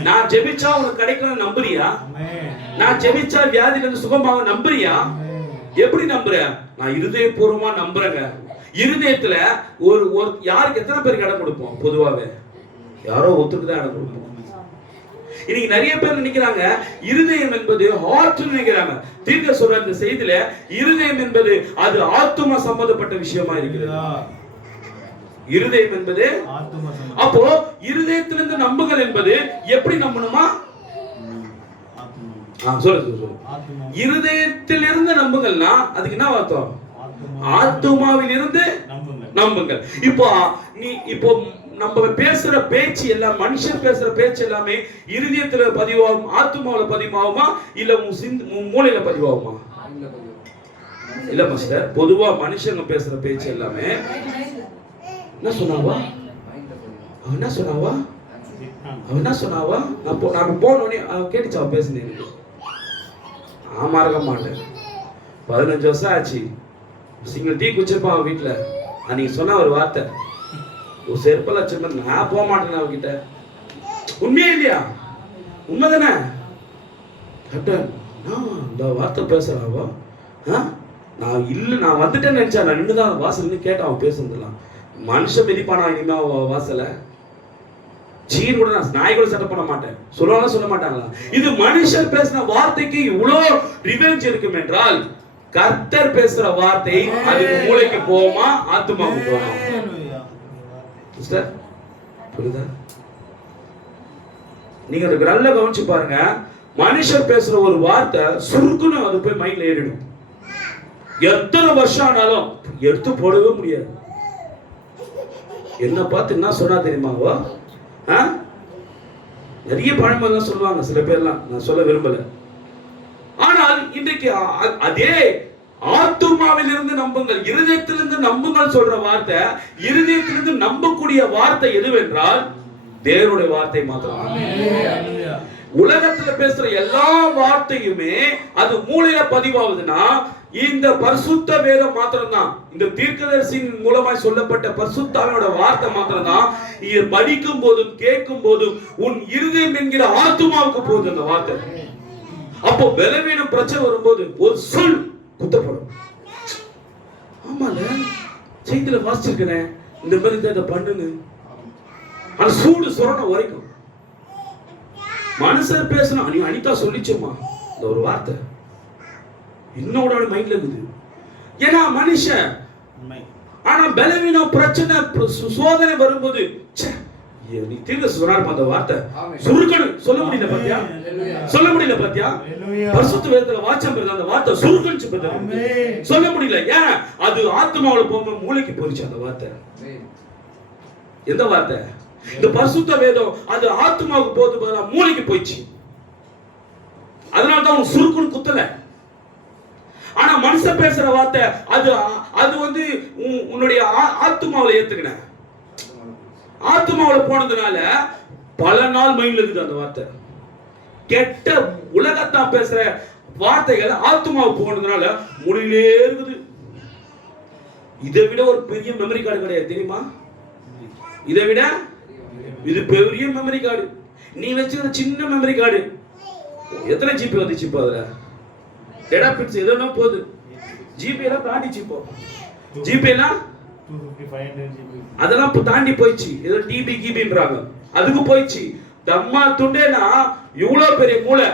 நான் ஜெபிச்சா உனக்கு கிடைக்கும் நம்புறியா? ஆமென். நான் ஜெபிச்சா வியாதியில இருந்து சுகமாக நம்புறியா? எப்படி நம்புற? நான் இருதயபூர்வமா நம்புறேங்க. இருதயத்துல ஒரு ஒரு யாருக்கு எத்தனை பேருக்கு இடம் கொடுப்போம்? பொதுவாவே யாரோ ஒருத்தருக்கு தான் இடம் கொடுப்போம். இன்னைக்கு நிறைய பேர் நினைக்கிறாங்க இருதயம் என்பது ஹார்ட் நினைக்கிறாங்க. தீர்க்க சொல்ற இந்த செய்தியில இருதயம் என்பது அது ஆத்துமா சம்பந்தப்பட்ட விஷயமா இருக்கிறது. இருதயம் என்பது ஆத்தும சம்பந்தம். அப்போ இருதயத்திலிருந்து நம்புங்கள் என்பது எப்படி நம்பணுமா? ஆத்தும. சொல்லு. ஆத்தும. இருதயத்திலிருந்து நம்புங்கள்னா அதுக்கு என்ன அர்த்தம்? ஆத்தும. ஆத்துமாவில் இருந்து நம்புங்கள். நம்புங்கள். இப்போ நம்ம பேசுற பேச்சு எல்லாம், மனுஷன் பேசுற பேச்சு எல்லாமே இருதயத்துல பதிவாகும், ஆத்துமாவில பதிவாகுமா இல்ல உன் மூளையில பதிவாகுமா? இல்ல மாஸ்டர், பொதுவா மனுஷங்க பேசுற பேச்சு எல்லாமே என்ன சொன்னாவா? அவன் என்ன சொன்னாவா? நான் போனோடனே அவன் கேட்டுச்சு, அவன் பேசுனேன். ஆமா இருக்க மாட்டேன். 15 வருஷம் ஆச்சு. சிங்கிள் டீ குடிச்சிருப்பான் அவன் வீட்டுல. அன்னைக்கு சொன்ன ஒரு வார்த்தை, ஒரு செருப்பல வச்சிருப்பேன், நான் போக மாட்டேன் அவகிட்ட. உண்மையா இல்லையா? உண்மைதானே? கேப்டன் இந்த வார்த்தை பேசுறாவா? நான் வந்துட்டேன்னு நினைச்சா, நான் நின்றுதான் வாசல் கேட்டேன் அவன் பேசுறதுலாம். மனுஷன் மிதிப்பானா இனிமே வாசல? சீன் கூட நான் நாய் கூட சட்டை பண்ண மாட்டேன். சொல்லுவாங்க சொல்ல மாட்டாங்களா? இது மனுஷன் பேசின வார்த்தைக்கு இவ்வளோ ரிவெஞ்ச் இருக்கும் என்றால், கர்த்தர் பேசுற வார்த்தை அதுக்கு மூளைக்கு போகுமா ஆத்துமாவுக்கு போகுமா? புரியுதா? நீங்க அதுக்கு நல்லா கவனிச்சு பாருங்க. மனுஷர் பேசுற ஒரு வார்த்தை சுருக்குன்னு அது போய் மைண்ட்ல ஏறிடும். எத்தனை வருஷம் ஆனாலும் எடுத்து போடவே முடியாது. என்ன பார்த்து என்ன சொன்னா தெரியுமாவா? நிறைய பழமொழிலாம் சொல்லுவாங்க சில பேர்லாம், நான் சொல்ல விரும்பல. ஆனால் இன்றைக்கு அதே ஆத்துமாவில் இருந்து நம்புங்கள், இருதயத்திலிருந்து நம்புங்கள் சொல்ற வார்த்தை, இருதயத்திலிருந்து நம்பக்கூடிய வார்த்தை எதுவென்றால் தேவனுடைய வார்த்தை மாத்திரம். உலகத்துல பேசுற எல்லா வார்த்தையுமே அது மூளையில பதிவாகுதுன்னா இந்த பரிசுத்த வேதம் மாத்திரம் தான், இந்த தீர்க்கதரிசியின் மூலமாய் சொல்லப்பட்ட பரிசுத்தாவியோட வார்த்தை மாத்திரம் தான் படிக்கும் போதும் கேட்கும் போதும் உன் இருதயம் என்கிற ஆத்துமாவுக்கு போகுது அந்த வார்த்தை. அப்போ பலவீனம் பிரச்சனை வரும்போது ஒரு சொல் குத்தப்படும். ஆமால செய்தியில வாசிச்சிருக்கிறேன், இந்த மாதிரி இதை பண்ணுன்னு. ஆனா சூடு சொரண வரைக்கும் மனுஷர் பேசணும். நீ அனிதா சொல்லிச்சுமா இந்த ஒரு வார்த்தை இன்னோட மைண்ட்ல இருக்குது. ஏன்னா மனுஷன். ஆனா பலவீனம் பிரச்சனை சோதனை வரும்போது நீ தீர்க்க சொன்னார் அந்த வார்த்தை சுருக்கணும் சொல்ல முடியல பாத்தியா? சொல்ல முடியல பாத்தியா? பரிசுத்த வேதத்துல வாச்சம் அந்த வார்த்தை சுருக்கணிச்சு சொல்ல முடியல. ஏன்? அது ஆத்மாவுல போகும்போது மூளைக்கு போயிடுச்சு அந்த வார்த்தை. எந்த வார்த்தை? இந்த பரிசுத்த வேதம் அது ஆத்மாவுக்கு போது பதிலா மூளைக்கு போயிடுச்சு. அதனாலதான் உன் சுருக்குன்னு குத்தல. ஆனா மனுஷன் பேசுற வார்த்தை அது வந்து உன்னுடைய ஆத்மாவில ஏத்துக்கின, ஆத்மாவில போனதுனால பல நாள் மைண்ட்ல இருக்குது அந்த வார்த்தை. கெட்ட உலகத்தான் பேசுற வார்த்தைகள் ஆத்மாவுக்கு போனதுனால மொழியிலே இருக்குது. இதை விட ஒரு பெரிய மெமரி கார்டு கிடையாது தெரியுமா? இதை விட இது பெரிய மெமரி கார்டு. நீ வச்சிருந்த சின்ன மெமரி கார்டு எத்தனை ஜிபி வந்துச்சு இப்போ? அதுல டேட்டா பிட்ஸ் எதுனா போகுது. ஜிபி எல்லாம் தாண்டிச்சு. இப்போ ஜிபி எல்லாம் 255 GB அதெல்லாம் தாண்டி போயிடுச்சு. ஏதோ டிபி கிபின்றாங்க, அதுக்கு போயிடுச்சு. தம்மா துண்டேனா இவ்வளவு பெரிய மூளை.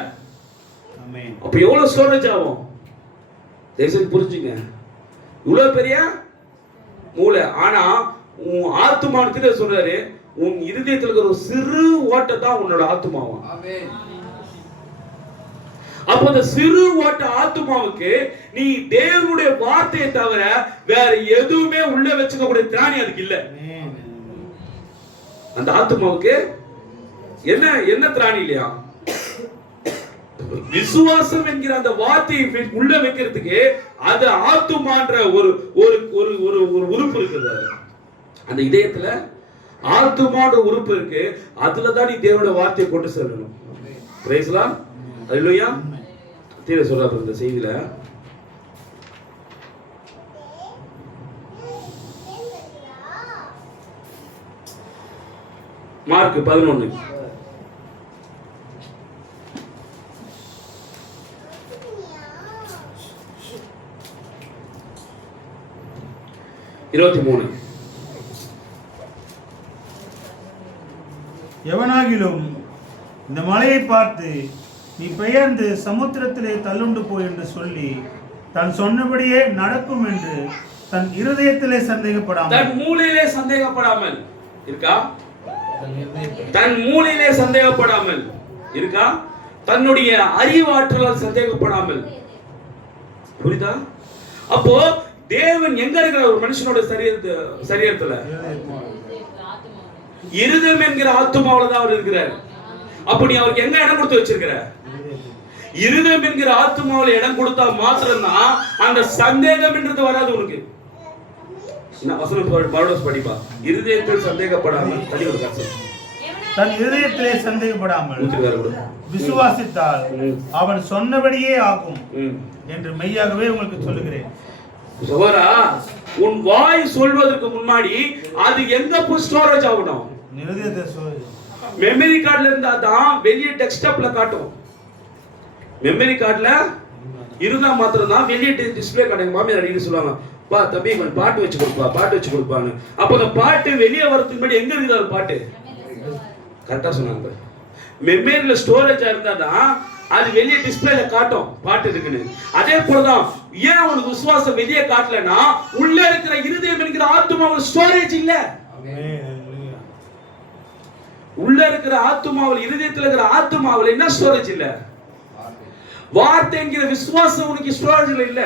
ஆமென். அப்ப எவ்வளவு ஸ்டோரேஜ் ஆகும்? தேசம் புரிஞ்சுங்க. இவ்வளவு பெரிய மூளை. ஆனா உன் ஆத்துமானத்துல சொல்றாரு, உன் இருதயத்துல இருக்கிற ஒரு சிறு ஓட்டை தான் உன்னோட ஆத்துமாவும். அப்ப அந்த சிறு ஓட்ட ஆத்துமாவுக்கு நீ தேவனுடைய வார்த்தையை தவிர வேற எதுவுமே உள்ள வச்சுக்க கூடிய திராணி அதுக்கு இல்ல. அந்த ஆத்துமாவுக்கு என்ன திராணி இல்லையா? விசுவாசம் என்கிற அந்த வார்த்தையை உள்ள வைக்கிறதுக்கு அது ஆத்துமான்ற ஒரு ஒரு ஒரு ஒரு உறுப்பு இருக்குது. அந்த இதயத்துல ஆத்துமான்ற உறுப்பு இருக்கு. அதுலதான் நீ தேவனுடைய வார்த்தையை கொண்டு செல்லணும். Praise lord. அல்லேலூயா. தீர சொல்றாரு இந்த செய்தியில, மார்க் 11 23. எவனாகிலும் இந்த மலையை பார்த்து நீ பெயர்ந்து சமுத்திரத்திலே தள்ளுண்டு போய் என்று சொல்லி தான் சொன்னபடியே நடக்கும் என்று தன் இருதயத்திலே சந்தேகப்படாமல், தன் மூளையிலே சந்தேகப்படாமல் இருக்கா? தன் மூளையிலே சந்தேகப்படாமல் இருக்கா? தன்னுடைய அறிவாற்றலால் சந்தேகப்படாமல். புரியுதா? அப்போ தேவன் எங்க இருக்கிற ஒரு மனுஷனோட சரீரத்துல இருதயம் என்கிற ஆத்துமாவில தான் அவர் இருக்கிறார். அப்ப நீ அவருக்கு எங்க இடம் கொடுத்து வச்சிருக்கிற? இருதயம் என்கிற ஆத்துமாவில இடம் கொடுத்தா மாத்திரம்தான் அந்த சந்தேகம் என்றது வராது உனக்கு. வசனம் படிப்பா. இருதயத்தில் சந்தேகப்படாமல் தனி ஒரு கருத்து. தன் இருதயத்திலே சந்தேகப்படாமல் விசுவாசித்தால் அவன் சொன்னபடியே ஆகும் என்று மெய்யாகவே உங்களுக்கு சொல்லுகிறேன். சகோதரா, உன் வாய் சொல்வதற்கு முன்னாடி அது எங்க போய் ஸ்டோரேஜ் ஆகணும்? மெமரி கார்டுல இருந்தா தான் வெளியே டெஸ்க்டாப்ல காட்டும். மெமரி கார்டுல இருந்தா மாத்திரம் தான் வெளியே டிஸ்பிளே காட்டும். மாமியார் அடிக்கடி சொல்லுவாங்க, பா தம்பி கொஞ்சம் பாட்டு வச்சு கொடுப்பா, பாட்டு வச்சு கொடுப்பான்னு. அப்ப அந்த பாட்டு வெளியே வரதுக்கு முன்னாடி எங்க இருக்குது அந்த பாட்டு? கரெக்டா சொன்னாங்க. மெமரியில ஸ்டோரேஜா இருந்தா தான் அது வெளியே டிஸ்பிளேல காட்டும் பாட்டு இருக்குன்னு. அதே போலதான் ஏன் உனக்கு விசுவாசம் வெளியே காட்டலன்னா உள்ள இருக்கிற இருதயம் என்கிற ஆத்துமாவில் ஸ்டோரேஜ் இல்ல. உள்ள இருக்கிற ஆத்துமாவில், இருதயத்தில் இருக்கிற ஆத்துமாவில் என்ன ஸ்டோரேஜ் இல்ல? வார்த்தை என்கிற விசுவாசம் உனக்கு ஸ்டோரேஜ்ல இல்ல.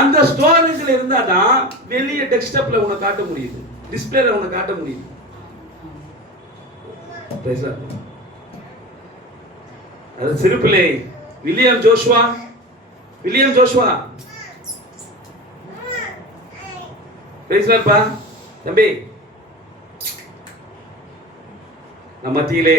அந்த ஸ்டோரேஜ்ல இருந்தா தான் வெளியே டெஸ்க்டாப்ல உன்னை காட்ட முடியுது, டிஸ்பிளேல உன்னை காட்ட முடியுது. அது சிறுபிள்ளை வில்லியம் ஜோஷுவா பேசலாம்ப்பா தம்பி. நம் மத்தியிலே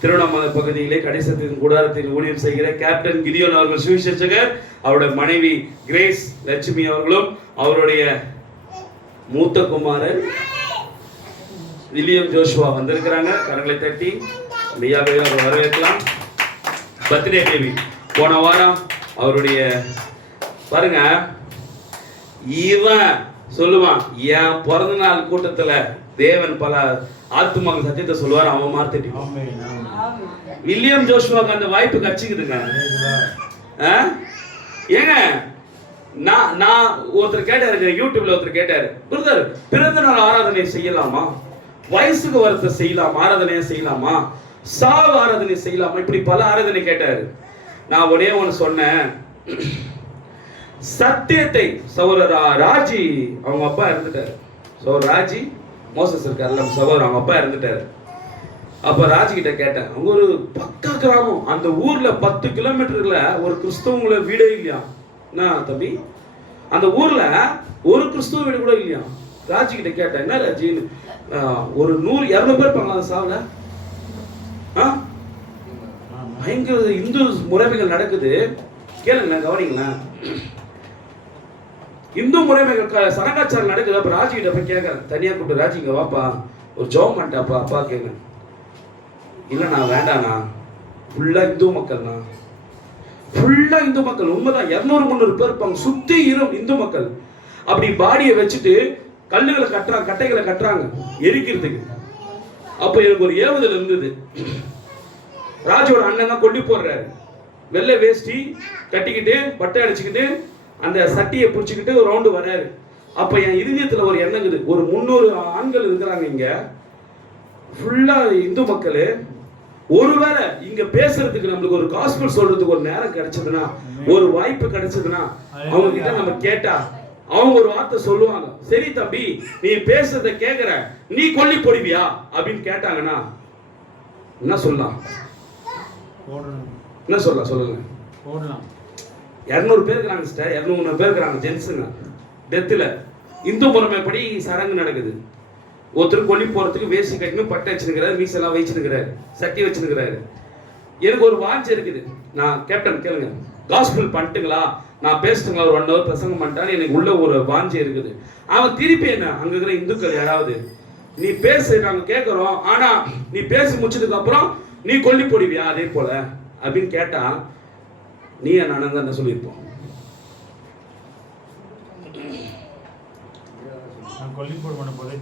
திருவண்ணாமலை பகுதியிலே கடைசத்தின் கூடாரத்தில் ஊழியம் செய்கிற கேப்டன் கிதியோன் அவர்கள் சுவிசேஷகர், அவருடைய மனைவி கிரேஸ் லட்சுமி அவர்களும் அவருடைய மூத்த குமாரன் வில்லியம் ஜோஷுவா வந்திருக்கிறாங்க. கரங்களை தட்டி மெய்யாகவே அவர் வரவேற்கலாம். பர்த்டே பேபி போன வாரம் அவருடைய பாருங்க, இவன் சொல்லுவான் என் பிறந்த நாள் கூட்டத்துல தேவன் பல ஆத்துமாக்கள் சத்தியத்தை சொல்லுவார். அவன் மார்த்தட்டி வில்லியம் ஜோஷுவாக்கு அந்த வாய்ப்பு கிடைச்சிக்குதுங்க. ஏங்க நான் ஒருத்தர் கேட்டாரு, யூடியூப்ல ஒருத்தர் கேட்டாரு, பிரதர் பிறந்த நாள் ஆராதனை செய்யலாமா, வயசுக்கு வரத்தை செய்யலாம், ஆராதனையை செய்யலாமா, சாவு ஆராதனை செய்யலாமா, இப்படி பல ஆராதனை கேட்டாரு. நான் ஒரே ஒன்று சொன்னேன், சத்தியத்தை சகோதரர் ராஜி அவங்க அப்பா இறந்துட்டாரு. சகோதரர் ராஜி மோசஸ் இருக்காருல்ல சகோதரர், அவங்க அப்பா இறந்துட்டாரு. அப்ப ராஜி கிட்ட கேட்டேன், அவங்க ஒரு பக்கா கிராமம், அந்த ஊர்ல 10 கிலோமீட்டர்ல ஒரு கிறிஸ்தவங்கள வீடே இல்லையா. என்ன தம்பி, அந்த ஊர்ல ஒரு கிறிஸ்துவ வீடு கூட இல்லையா. ராஜி கிட்ட கேட்டேன், என்ன ராஜின்னு, ஒரு 100-200 பேர் இருப்பாங்களா அந்த சாவுல. பயங்கர இந்து முறைமைகள் நடக்குது. கேளுங்க, கவனிங்களேன், இந்து முறைமைகள் சரங்காச்சாரம் நடக்குது. அப்ப ராஜி கிட்ட போய் கேட்கறேன், தனியா கூப்பிட்டு, ராஜி இங்க வாப்பா ஒரு ஜோம் பண்ணிட்டாப்பா அப்பா கேட்க. இல்லைண்ணா வேண்டாண்ணா, ஃபுல்லா இந்து மக்கள்ண்ணா, ஃபுல்லா இந்து மக்கள். உண்மைதான், 200-300 பேர் இருப்பாங்க, சுத்தி இந்து மக்கள். அப்படி பாடியை வச்சுட்டு கல்லுகளை கட்டுறாங்க, கட்டைகளை கட்டுறாங்க எரிக்கிறதுக்கு. அப்ப எனக்கு ஒரு ஏவுதல் இருந்தது. ராஜோட அண்ணன் தான் கொண்டு போடுறாரு, வெள்ளை வேஷ்டி கட்டிக்கிட்டு பட்டை அடிச்சுக்கிட்டு அந்த சட்டியை பிடிச்சிக்கிட்டு ஒரு ரவுண்டு வர்றாரு. அப்ப என் இருதயத்துல ஒரு எண்ணங்குது, ஒரு 300 ஆண்கள் இருக்கிறாங்க இங்க, ஃபுல்லா இந்து மக்கள். ஒருவேளை இங்க பேசுறதுக்கு நம்மளுக்கு ஒரு காஸ்பல் சொல்றதுக்கு ஒரு நேரம் கிடைச்சதுன்னா, ஒரு வாய்ப்பு கிடைச்சதுன்னா, அவங்க கிட்ட நம்ம கேட்டா அவங்க ஒரு வார்த்தை சொல்லுவாங்க, சரி தம்பி நீ பேசுறத கேக்குற, நீ கொல்லி போடுவியா அப்படின்னு கேட்டாங்கன்னா என்ன சொல்லலாம்? என்ன சொல்லலாம் சொல்லுங்க? 200 பேர் இருக்கிறாங்க சிஸ்டர், 200 பேர் இருக்கிறாங்க ஜென்ஸுங்க. டெத்துல இந்து முறைமைப்படி சடங்கு நடக்குது. ஒருத்தர் கொல்லி போறதுக்கு வேஷ்டி கட்டினு பட்டை வச்சுருக்கிறாரு, மீசெல்லாம் வச்சுருக்கிறாரு, சட்டி வச்சுருக்கிறாரு. எனக்கு ஒரு வாஞ்சி இருக்குது, நான் கேப்டன் கேளுங்க, காஸ்பிள் பண்ணிட்டுங்களா, நான் பேசுட்டுங்களா, ஒரு 1 hour பிரசங்கம் பண்ணிட்டான்னு எனக்கு உள்ள ஒரு வாஞ்சி இருக்குது. அவன் திருப்பி என்ன, அங்க இருக்கிற இந்துக்கள் யாராவது நீ பேசு நாங்க கேட்கிறோம், ஆனா நீ பேசி முடிச்சதுக்கு அப்புறம் நீ கொல்லி போடுவியா அதே போல அப்படின்னு கேட்டா நீ நானும் தான் என்ன சொல்லியிருப்போம்? கொல்லிப்போடு பண்ண போதே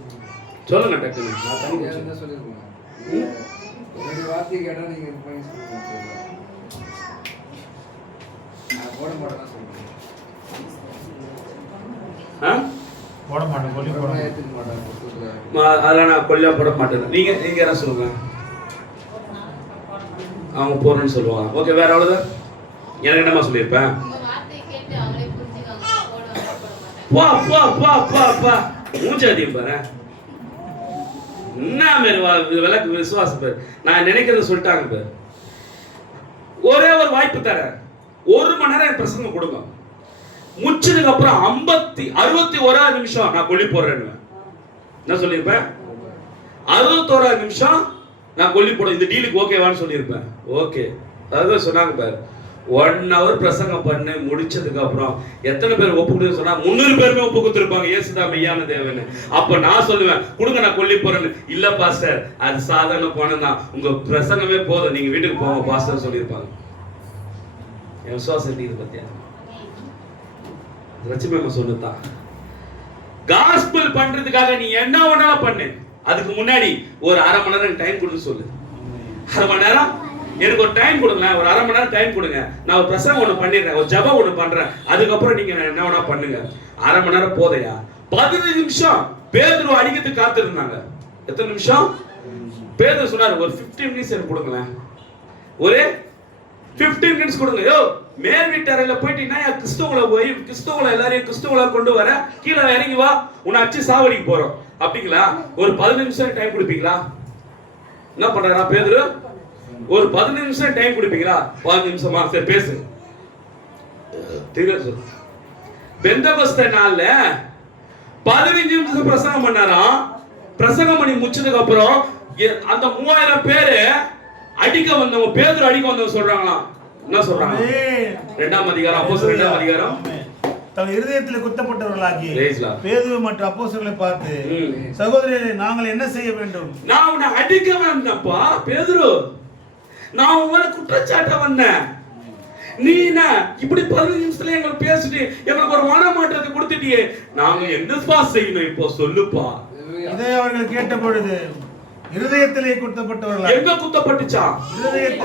சொல்லுங்க டக்குன்னு. நான் தண்ணி ஏன் குடிச்சேன். தான் சொல்லிருக்கோங்க. என்னுடைய வார்த்தையை கேட்டா நீங்க இது பண்ணி சொல்லுங்க. நான் போட மாட்டேன்னு சொல்றேன். ஆ? போட மாட்டேன் கொல்லி போட அப்புறமா ஏத்துக்க மாட்டாங்க சொல்றேன். அதெல்லாம் நான் கொல்லியா போட மாட்டேன். நீங்க யாரா சொல்லுங்க. அவங்க போறேன்னு சொல்லுவாங்க. ஓகே, வேற அவ்வளவுதான். எனக்கு என்னமா சொல்லியிருப்பேன்? பா பா பா பா பா மூஞ்சாதியம் பாரு. என்ன மாரி விளக்கு விசுவாசம் பாரு. நான் நினைக்கிறத சொல்லிட்டாங்க பாரு. ஒரே ஒரு வாய்ப்பு தரேன். 1 மணி நேரம் பிரசங்கம் கொடுங்க. முடிச்சதுக்கு அப்புறம் 61 நிமிஷம் நான் கொல்லி போடுறேன்னு என்ன சொல்லியிருப்பேன்? 61 நிமிஷம் நான் கொல்லி போட இந்த டீலுக்கு ஓகேவான்னு சொல்லியிருப்பேன். ஓகே, அதான் சொன்னாங்க பாரு. 1 hour பிரசங்கம் பண்ணி முடிச்சதுக்கு அப்புறம் எத்தனை பேர் ஒப்பு கொடுத்து சொன்னா 300 பேருமே ஒப்பு கொடுத்துருப்பாங்க. இயேசுதான் மெய்யான தேவன். அப்ப நான் சொல்லுவேன், கொடுங்க நான் கொல்லி போறேன்னு. இல்ல பாஸ்டர், அது சாதாரண பணம் தான், உங்க பிரசங்கமே போதும், நீங்க வீட்டுக்கு போங்க பாஸ்டர் சொல்லியிருப்பாங்க. என் விசுவாசம் இது பத்தியா லட்சுமி சொன்னதான். காஸ்பல் பண்றதுக்காக நீ என்ன வேணாலும் பண்ணு. அதுக்கு முன்னாடி ஒரு 1/2 மணி நேரம் டைம் கொடுத்து சொல்லு. 1/2 மணி நேரம் எனக்கு ஒரு டைம் கொடுங்க. ஒரு 1/2 மணி நேரம் டைம் கொடுங்க. நான் ஒரு பிரசங்கம் ஒண்ணு பண்ணிடுறேன், ஒரு ஜெபம் ஒண்ணு பண்றேன். அதுக்கப்புறம் நீங்க என்ன வேணா பண்ணுங்க. 1/2 மணி நேரம் போதையா? 15 நிமிஷம் பேதுரு அடிக்கிறதுக்கு காத்திருந்தாங்க. எத்தனை நிமிஷம்? பேதுரு சொன்னாரு, ஒரு 15 மினிட்ஸ் எனக்கு கொடுங்களேன். ஒரு 15 மினிட்ஸ் கொடுங்க. யோ, மேல் வீட்டறையில போயிட்டீங்கன்னா கிறிஸ்தவங்களை எல்லாரையும் கிறிஸ்தவங்களை கொண்டு வர, கீழே இறங்கி வா, உன்னை அடிச்சு சாவடிக்கு போறோம் அப்படிங்களா? ஒரு 15 நிமிஷம் டைம் கொடுப்பீங்களா? என்ன பண்றா பேதுரு? ஒரு 15 நிமிஷம் டைம் கொடுப்பீங்களா? 15 நிமிஷமா? சரி பேசு. பெந்தகோஸ்தே நாள்ல 15 நிமிஷம் பிரசங்கம் பண்ணாராம். பிரசங்கம் பண்ணி முடிச்சதுக்கு அப்புறம் அந்த 3000 பேரு அடிக்க வந்தவங்க, பேதுரு அடிக்க வந்தவங்க சொல்றாங்களாம். என்ன சொல்றாங்க? 2ஆம் அதிகாரம், அப்போஸ்தலர் 2ஆம் அதிகாரம். தங்கள் இருதயத்தில் குத்தப்பட்டவர்களாகி பேதுரு மற்றும் அப்போஸ்தலர்களை பார்த்து, சகோதரரே, நாங்கள் என்ன செய்ய வேண்டும்? நான் உன்னை அடிக்க வந்தப்பா பேதுரு, நான் உங்களை குற்றச்சாட்ட வந்தேன். நீ என்ன இப்படி 15 நிமிஷத்துல எங்களுக்கு பேசிட்டு எங்களுக்கு ஒரு மனமாற்றத்தை கொடுத்துட்டியே, நாங்க என்னப்பா செய்யணும் இப்போ சொல்லுப்பா. இதை அவர்கள் கேட்ட பொழுது இருதயத்திலே குத்தப்பட்டவர்களாக. எங்க குத்தப்பட்டுச்சா?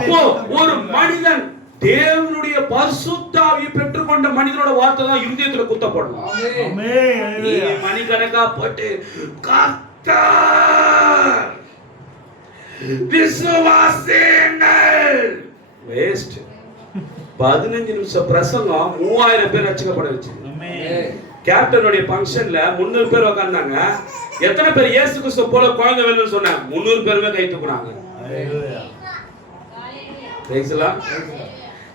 அப்போ ஒரு மனிதன் தேவனுடைய பரிசுத்த ஆவியை பெற்றுக்கொண்ட மனிதனோட வார்த்தை தான் இருதயத்துல குத்தப்படும். நீ மணிக்கணக்கா போட்டு கர்த்தர் விசுவாசியுங்கள் வேஸ்ட். 15 நிமிஷம் பிரசங்கம் 3000 பேர் ரட்சிக்கப்பட வச்சு. கேப்டனுடைய ஃபங்க்ஷன்ல 300 பேர் உட்கார்ந்தாங்க. எத்தனை பேர் இயேசு கிறிஸ்து போல குழந்தை வேணும்னு சொன்னாங்க? 300 பேருமே கை தூக்குறாங்க.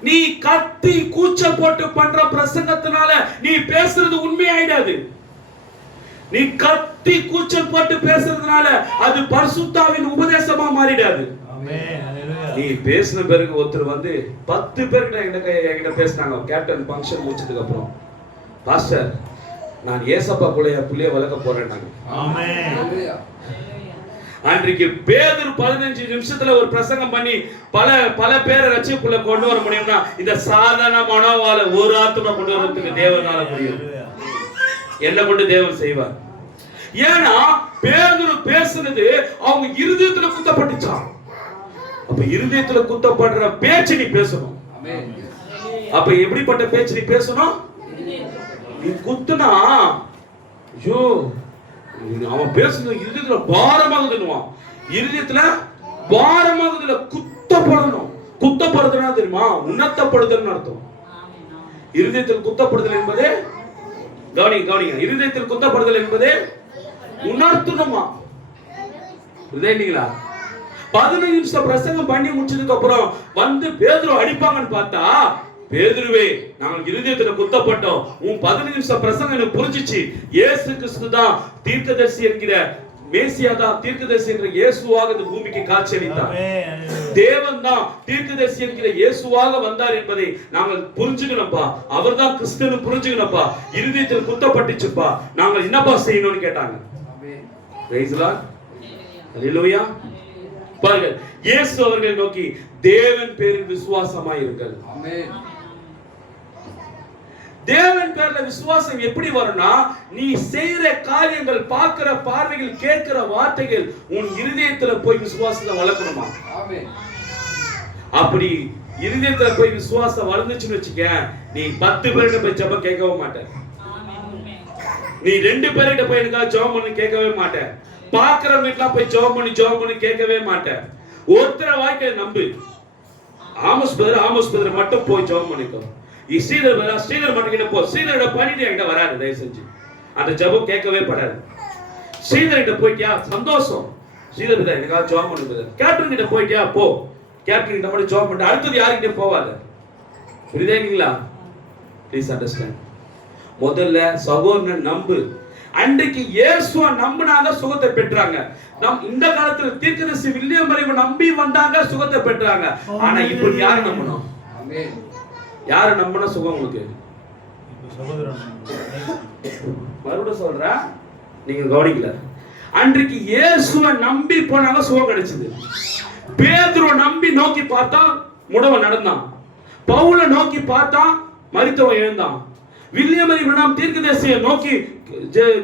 நீ கத்தி கூச்சல் போட்டு பண்ற பிரசங்கத்தினால நீ பேசுறது உண்மையாயிடாது. நீ கத்தி கூச்சல் போட்டு பேசுறதுனால அது பரிசுத்தாவின் உபதேசமா மாறிடாது. நீ பேசின பிறகு ஒருத்தர் வந்து 10 பேர்கிட்ட என்கிட்ட பேசினாங்க கேப்டன் ஃபங்க்ஷன் முடிச்சதுக்கு அப்புறம், பாஸ்டர் நான் ஏசப்பா புள்ளைய வளர்க்க போறேன். அன்றைக்கு பேதுரு 15 நிமிஷத்துல ஒரு பிரசங்கம் பண்ணி பல பேரை ரட்சிப்புக்குள்ள கொண்டு வர முடியும்னா இந்த சாதாரண மனோவால ஒரு ஆத்மா கொண்டு வரதுக்கு தேவனால முடியும். என்ன கொண்டு தேவன் செய்வார்? ஏன்னா பேதுரு பேசுனது அவங்க இருதயத்துல குத்தப்பட்டுச்சான். அப்ப இருதயத்துல குத்தப்படுற பேச்சு நீ பேசணும். அப்ப எப்படிப்பட்ட பேச்சு நீ பேசணும்? நீ குத்துனா ஐயோ அவன் பேசுறது இருதயத்துல பாரமாகுதுன்னுவான். இருதயத்துல பாரமாகுதுல குத்தப்படணும். குத்தப்படுதுன்னா தெரியுமா? உணர்த்தப்படுதல் அர்த்தம். இருதயத்தில் குத்தப்படுதல் என்பது கவனிங்க, இருதயத்தில் குத்தப்படுதல் என்பது உணர்த்தணுமா? இல்லைங்களா? 15 நிமிஷம் பிரசங்கம் பண்ணி முடிச்சதுக்கு அப்புறம் வந்து பேதுரு அடிப்பாங்கன்னு பார்த்தா, பேதுருவே நாங்கள் இருதயத்துல குத்தப்பட்டோம், உன் 15 நிமிஷம் பிரசங்கம் எனக்கு புரிஞ்சிச்சு. இயேசு கிறிஸ்து தான் தீர்க்கதரிசி என்கிற மேசியா தான் தீர்க்கதரிசி என்கிற இயேசுவாக இந்த பூமிக்கு காட்சியளித்தார். தேவன் தான் தீர்க்கதரிசி என்கிற இயேசுவாக வந்தார் என்பதை நாங்கள் புரிஞ்சுக்கணும்ப்பா. அவர் தான் கிறிஸ்துன்னு புரிஞ்சுக்கணும்ப்பா. இருதயத்தில் குத்தப்பட்டுச்சுப்பா, நாங்கள் என்னப்பா செய்யணும்னு கேட்டாங்க. Praise the lord. ஹல்லேலூயா. பாருங்கள், இயேசு அவர்களை நோக்கி தேவன் பேரில் விசுவாசமாய் இருங்கள். ஆமென். தேவன் பேர்ல விசுவாசம் எப்படி வரும்னா, நீ செய்யற காரியங்கள், பார்க்கிற பார்வைகள், கேட்கிற வார்த்தைகள் உன் இருதயத்துல போய் விசுவாசத்தை வளர்க்கணுமா. அப்படி இருதயத்துல போய் விசுவாசம் வளர்ந்துச்சுன்னு வச்சுக்க, நீ 10 பேர்கிட்ட போய் ஜெபம் கேட்கவே மாட்டேன். நீ 2 பேர்கிட்ட போய் எனக்காக ஜெபம் பண்ணி கேட்கவே மாட்டேன். பார்க்கிற வீட்டுலாம் போய் ஜெபம் பண்ணி கேட்கவே மாட்டேன். ஒருத்தர வாழ்க்கையை நம்பு. ஆமோஸ் பிரதர் மட்டும் போய் ஜெபம் பண்ணிக்கோ. ஸ்ரீதர் மட்டும் கிட்ட போ. ஸ்ரீதரோட பண்ணிட்டு என்கிட்ட வராது, தயவு செஞ்சு. அந்த ஜெபம் கேட்கவே படாது. ஸ்ரீதர்கிட்ட போயிட்டியா, சந்தோஷம். ஸ்ரீதர் பிரதர் எனக்காக ஜெபம் பண்ணு பிரதர். கேப்டன் கிட்ட போயிட்டியா, போ. கேப்டன் கிட்ட மட்டும் ஜெபம் பண்ணிட்டு அடுத்தது யாருக்கிட்ட போவாத. புரியுதுங்களா? Please understand. முதல்ல சகோதரனை நம்பு. அன்றைக்கு இயேசுவை நம்பினாங்க, சுகத்தை பெற்றாங்க. இந்த காலத்துல தீர்க்கதரிசி வில்லியம் மரியை நம்பி வந்தாங்க, சுகத்தை பெற்றாங்க. ஆனா இப்போ யாரை நம்பணும்? யாரை நம்பினா சுகம் உங்களுக்கு? மறுபடியும் சொல்றேன், நீங்க கவனிக்கல. அன்றைக்கு இயேசுவை நம்பி போனாங்க, சுகம் கிடைச்சது. பேதுருவை நம்பி நோக்கி பார்த்தா முடவன் நடந்தான். பவுலை நோக்கி பார்த்தா மரித்தவன் எழுந்தான். வில்லியம் மரியம் தீர்க்கதரிசியை நோக்கி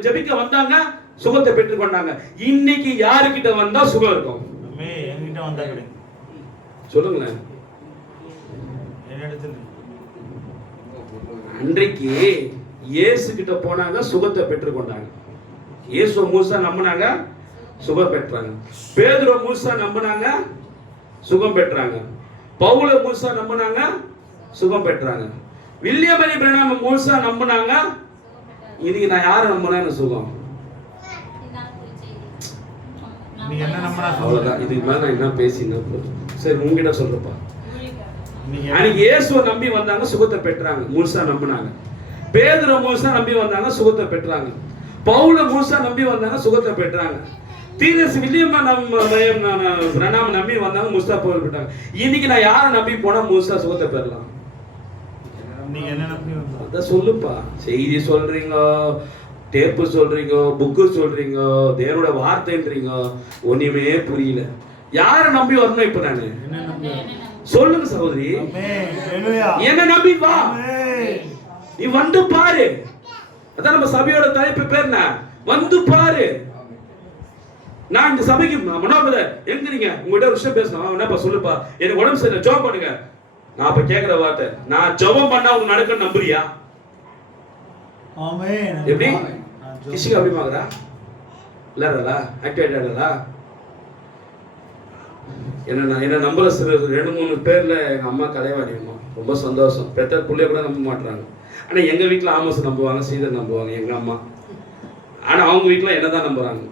ஜெபிக்க வந்தாங்க, சுகத்தை பெற்றுக் கொண்டாங்க. இன்னைக்கு யாருக்கிட்ட வந்தா சுகம் இருக்கும்? சொல்லுங்களேன். அன்றைக்கு இயேசு கிட்ட போனாங்க, சுகத்தை பெற்றுக் கொண்டாங்க. இயேசு முழுசா நம்பினாங்க, சுகம் பெற்றாங்க. பேதுரு முழுசா நம்பினாங்க, சுகம் பெற்றாங்க. பவுல முழுசா நம்பினாங்க, சுகம் பெற்றாங்க. வில்லியம் மரியம் முழுசா நம்பினாங்க. இன்னைக்கு நான் யாரை நம்பினேன்னு சுகம். அவ்வளவுதான். இதுக்கு மேல நான் என்ன பேசினா சரி, உங்ககிட்ட சொல்றப்பா. அன்னைக்கு இயேசுவை நம்பி வந்தாங்க, சுகத்தை பெற்றாங்க, முழுசா நம்பினாங்க. பேதுரு முழுசா நம்பி வந்தாங்க, சுகத்தை பெற்றாங்க. பவுல முழுசா நம்பி வந்தாங்க, சுகத்தை பெற்றாங்க. தீர்க்கதரிசி வில்லியம் மரியம் நம்பி வந்தாங்க, முழுசா பெற்றாங்க. இன்னைக்கு நான் யாரை நம்பி போனா முழுசா சுகத்தை பெறலாம்? அத சொல்லுப்பா. செய்தி சொல்றீங்க, டேப்பு சொல்றீங்க, புக்கு சொல்றீங்க, தேவனோட வார்த்தைன்றீங்க, ஒண்ணுமே புரியல. யாரை நம்பி வரணும் இப்ப நானு? சொல்லுங்க சகோதரி. என்ன நம்பி வா, நீ வந்து பாரு. அதான் நம்ம சபையோட தலைப்பு பேர் என்ன? வந்து பாரு. நான் இந்த சபைக்கு மனோபதர் எங்கிறீங்க, உங்ககிட்ட ஒரு விஷயம் பேசணும். என்னப்பா சொல்லுப்பா. எனக்கு உடம்பு சரியில்லை, ஜெபம் பண்ணுங்க. நான் அப்ப கேட்கிற வார்த்தை, நான் ஜெபம் பண்ணா உங்க நடக்க நம்புறியா? எப்படி கிஷிக்கு அப்படி பாக்குறா? இல்லடா ஆக்டிவேட் ஆடா. என்ன நம்புற சில 2-3 பேர்ல எங்க அம்மா கலைவாணி அம்மா ரொம்ப சந்தோஷம். பெத்த பிள்ளைய கூட நம்ப மாட்டாங்க. ஆனா எங்க வீட்டுல ஆமோஸ் நம்புவாங்க, ஸ்ரீதர் நம்புவாங்க எங்க அம்மா. ஆனா அவங்க வீட்டுல என்னதான் நம்புறாங்க.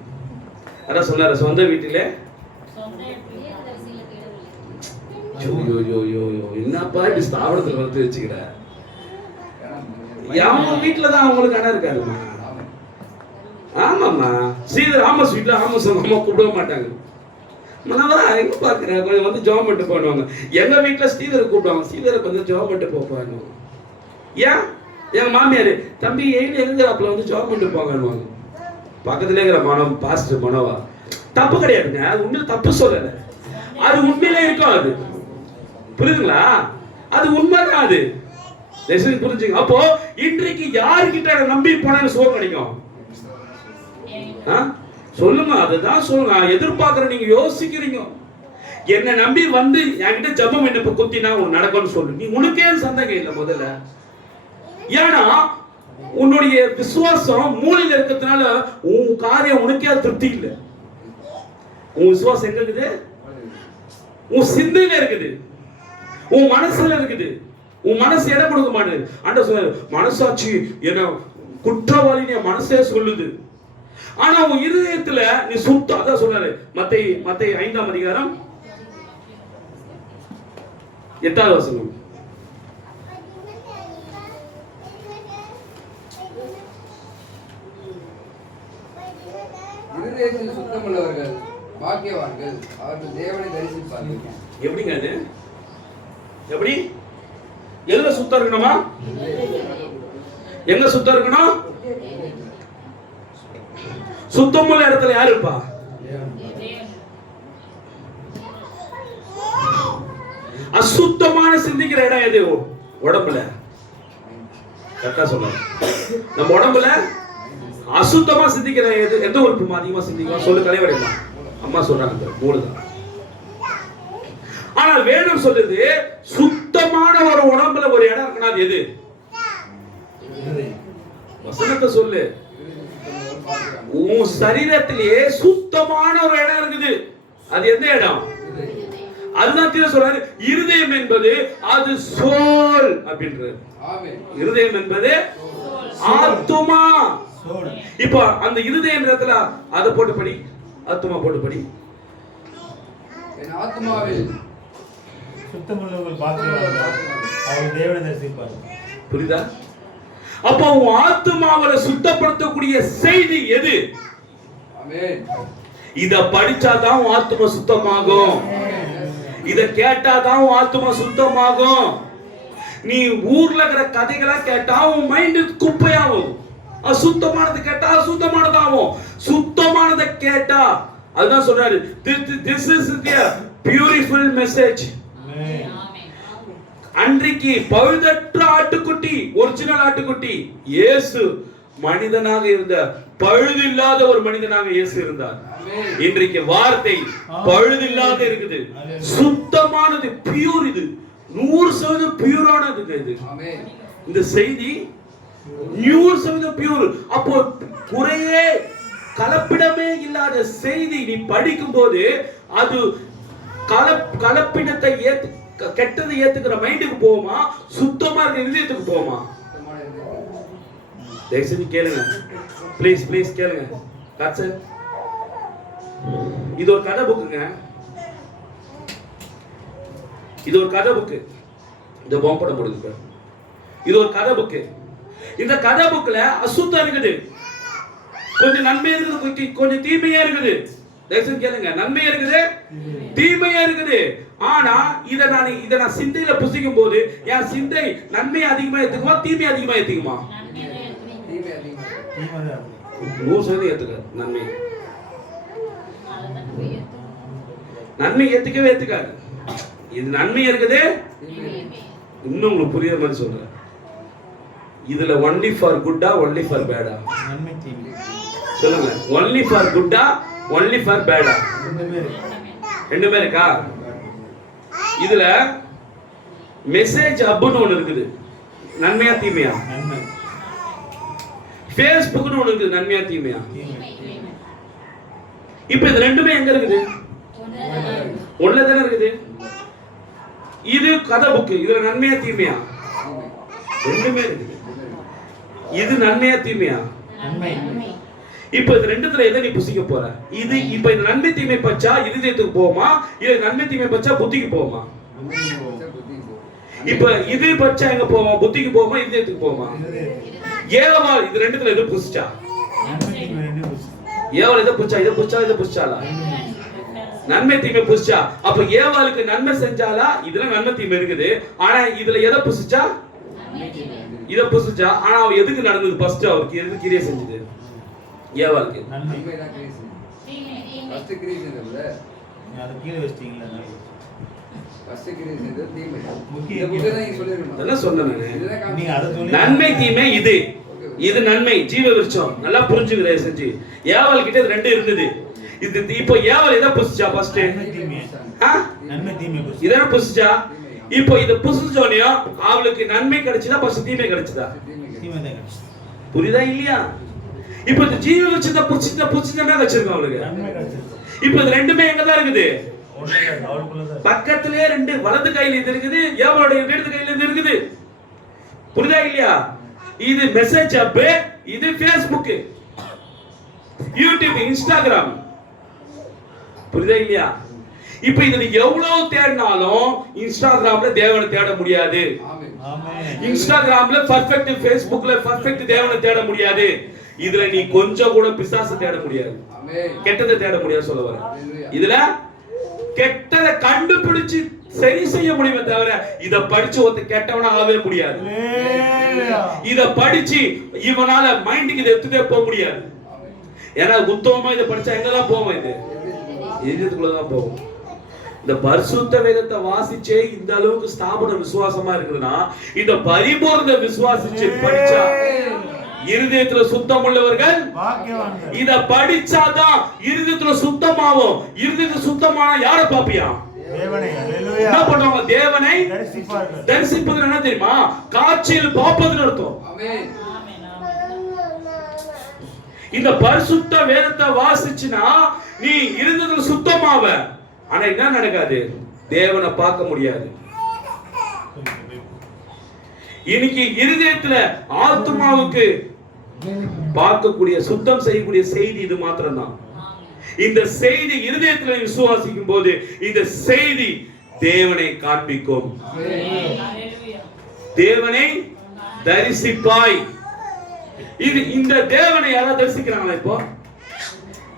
அதான் சொன்னாரு, சொந்த வீட்டிலே என்னப்பா இப்படி ஸ்தாபனத்துல வந்து வச்சுக்கிற. அவங்க வீட்டுலதான் அவங்களுக்கு அணை இருக்காருமா. ஆமாம்மா, ஸ்ரீதர் ஆமோஸ் வீட்டுல ஆமோஸ் அம்மா கூப்பிடவே மாட்டாங்க. மனவரா எங்க பாக்குறேன், கொஞ்சம் வந்து ஜெபம் பண்ணிட்டு போடுவாங்க. எங்க வீட்டுல ஸ்ரீதரை கூப்பிடுவாங்க, ஸ்ரீதரை கொஞ்சம் ஜெபம் பண்ணிட்டு போவாங்க. ஏன் எங்க மாமியாரு, தம்பி எங்கிறாப்புல வந்து ஜெபம் பண்ணிட்டு போவாங்க. பக்கத்துல இருக்கிற மனம் பாஸ்டர் மனோவா. தப்பு கிடையாதுங்க, அது உண்மையில தப்பு சொல்லல, அது உண்மையிலே இருக்கும். அது புரியுதுங்களா? அது உண்மைதான். அது புரிஞ்சுங்க. அப்போ இன்றைக்கு யாருக்கிட்ட நம்பி போனா சுகம் கிடைக்கும்? சொல்லுங்க. அதுதான் சொல்லுங்க. எதிர்பார்க்கிற நீங்க யோசிக்கிறீங்க. என்ன நம்பி வந்து என்கிட்ட ஜெபம் என்ன குத்தினா உனக்கு நடக்கும்னு சொல்லு. நீ உனக்கே சந்தேகம் இல்லை முதல்ல. ஏன்னா உன்னுடைய விசுவாசம் மூளையில இருக்கிறதுனால உன் காரியம் உனக்கே திருப்தி இல்லை. உன் விசுவாசம் எங்க இருக்குது? உன் சிந்தையில இருக்குது, உன் மனசுல இருக்குது. உன் மனசு இடம் கொடுக்க மாட்டேது. ஆண்டவர் சொன்னாரு, மனசாட்சி என்ன குற்றவாளின்னு என் மனசே சொல்லுது. ஆனா உன் இருதயத்துல நீ சுத்தம். அதான் சொன்னாரு மத்தேயு 5ஆம் அதிகாரம் 8வது வசனம். இருதயத்தில் சுத்தமுள்ளவர்கள் பாக்கியவான்கள், அவர்கள் தேவனை தரிசிப்பார்கள். எப்படிங்க அது? எப்படி? எதுல சுத்தம் இருக்கணுமா? எங்க சுத்தம் இருக்கணும்? சுத்தமுள்ள இடத்துல யாரு இருப்பா? அசுத்தமான சிந்திக்கிற இடம் எது? உடம்புல. கரெக்டா சொன்னாங்க. நம்ம உடம்புல அசுத்தமா சிந்திக்கிற எந்த உறுப்பு அதிகமா சிந்திக்கலாம் சொல்லு தலைவரைமா? அம்மா சொல்றாங்க மூளைதான். ஆனால் வேதம் சொல்லுது சுத்தமான ஒரு உடம்புல ஒரு இடம் இருக்குன்னா அது எது? வசனத்தை சொல்லு. உன் சரீரத்திலேயே சுத்தமான ஒரு இடம் இருக்குது. அது எந்த இடம்? அதுதான் தீர சொல்றாரு, இருதயம் என்பது அது சோல் அப்படின்றது. இருதயம் என்பது ஆத்துமா. இப்போ அந்த இருதயன்றதுல அதை போட்டு படி, ஆத்துமா போட்டு படி. ஆத்துமாவில் சுத்தமுள்ளவர்கள் பாக்கியவான்கள், அவர் தேவனை தரிசிப்பார்கள். புரியுதா? அப்போ உன் ஆத்துமாவை சுத்தப்படுத்தக்கூடிய செய்தி எது? இத படிச்சாதான் உன் ஆத்துமா சுத்தமாகும். இத கேட்டாதான் உன் ஆத்துமா சுத்தமாகும். நீ ஊர்ல இருக்கிற கதைகளா கேட்டா உன் மைண்ட் குப்பையாகும். அசுத்தமானது கேட்டா அசுத்தமானதாகும். சுத்தமானதை கேட்டா அதுதான் சொல்றாரு, this is the beautiful message. அன்றைக்கு பழுதற்ற ஆட்டுக்குட்டி, ஒரிஜினல் ஆட்டுக்குட்டி இயேசு மனிதனாக இருந்த பழுதில்லாத ஒரு மனிதனாக இயேசு இருந்தார். இன்றைக்கு வார்த்தை பழுதில்லாத இருக்குது, சுத்தமானது, பியூர். இது 100% பியூரானது. இது இந்த செய்தி 100% பியூர். அப்போ குறையே கலப்பிடமே இல்லாத செய்தி நீ படிக்கும் போது அது கலப்பிடத்தை கெட்டதை ஏத்துக்கிற மைண்டுக்கு போகுமா, சுத்தமா இருக்க இதயத்துக்கு போகுமா? தயவுசெய்து கேளுங்க, ப்ளீஸ் ப்ளீஸ் கேளுங்க. இது ஒரு கதை புக்குங்க. இது ஒரு கதை புக்கு. இந்த பொம்படம் போடுது. இது ஒரு கதை புக்கு. இந்த கதை புக்ல அசுத்தம் இருக்குது, கொஞ்சம் நன்மை இருக்குது, கொஞ்சம் தீமையா இருக்குது. தயவுசெய்து கேளுங்க, நன்மையா இருக்குது, தீமையா இருக்குது. ஆனா இத நான் சிந்தையில புசிக்கும் போது என் சிந்தை நன்மை அதிகமா ஏத்துக்குமா, தீமை அதிகமா ஏத்துக்குமா? 100% ஏத்துக்க. நன்மை ஏத்துக்கவே ஏத்துக்காது. இது நன்மை இருக்குது. இன்னும் உங்களுக்கு புரியுற மாதிரி சொல்றேன். இதுல ஒன்லி ஃபார் குட்டா, ஒன்லி ஃபார் பேடா? சொல்லுங்க, ஒன்லி ஃபார் குட்டா, ஒன்லி ஃபார் பேடா? ரெண்டுமே இருக்கா? இதுல மெசேஜ் ஹப்னு ஒன்னு இருக்குது, நன்மையா தீமையா? ஃபேஸ்புக்னு ஒன்னு இருக்குது, நன்மையா தீமையா? இப்போ இது ரெண்டுமே எங்க இருக்குது? ஒண்ணுல தானே இருக்குது. இது கதை புக்கு, இதுல நன்மையா தீமையா? ரெண்டுமே இருக்குது. இது நன்மையா தீமையா? இப்ப இது ரெண்டுத்துல எதை நீ புசிக்க போற? இது இப்ப இந்த நன்மை தீமை பச்சா இருதயத்துக்கு போகுமா, இல்ல நன்மை தீமை பச்சா புத்திக்கு போகுமா? இப்ப இது பச்சா எங்க போவோம்? புத்திக்கு போகுமா, இருதயத்துக்கு போகுமா? ஏவாள் இது ரெண்டுத்துல எது புசிச்சா? ஏவாள் எதை புசிச்சா? இதை புசிச்சா, இதை புசிச்சாளா? நன்மை தீமை புசிச்சா. அப்ப ஏவாளுக்கு நன்மை செஞ்சாலா? இதுல நன்மை தீமை இருக்குது, ஆனா இதுல எதை புசிச்சா? இத புசிச்சா. ஆனா அவ எதுக்கு நடந்தது? ஃபர்ஸ்ட் அவருக்கு எதுக்கு கிரியை செஞ்சது? ஏவாளுக்கு நன்மை தான் கிரியை செஞ்சது. ஃபர்ஸ்ட் கிரியை செஞ்சதுல அது கீழே வெச்சிட்டீங்களா? ஃபர்ஸ்ட் கிரியை செஞ்சது தீமை. இந்த புக்கை தான் நீங்க சொல்லிருக்கீங்க. அதெல்லாம் சொன்னேன் நான். நீங்க அத சொல்லி நன்மை தீமை இது. இது நன்மை ஜீவ விருட்சம். நல்லா புரிஞ்சுக்கிறே செஞ்சு. ஏவாள் கிட்ட இது ரெண்டு இருந்தது. இது இப்போ ஏவாள் எதை புசிச்சா? ஃபர்ஸ்ட் நன்மை தீமை. நன்மை தீமை புசிச்சா. இத புசிச்சா. இப்போ இத புசிச்சோனே அவளுக்கு நன்மை கிடைச்சதா, ஃபர்ஸ்ட் தீமை கிடைச்சதா? தீமை தான் கிடைச்சது. புரியுதா இல்லையா? இப்போ இந்த ஜீவ விருட்சத்தை புசிச்சா வச்சிருக்கோம் அவளுக்கு நன்மை கிடைச்சது. இப்போ இது ரெண்டுமே எங்க தான் இருக்குது? பக்கத்திலே ரெண்டு, வலது கையில இது இருக்குது, ஏவாளுடைய இடது கையில இது இருக்குது. புரியுதா இல்லையா? இது மெசேஜ் அப், இது ஃபேஸ்புக், யூடியூப், இன்ஸ்டாகிராம். புரியுதா இல்லையா? இப்போ இதுல எவ்வளவு தேடினாலும் இன்ஸ்டாகிராம்ல தேவனை தேட முடியாது. இன்ஸ்டாகிராம்ல பர்ஃபெக்ட், ஃபேஸ்புக்ல பர்ஃபெக்ட் தேவனை தேட முடியாது. இதுல நீ கொஞ்சம் கூட பிசாசு தேட முடியாது, கெட்டதை தேட முடியாது சொல்ல வர. இதுல கெட்டதை கண்டுபிடிச்சு சரி செய்ய முடியுமே தவிர இத படிச்சு ஒருத்த கெட்டவனா ஆகவே முடியாது. இத படிச்சு இவனால மைண்டுக்கு இதை எடுத்துட்டே போக முடியாது. ஏன்னா உத்தமமா இதை படிச்சா எங்கதான் போவோம்? இது இதயத்துக்குள்ளதான் போகும். இந்த பரிசுத்த வேதத்தை வாசிச்சே இந்த அளவுக்கு ஸ்தாபன விசுவாசமா இருக்குதுன்னா இந்த பரிபூர்ண விசுவாசிச்சு படிச்சா இருதயத்துல சுத்தம் உள்ளவர்கள் பாக்கியவான்கள். இத படிச்சாதான் இருதயத்துல சுத்தமாகும். இருதயத்துல சுத்தமான யாரை பாப்பியா? தேவனை. அல்லேலூயா. என்ன பண்ணுவாங்க? தேவனை தரிசிப்பார்கள். தரிசிப்பது என்ன தெரியுமா? காட்சியில் பார்ப்பதுன்னு அர்த்தம். இந்த பரிசுத்த வேதத்தை வாசிச்சுனா நீ இருந்ததுல சுத்தமாவ. ஆனா என்ன நடக்காது? தேவனை பார்க்க முடியாது. இன்னைக்கு இருதயத்துல ஆத்மாவுக்கு பார்க்கக்கூடிய சுத்தம் செய்யக்கூடிய செய்தி இது மாத்திரம்தான். இந்த செய்தி இருதயத்துல விசுவாசிக்கும் போது இந்த செய்தி தேவனை காண்பிக்கும். தேவனை தரிசிப்பாய். இது இந்த தேவனை யாராவது தரிசிக்கிறாங்களா இப்போ?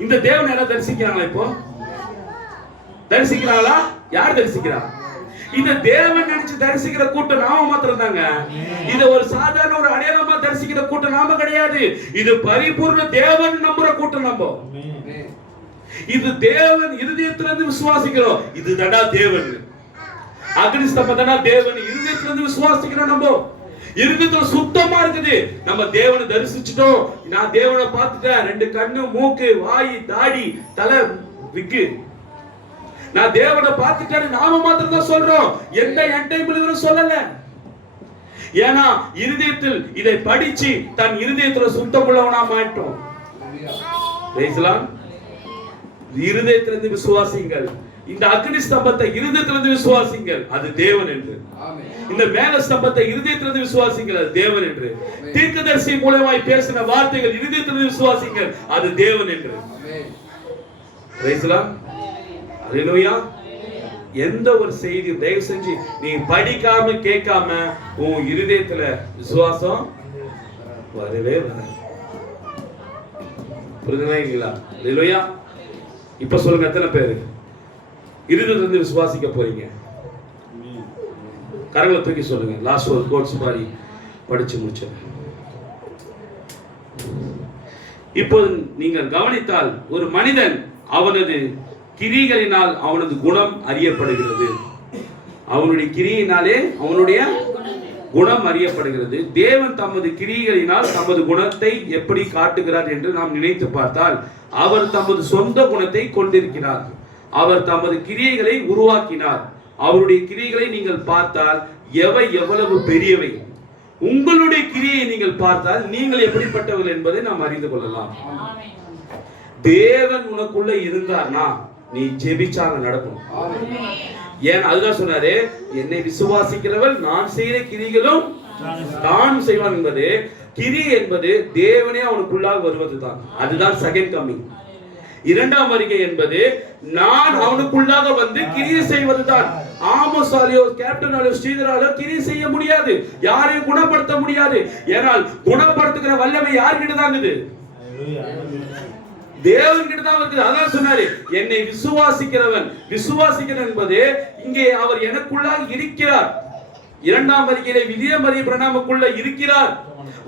இந்த தேவனை யாராவது தரிசிக்கிறாங்களா இப்போ? தரிசிக்கிறாங்களா? யார் தரிசிக்கிறா? இந்த தேவன் நினைச்சு தரிசிக்கிற கூட்டம் நாம மாத்திரம் தாங்க. இது ஒரு சாதாரண ஒரு அடையாளமா தரிசிக்கிற கூட்டம் நாம கிடையாது. இது பரிபூர்ண தேவன் நம்புற கூட்டம் நம்ம. இது தேவன் இருதயத்திலிருந்து விசுவாசிக்கிறோம். இது தடா தேவன். அக்னி ஸ்தம்பம்னா தேவன் இருதயத்திலிருந்து விசுவாசிக்கிறோம். நம்ம இருதயத்துல சுத்தமா இருக்குது. நம்ம தேவனை தரிசிச்சிட்டோம். நான் தேவனை பார்த்துட்டேன். 2 கண்ணு, மூக்கு, வாய், தாடி, தலை, விக்கு. நான் தேவனை பார்த்துட்டேன்னு நாம மாத்திரம் தான் சொல்றோம். எந்த என்டைபிள் சொல்லல. ஏன்னா இருதயத்தில் இதை படிச்சு தன் இருதயத்துல சுத்தம் உள்ளவனா மாட்டோம். இருதயத்திலிருந்து விசுவாசிங்கள். இந்த அக்னி ஸ்தம்பத்தை இருதயத்திலிருந்து விசுவாசிங்கள், அது தேவன் என்று. இந்த மேல ஸ்தம்பத்தை இருதயத்திலிருந்து விசுவாசிங்கள், அது தேவன் என்று. தீர்க்கதரிசி மூலமாய் பேசின வார்த்தைகள் இருதயத்திலிருந்து விசுவாசிங்கள், அது தேவன் என்று. அல்லேலூயா. எந்த ஒரு செய்தி தயவு செஞ்சு நீ படிக்காம கேட்காம உன் இருதயத்துல விசுவாசம் வரவே வராது. புரியுதுங்களா? அல்லேலூயா. இப்ப சொல்லுங்க, எத்தனை பேரு இருதயத்திலிருந்து விசுவாசிக்க போறீங்க? கரங்களை தூக்கி சொல்லுங்க. லாஸ்ட் ஒரு கோட்ஸ் மாதிரி படிச்சு முடிச்சேன். இப்போது நீங்கள் கவனித்தால் ஒரு மனிதன் அவனது கிரியைகளினால் அவனது குணம் அறியப்படுகிறது. அவனுடைய கிரியினாலே அவனுடைய குணம் அறியப்படுகிறது. தேவன் தமது கிரியைகளினால் தமது குணத்தை எப்படி காட்டுகிறார் என்று நாம் நினைத்து பார்த்தால் அவர் தமது சொந்த குணத்தை கொண்டிருக்கிறார். அவர் தமது கிரியைகளை உருவாக்கினார். அவருடைய கிரியைகளை நீங்கள் பார்த்தால் எவை எவ்வளவு பெரியவை. உங்களுடைய கிரியை நீங்கள் பார்த்தால் நீங்கள் எப்படிப்பட்டவர்கள் என்பதை நாம் அறிந்து கொள்ளலாம். தேவன் உனக்குள்ள இருந்தார்னா நீ ஜெபிச்சாங்க நடக்கும். ஏன் அதுதான் சொன்னாரு, என்னை விசுவாசிக்கிறவள் நான் செய்கிற கிரிகளும் தான் செய்வான் என்பது. கிரி என்பது தேவனே அவனுக்குள்ளாக வருவதுதான். அதுதான் செகண்ட் கம்மிங். இரண்டாம் வருகை என்பது நான் அவனுக்குள்ளாக வந்து கிரியை செய்வதுதான். ஆமோஸாலியோ கேப்டனாலோ ஸ்ரீதராலோ கிரியை செய்ய முடியாது. யாரையும் குணப்படுத்த முடியாது. ஏனால் குணப்படுத்துகிற வல்லமை யார்கிட்ட தான் இருக்குது? தேவன் கிட்ட தான் இருக்குது. அதான் சொன்னாரு, என்னை விசுவாசிக்கிறவன். விசுவாசிக்கிறவன் என்பது இங்கே அவர் எனக்குள்ளாக இருக்கிறார். இரண்டாம் வருகையிலே விதிய மரிய பிரணாமுக்குள்ள இருக்கிறார்,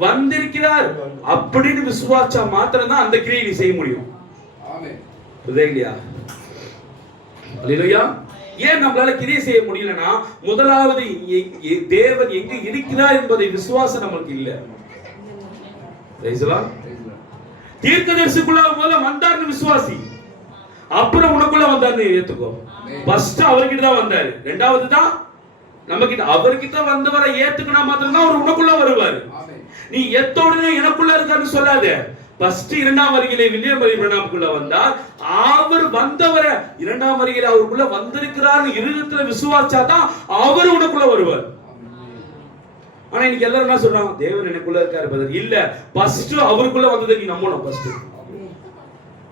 வந்திருக்கிறார் அப்படின்னு விசுவாசா மாத்திரம் தான் அந்த கிரியை நீ செய்ய முடியும். இல்லையா? அல்லேலூயா. ஏன் நம்மளால கிரியை செய்ய முடியலன்னா முதலாவது தேவன் எங்க இருக்கிறார் என்பதை விசுவாசம் நமக்கு இல்ல. தீர்க்கதரிசிக்குள்ள முதல்ல வந்தார்னு விசுவாசி, அப்புறம் உனக்குள்ள வந்தார்னு ஏத்துக்கோ. ஃபர்ஸ்ட் அவர்கிட்ட தான் வந்தாரு, ரெண்டாவது தான் நம்ம கிட்ட. அவர்கிட்ட வந்தவரை ஏத்துக்கினா மாத்திரம் தான் அவர் உனக்குள்ள வருவாரு. நீ எத்தோடனே எனக்குள்ள இருக்காருன்னு சொல்லாத. ஃபர்ஸ்ட் இரண்டாம் வருகையிலே வில்லியம் மரி பிரணாமுக்குள்ள வந்தார். அவர் வந்தவரை இரண்டாம் வருகையில அவருக்குள்ள வந்திருக்கிறார் இருதயத்துல விசுவாசாதான் அவர் உனக்குள்ள வருவார். ஆனா இன்னைக்கு எல்லாரும் என்ன சொல்றாங்க, தேவன் எனக்குள்ள இருக்காரு பதில் இல்ல. ஃபர்ஸ்ட் அவருக்குள்ள வந்ததை நீ நம்பணும். ஃபர்ஸ்ட்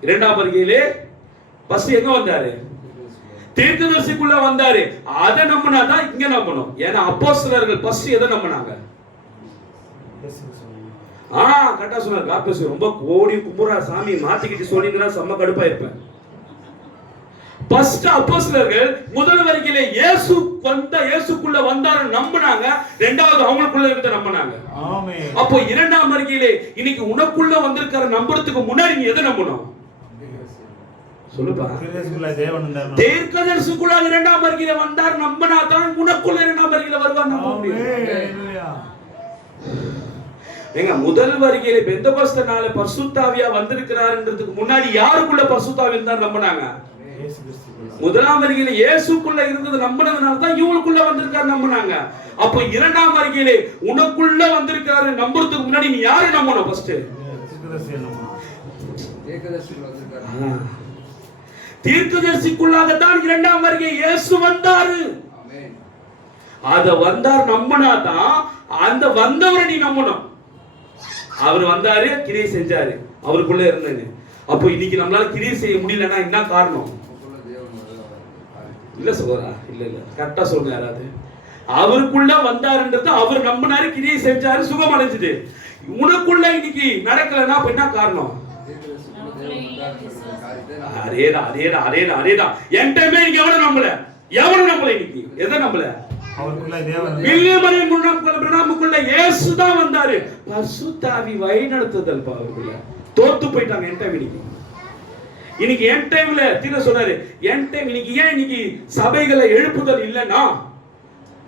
இரண்டாம் வருகையிலே ஃபர்ஸ்ட் எங்க வந்தாரு? தீர்க்கதரிசிக்குள்ள வந்தாரு. அதை நம்பினாதான் இங்க நம்பணும். ஏன்னா அப்போஸ்தலர்கள் ஃபர்ஸ்ட் எதை நம்பினாங்க? கரெக்டா சொன்னார். காப்பேஸ் ரொம்ப கோடி கும்புறா சாமி மாத்திக்கிட்டு சொன்னீங்கன்னா செம்ம கடுப்பா இருப்பேன். ஃபர்ஸ்ட் அப்போஸ்தலர்கள் முதல் வரியிலே இயேசு வந்த இயேசுக்குள்ள வந்தாரு நம்பினாங்க. இரண்டாவது அவங்களுக்குள்ள இருக்க நம்பினாங்க. ஆமென். அப்போ இரண்டாம் வரியிலே இன்னைக்கு உனக்குள்ள வந்திருக்கிற நம்புறதுக்கு முன்னாடி நீ எதை நம்பணும்? சொல்லுப்பா. தீர்க்கதரிசிக்குள்ளாய் தேவன் வந்தார். தீர்க்கதரிசிக்குள்ளாக இரண்டாம் வருகையில வந்தார். நம்பினா தான் உனக்குள்ள இரண்டாம் வருகையில வருவார். நம்ப முடியும். ஹalleluya. ஏங்க, முதல் வருகையில பெந்தகோஸ்தே நாள பரிசுத்த ஆவியா வந்திருக்கிறார்ன்றதுக்கு முன்னாடி யாருக்குள்ள பரிசுத்த ஆவி இருந்தார் நம்பினாங்க? இயேசு கிறிஸ்துக்குள்ள. முதலாம் வருகையில இயேசுக்குள்ள இருந்தது நம்பினதுனால தான் இவங்களுக்குள்ள வந்திருக்காரு நம்பினாங்க. அப்ப இரண்டாம் வருகையிலே உனக்குள்ள வந்திருக்காரு நம்புறதுக்கு முன்னாடி நீ யாரை நம்பணும்? ஃபர்ஸ்ட் தீர்க்கதரிசியை நம்பணும். தீர்க்கதரிசிக்குள்ளாக தான் இரண்டாம் வருகை இயேசு வந்தாரு. அத வந்தார் நம்பினாதான் அந்த வந்தவரை நீ நம்பணும். அவர் வந்தாரு, கிரியை செஞ்சாரு, அவருக்குள்ள இருந்தது. அப்போ இன்னைக்கு நம்மளால கிரியை செய்ய முடியலன்னா என்ன காரணம்? இல்ல சகோதரா, இல்ல கரெக்டா சொல்லுங்க யாராவது. அவருக்குள்ள வந்தாருன்றது அவர் நம்பினாரு, கிரியை செஞ்சாரு, சுகம் அடைஞ்சது. உனக்குள்ள இன்னைக்கு நடக்கலன்னா அப்ப என்ன காரணம்? அதேதான். என்கிட்டமே இன்னைக்கு எவனை நம்பல இன்னைக்கு? எதை நம்பல? அவருக்குள்ளாய் தேவன். வில்லியமரின் முன்னாமுக்குள்ள இயேசு தான் வந்தாரு. பரிசுத்த ஆவி வழி நடத்துதல் அவருக்குள்ள தோத்து போயிட்டாங்க. என் டைம் இன்னைக்கு என் டைம்ல தீர சொன்னாரு. என் டைம் இன்னைக்கு ஏன் இன்னைக்கு சபைகளை எழுப்புதல் இல்லைன்னா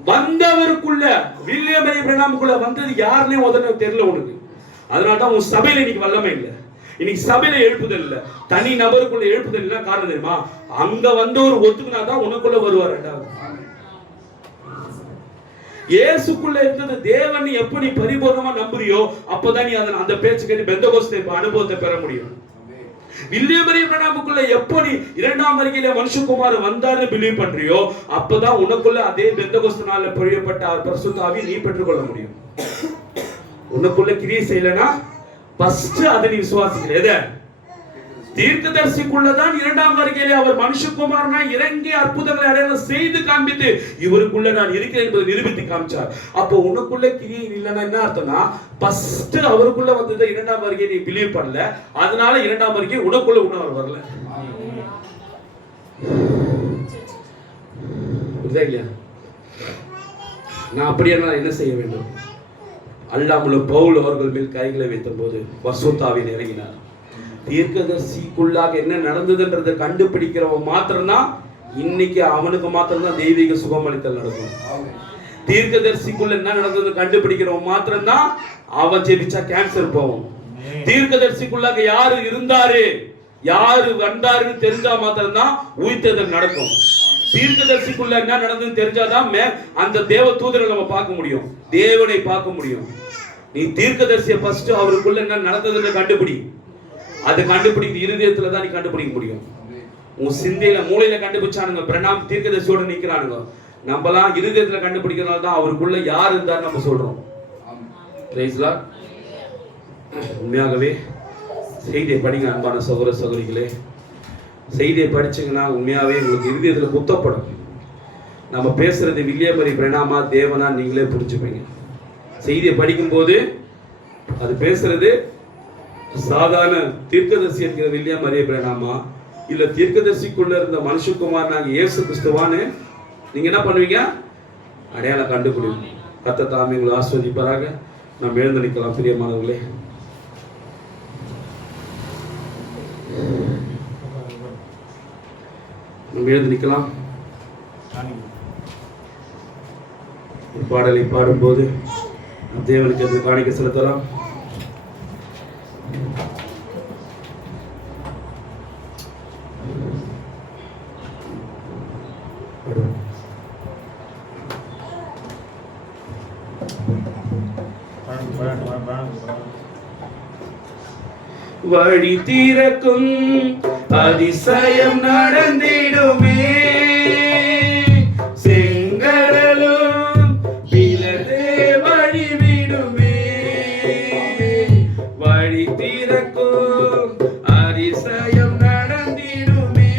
வந்தவருக்குள்ள வில்லியமரி பிரணாமுக்குள்ள வந்தது யாருன்னே உடனே தெரியல உனக்கு. அதனாலதான் உன் சபையில இன்னைக்கு வல்லமை இல்லை. இன்னைக்கு சபையில எழுப்புதல் இல்ல, தனி நபருக்குள்ள எழுப்புதல் இல்ல. காரணம் தெரியுமா? அங்க வந்தவர் ஒத்துக்குனாதான் உனக்குள்ள வருவார். ரெண்டாவது இயேசுக்குள்ள இருந்தது தேவன் எப்படி பரிபூர்ணமா நம்புறியோ அப்பதான் நீ அந்த பேச்சு கேட்டு பெந்தகோஸ்தே அனுபவத்தை பெற முடியும். வில்லியமரி பிரணாமுக்குள்ள எப்படி இரண்டாம் வருகையில மனுஷகுமார் வந்தாருன்னு பிலீவ் பண்றியோ அப்பதான் உனக்குள்ள அதே பெந்தகோஸ்தே நாள்ல பொழியப்பட்ட பரிசுத்த ஆவியை நீ பெற்றுக்கொள்ள முடியும். உனக்குள்ள கிரியை செய்யலனா ஃபர்ஸ்ட் அதை நீ விசுவாசிக்கல. எதை? தீர்க்கதரிசிக்குள்ளதான் இரண்டாம் வருகையிலே அவர் மனுஷகுமாரனா இறங்கி அற்புதங்களை அடையாளம் செய்து காண்பித்து இவருக்குள்ள நான் இருக்கிறேன் என்பதை நிரூபித்து காமிச்சார். அப்போ உனக்குள்ள கிரியை இல்லைன்னா என்ன அர்த்தம்னா ஃபர்ஸ்ட் அவருக்குள்ள வந்தது இரண்டாம் வருகையை நீ பிலீவ் பண்ணல, அதனால இரண்டாம் வருகை உனக்குள்ள உணவர் வரல. புரியுதா இல்லையா? நான் அப்படியே என்ன செய்ய வேண்டும்? அல்லாமல் பவுல் அவர்கள் மேல் கைகளை வைத்த போது பரிசுத்த ஆவி இறங்கினார். தீர்க்கதரிசிக்குள்ளாக என்ன நடந்ததுன்றதை கண்டுபிடிக்கிறவன் மாத்திரம்தான் இன்னைக்கு அவனுக்கு மாத்திரம்தான் தெய்வீக சுகமளித்தல் நடக்கும். தீர்க்கதரிசிக்குள்ள என்ன நடந்தது கண்டுபிடிக்கிறவன் மாத்திரம்தான் அவன் ஜெபிச்சா கேன்சர் போகும். தீர்க்கதரிசிக்குள்ளாக யாரு இருந்தாரு யாரு வந்தாருன்னு தெரிஞ்சா மாத்திரம்தான் உயிர்த்தெழுதல் நடக்கும். தீர்க்கதரிசிக்குள்ள என்ன நடந்ததுன்னு தெரிஞ்சாதான் அந்த தேவ தூதரை நம்ம பார்க்க முடியும், தேவனை பார்க்க முடியும். நீ தீர்க்கதரிசியை ஃபர்ஸ்ட் அவருக்குள்ள என்ன நடந்ததுன்னு கண்டுபிடி. அது கண்டுபிடிக்கிற இருதயத்துல தான் நீ கண்டுபிடிக்க முடியும். உன் சிந்தையில மூளையில கண்டுபிடிச்சானுங்க பிரணாம் தீர்க்கதரிசியோட நிக்கிறானுங்க. நம்மலாம் இருதயத்துல கண்டுபிடிக்கிறதுனால தான் அவருக்குள்ள யார் இருந்தார் நம்ம சொல்றோம். Praise Lord. உண்மையாகவே செய்தியை படிங்க அன்பான சகோதர சகோதரிகளே. செய்தியை படிச்சீங்கன்னா உண்மையாவே உங்களுக்கு இருதயத்துல குத்தப்படும். நம்ம பேசுறது வில்லியமரி பிரணாமா தேவனா நீங்களே புரிஞ்சுப்பீங்க. செய்தியை படிக்கும்போது அது பேசுறது சாதாரண தீர்க்கதரிசி இருக்கிற வில்லியமரி பிரணாமா இல்ல தீர்க்கதரிசிக்குள்ள இருந்த மனுஷகுமார் நாங்க இயேசு கிறிஸ்துவான்னு நீங்க என்ன பண்ணுவீங்க? அடையாளம் கண்டுபிடிப்பீங்க. கர்த்தர் தாமே உங்களை ஆசீர்வதிப்பாராக. நாம் எழுந்து நிற்கலாம் பிரியமானவர்களே. நம்ம எழுந்து நிற்கலாம். ஒரு பாடலை பாடும்போது தேவனுக்கு எந்த காணிக்க செலுத்தலாம். வழி தீரக்கும் அதிசயம் நடந்திடுமே, செங்கடலும் பிளந்தே வழிவிடுமே. வழி தீரக்கும் அதிசயம் நடந்திடுமே,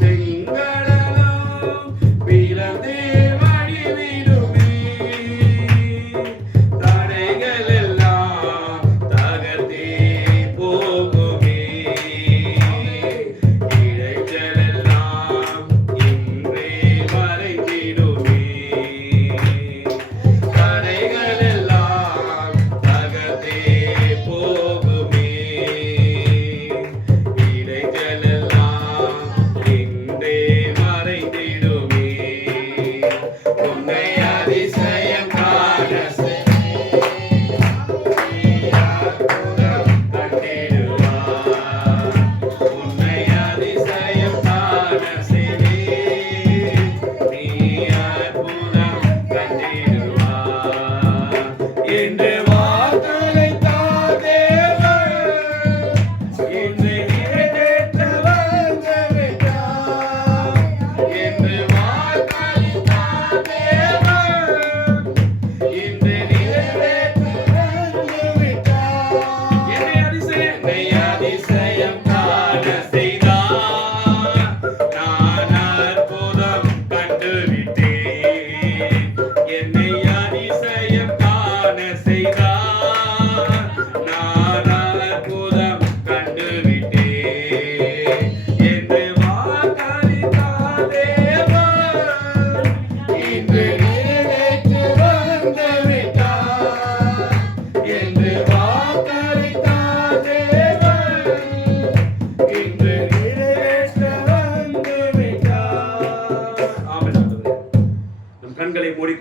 செங்கடலும் பிளந்தே வழிவிடுமே. தடைகள் எல்லாம் தகர்த்தே போகுமே, இடைச்சல்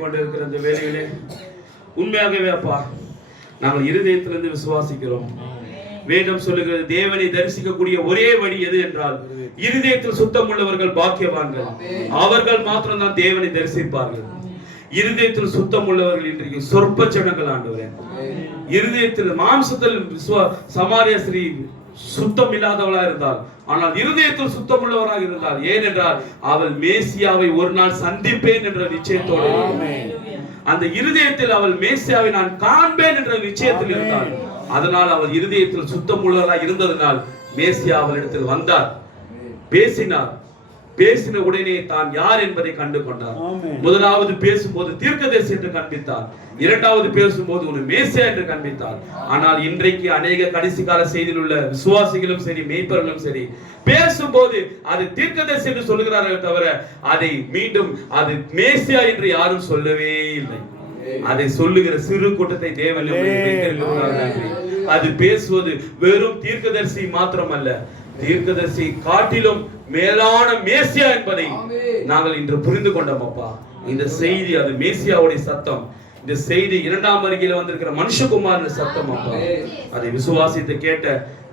கொண்டிருக்கிற இந்த வேலையிலே உண்மையாகவே அப்பா நாங்கள் இருதயத்திலிருந்து விசுவாசிக்கிறோம். வேதம் சொல்லுகிறது தேவனை தரிசிக்கக்கூடிய ஒரே வழி எது என்றால் இருதயத்தில் சுத்தம் உள்ளவர்கள் பாக்கியவான்கள், அவர்கள் மாத்திரம் தான் தேவனை தரிசிப்பார்கள். இருதயத்தில் சுத்தம் உள்ளவர்கள் இன்றைக்கு சொற்ப ஜனங்கள் ஆண்டவரே. இருதயத்தில் மாம்சத்தில் சமாரிய ஸ்ரீ சுத்தம் இல்லாதவளா இருந்தால், ஆனால் இருதயத்தில் சுத்தம் உள்ளவராக இருந்தால், ஏனென்றால் அவள் மேசியாவை ஒரு நாள் சந்திப்பேன் என்ற நிச்சயத்தோடு, அந்த இருதயத்தில் அவள் மேசியாவை நான் காண்பேன் என்ற நிச்சயத்தில் இருந்தாள். அதனால் அவள் இருதயத்தில் சுத்தம் உள்ளவராக இருந்ததனால் மேசியா அவளிடத்தில் வந்தார், பேசினார். பேசின உடனே தான் யார் என்பதை கண்டு கொண்டார். முதலாவது பேசும்போது தீர்க்கதரிசி என்று காண்பித்தார், இரண்டாவது பேசும்போது ஒரு மேசியா என்று காண்பித்தார். ஆனால் இன்றைக்கு அநேக கடைசி கால செய்தியில் உள்ள விசுவாசிகளும் சரி மேய்ப்பர்களும் சரி பேசும்போது அது தீர்க்கதரிசி என்று சொல்கிறார்கள் தவிர அதை மீண்டும் அது மேசியா என்று யாரும் சொல்லவே இல்லை. அதை சொல்லுகிற சிறு கூட்டத்தை தேவன் அது பேசுவது வெறும் தீர்க்கதரிசி மாத்திரமல்ல, தீர்க்கதரிசி காட்டிலும் மேலான மேசியா என்பதை நாங்கள் இன்று புரிந்து கொண்டோம் அப்பா. இந்த செய்தி அது மேசியாவுடைய சத்தம். இந்த செய்தி இரண்டாம் வருகையில வந்திருக்கிற மனுஷகுமாரின் சத்தம் அப்பா. அதை விசுவாசித்து கேட்ட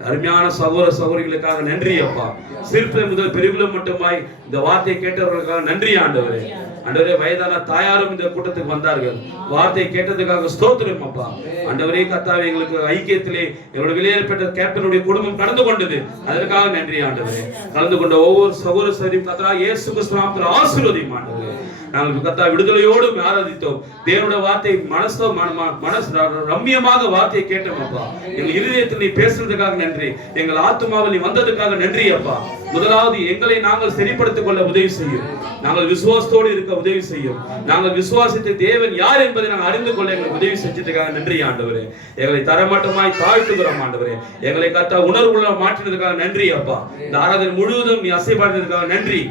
அருமையான சகோதர சகோதரிகளுக்காக நன்றி அப்பா. சிறுபிள்ளை முதல் பெரியவர்களும் மட்டுமாய் இந்த வார்த்தையை கேட்டவர்களுக்காக நன்றி ஆண்டவரே. ஆண்டவரே, வயதான தாயாரும் இந்த கூட்டத்துக்கு வந்தார்கள், வார்த்தையை கேட்டதுக்காக ஸ்தோத்திரம் அப்பா. ஆண்டவரே கர்த்தாவே, எங்களுக்கு ஐக்கியத்திலே எங்களுடைய வெளியேறப்பட்ட கேப்டனுடைய குடும்பம் கடந்து கொண்டது, அதற்காக நன்றி ஆண்டவரே. கலந்து கொண்ட ஒவ்வொரு சகோதர சகோதரியும் கர்த்தராகிய இயேசு கிறிஸ்து நாமத்தில் ஆசீர்வதியும் ஆண்டவரே. நாங்கள் கர்த்தா விடுதலையோடு ஆராதித்தோம். தேவனுடைய வார்த்தை மனசு ரம்மியமாக வார்த்தையை கேட்டோம் அப்பா. எங்கள் இருதயத்தில் நீ பேசுறதுக்காக நன்றி, எங்கள் ஆத்மாவில் நீ வந்ததுக்காக நன்றி அப்பா. முதலாவது எங்களை நாங்கள் சரிப்படுத்திக் கொள்ள உதவி செய்யும், நாங்கள் விசுவாசத்தோடு இருக்க உதவி செய்யும், நாங்கள் விசுவாசித்த தேவன் யார் என்பதை நாங்கள் அறிந்து கொள்ள எங்களுக்கு உதவி செஞ்சதுக்காக நன்றி ஆண்டவரே. எங்களை தரமட்டமாய் தாழ்த்துகிறோம் ஆண்டவரே. எங்களை கர்த்தா உணர்வுள்ள மாற்றினதுக்காக நன்றி அப்பா. இந்த ஆராதனை முழுவதும் நீ அசைபாடுறதுக்காக நன்றி.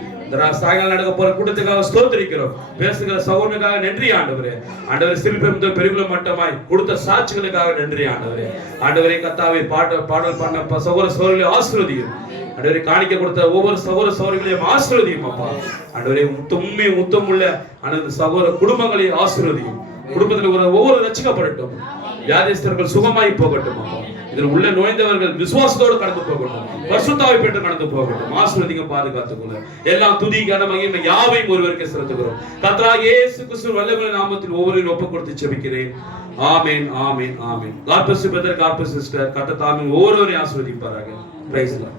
சாயங்காலம் நடக்க போற கூட்டத்துக்காக ஸ்தோத்திரிக்கிறோம். பேசுகிற சகோதரனுக்காக நன்றி ஆண்டவரே. ஆண்டவரே, சிறுபெரும் முதல் பெருகுலம் மட்டமாய் கொடுத்த சாட்சிகளுக்காக நன்றி ஆண்டவரே. ஆண்டவரே கர்த்தாவே, பாடல் பண்ண சகோதர சகோதரிகளை ஆசீர்வதியும். ஆண்டவரே, காணிக்க கொடுத்த ஒவ்வொரு சகோதர சகோதரிகளையும் ஆசீர்வதியும் அப்பா. ஆண்டவரே, முத்தம் உள்ள அந்த சகோதர குடும்பங்களை ஆசீர்வதியும். குடும்பத்தில் ஒவ்வொரு ரட்சிக்கப்படட்டும், வியாதிஸ்தர்கள் சுகமாய் போகட்டும் அப்பா. இதில் உள்ள நுழைந்தவர்கள் விசுவாசத்தோடு கடந்து போகட்டும், பரிசுத்தாவை பெற்று கடந்து போகட்டும். ஆசீர்வதிங்க, பாதுகாத்துக்கொள்ள. எல்லாம் துதி கன மகிமை யாவையும் ஒருவருக்கு செலுத்துகிறோம். கர்த்தராகிய இயேசு கிறிஸ்து வல்லமையுள்ள நாமத்தில் ஒவ்வொருவரையும் ஒப்புக் கொடுத்து ஜெபிக்கிறேன். ஆமென், ஆமென், ஆமென். God bless you brother, God bless you sister. கர்த்தர் தாமே ஒவ்வொருவரையும் ஆசீர்வதிப்பாராக. Praise the Lord.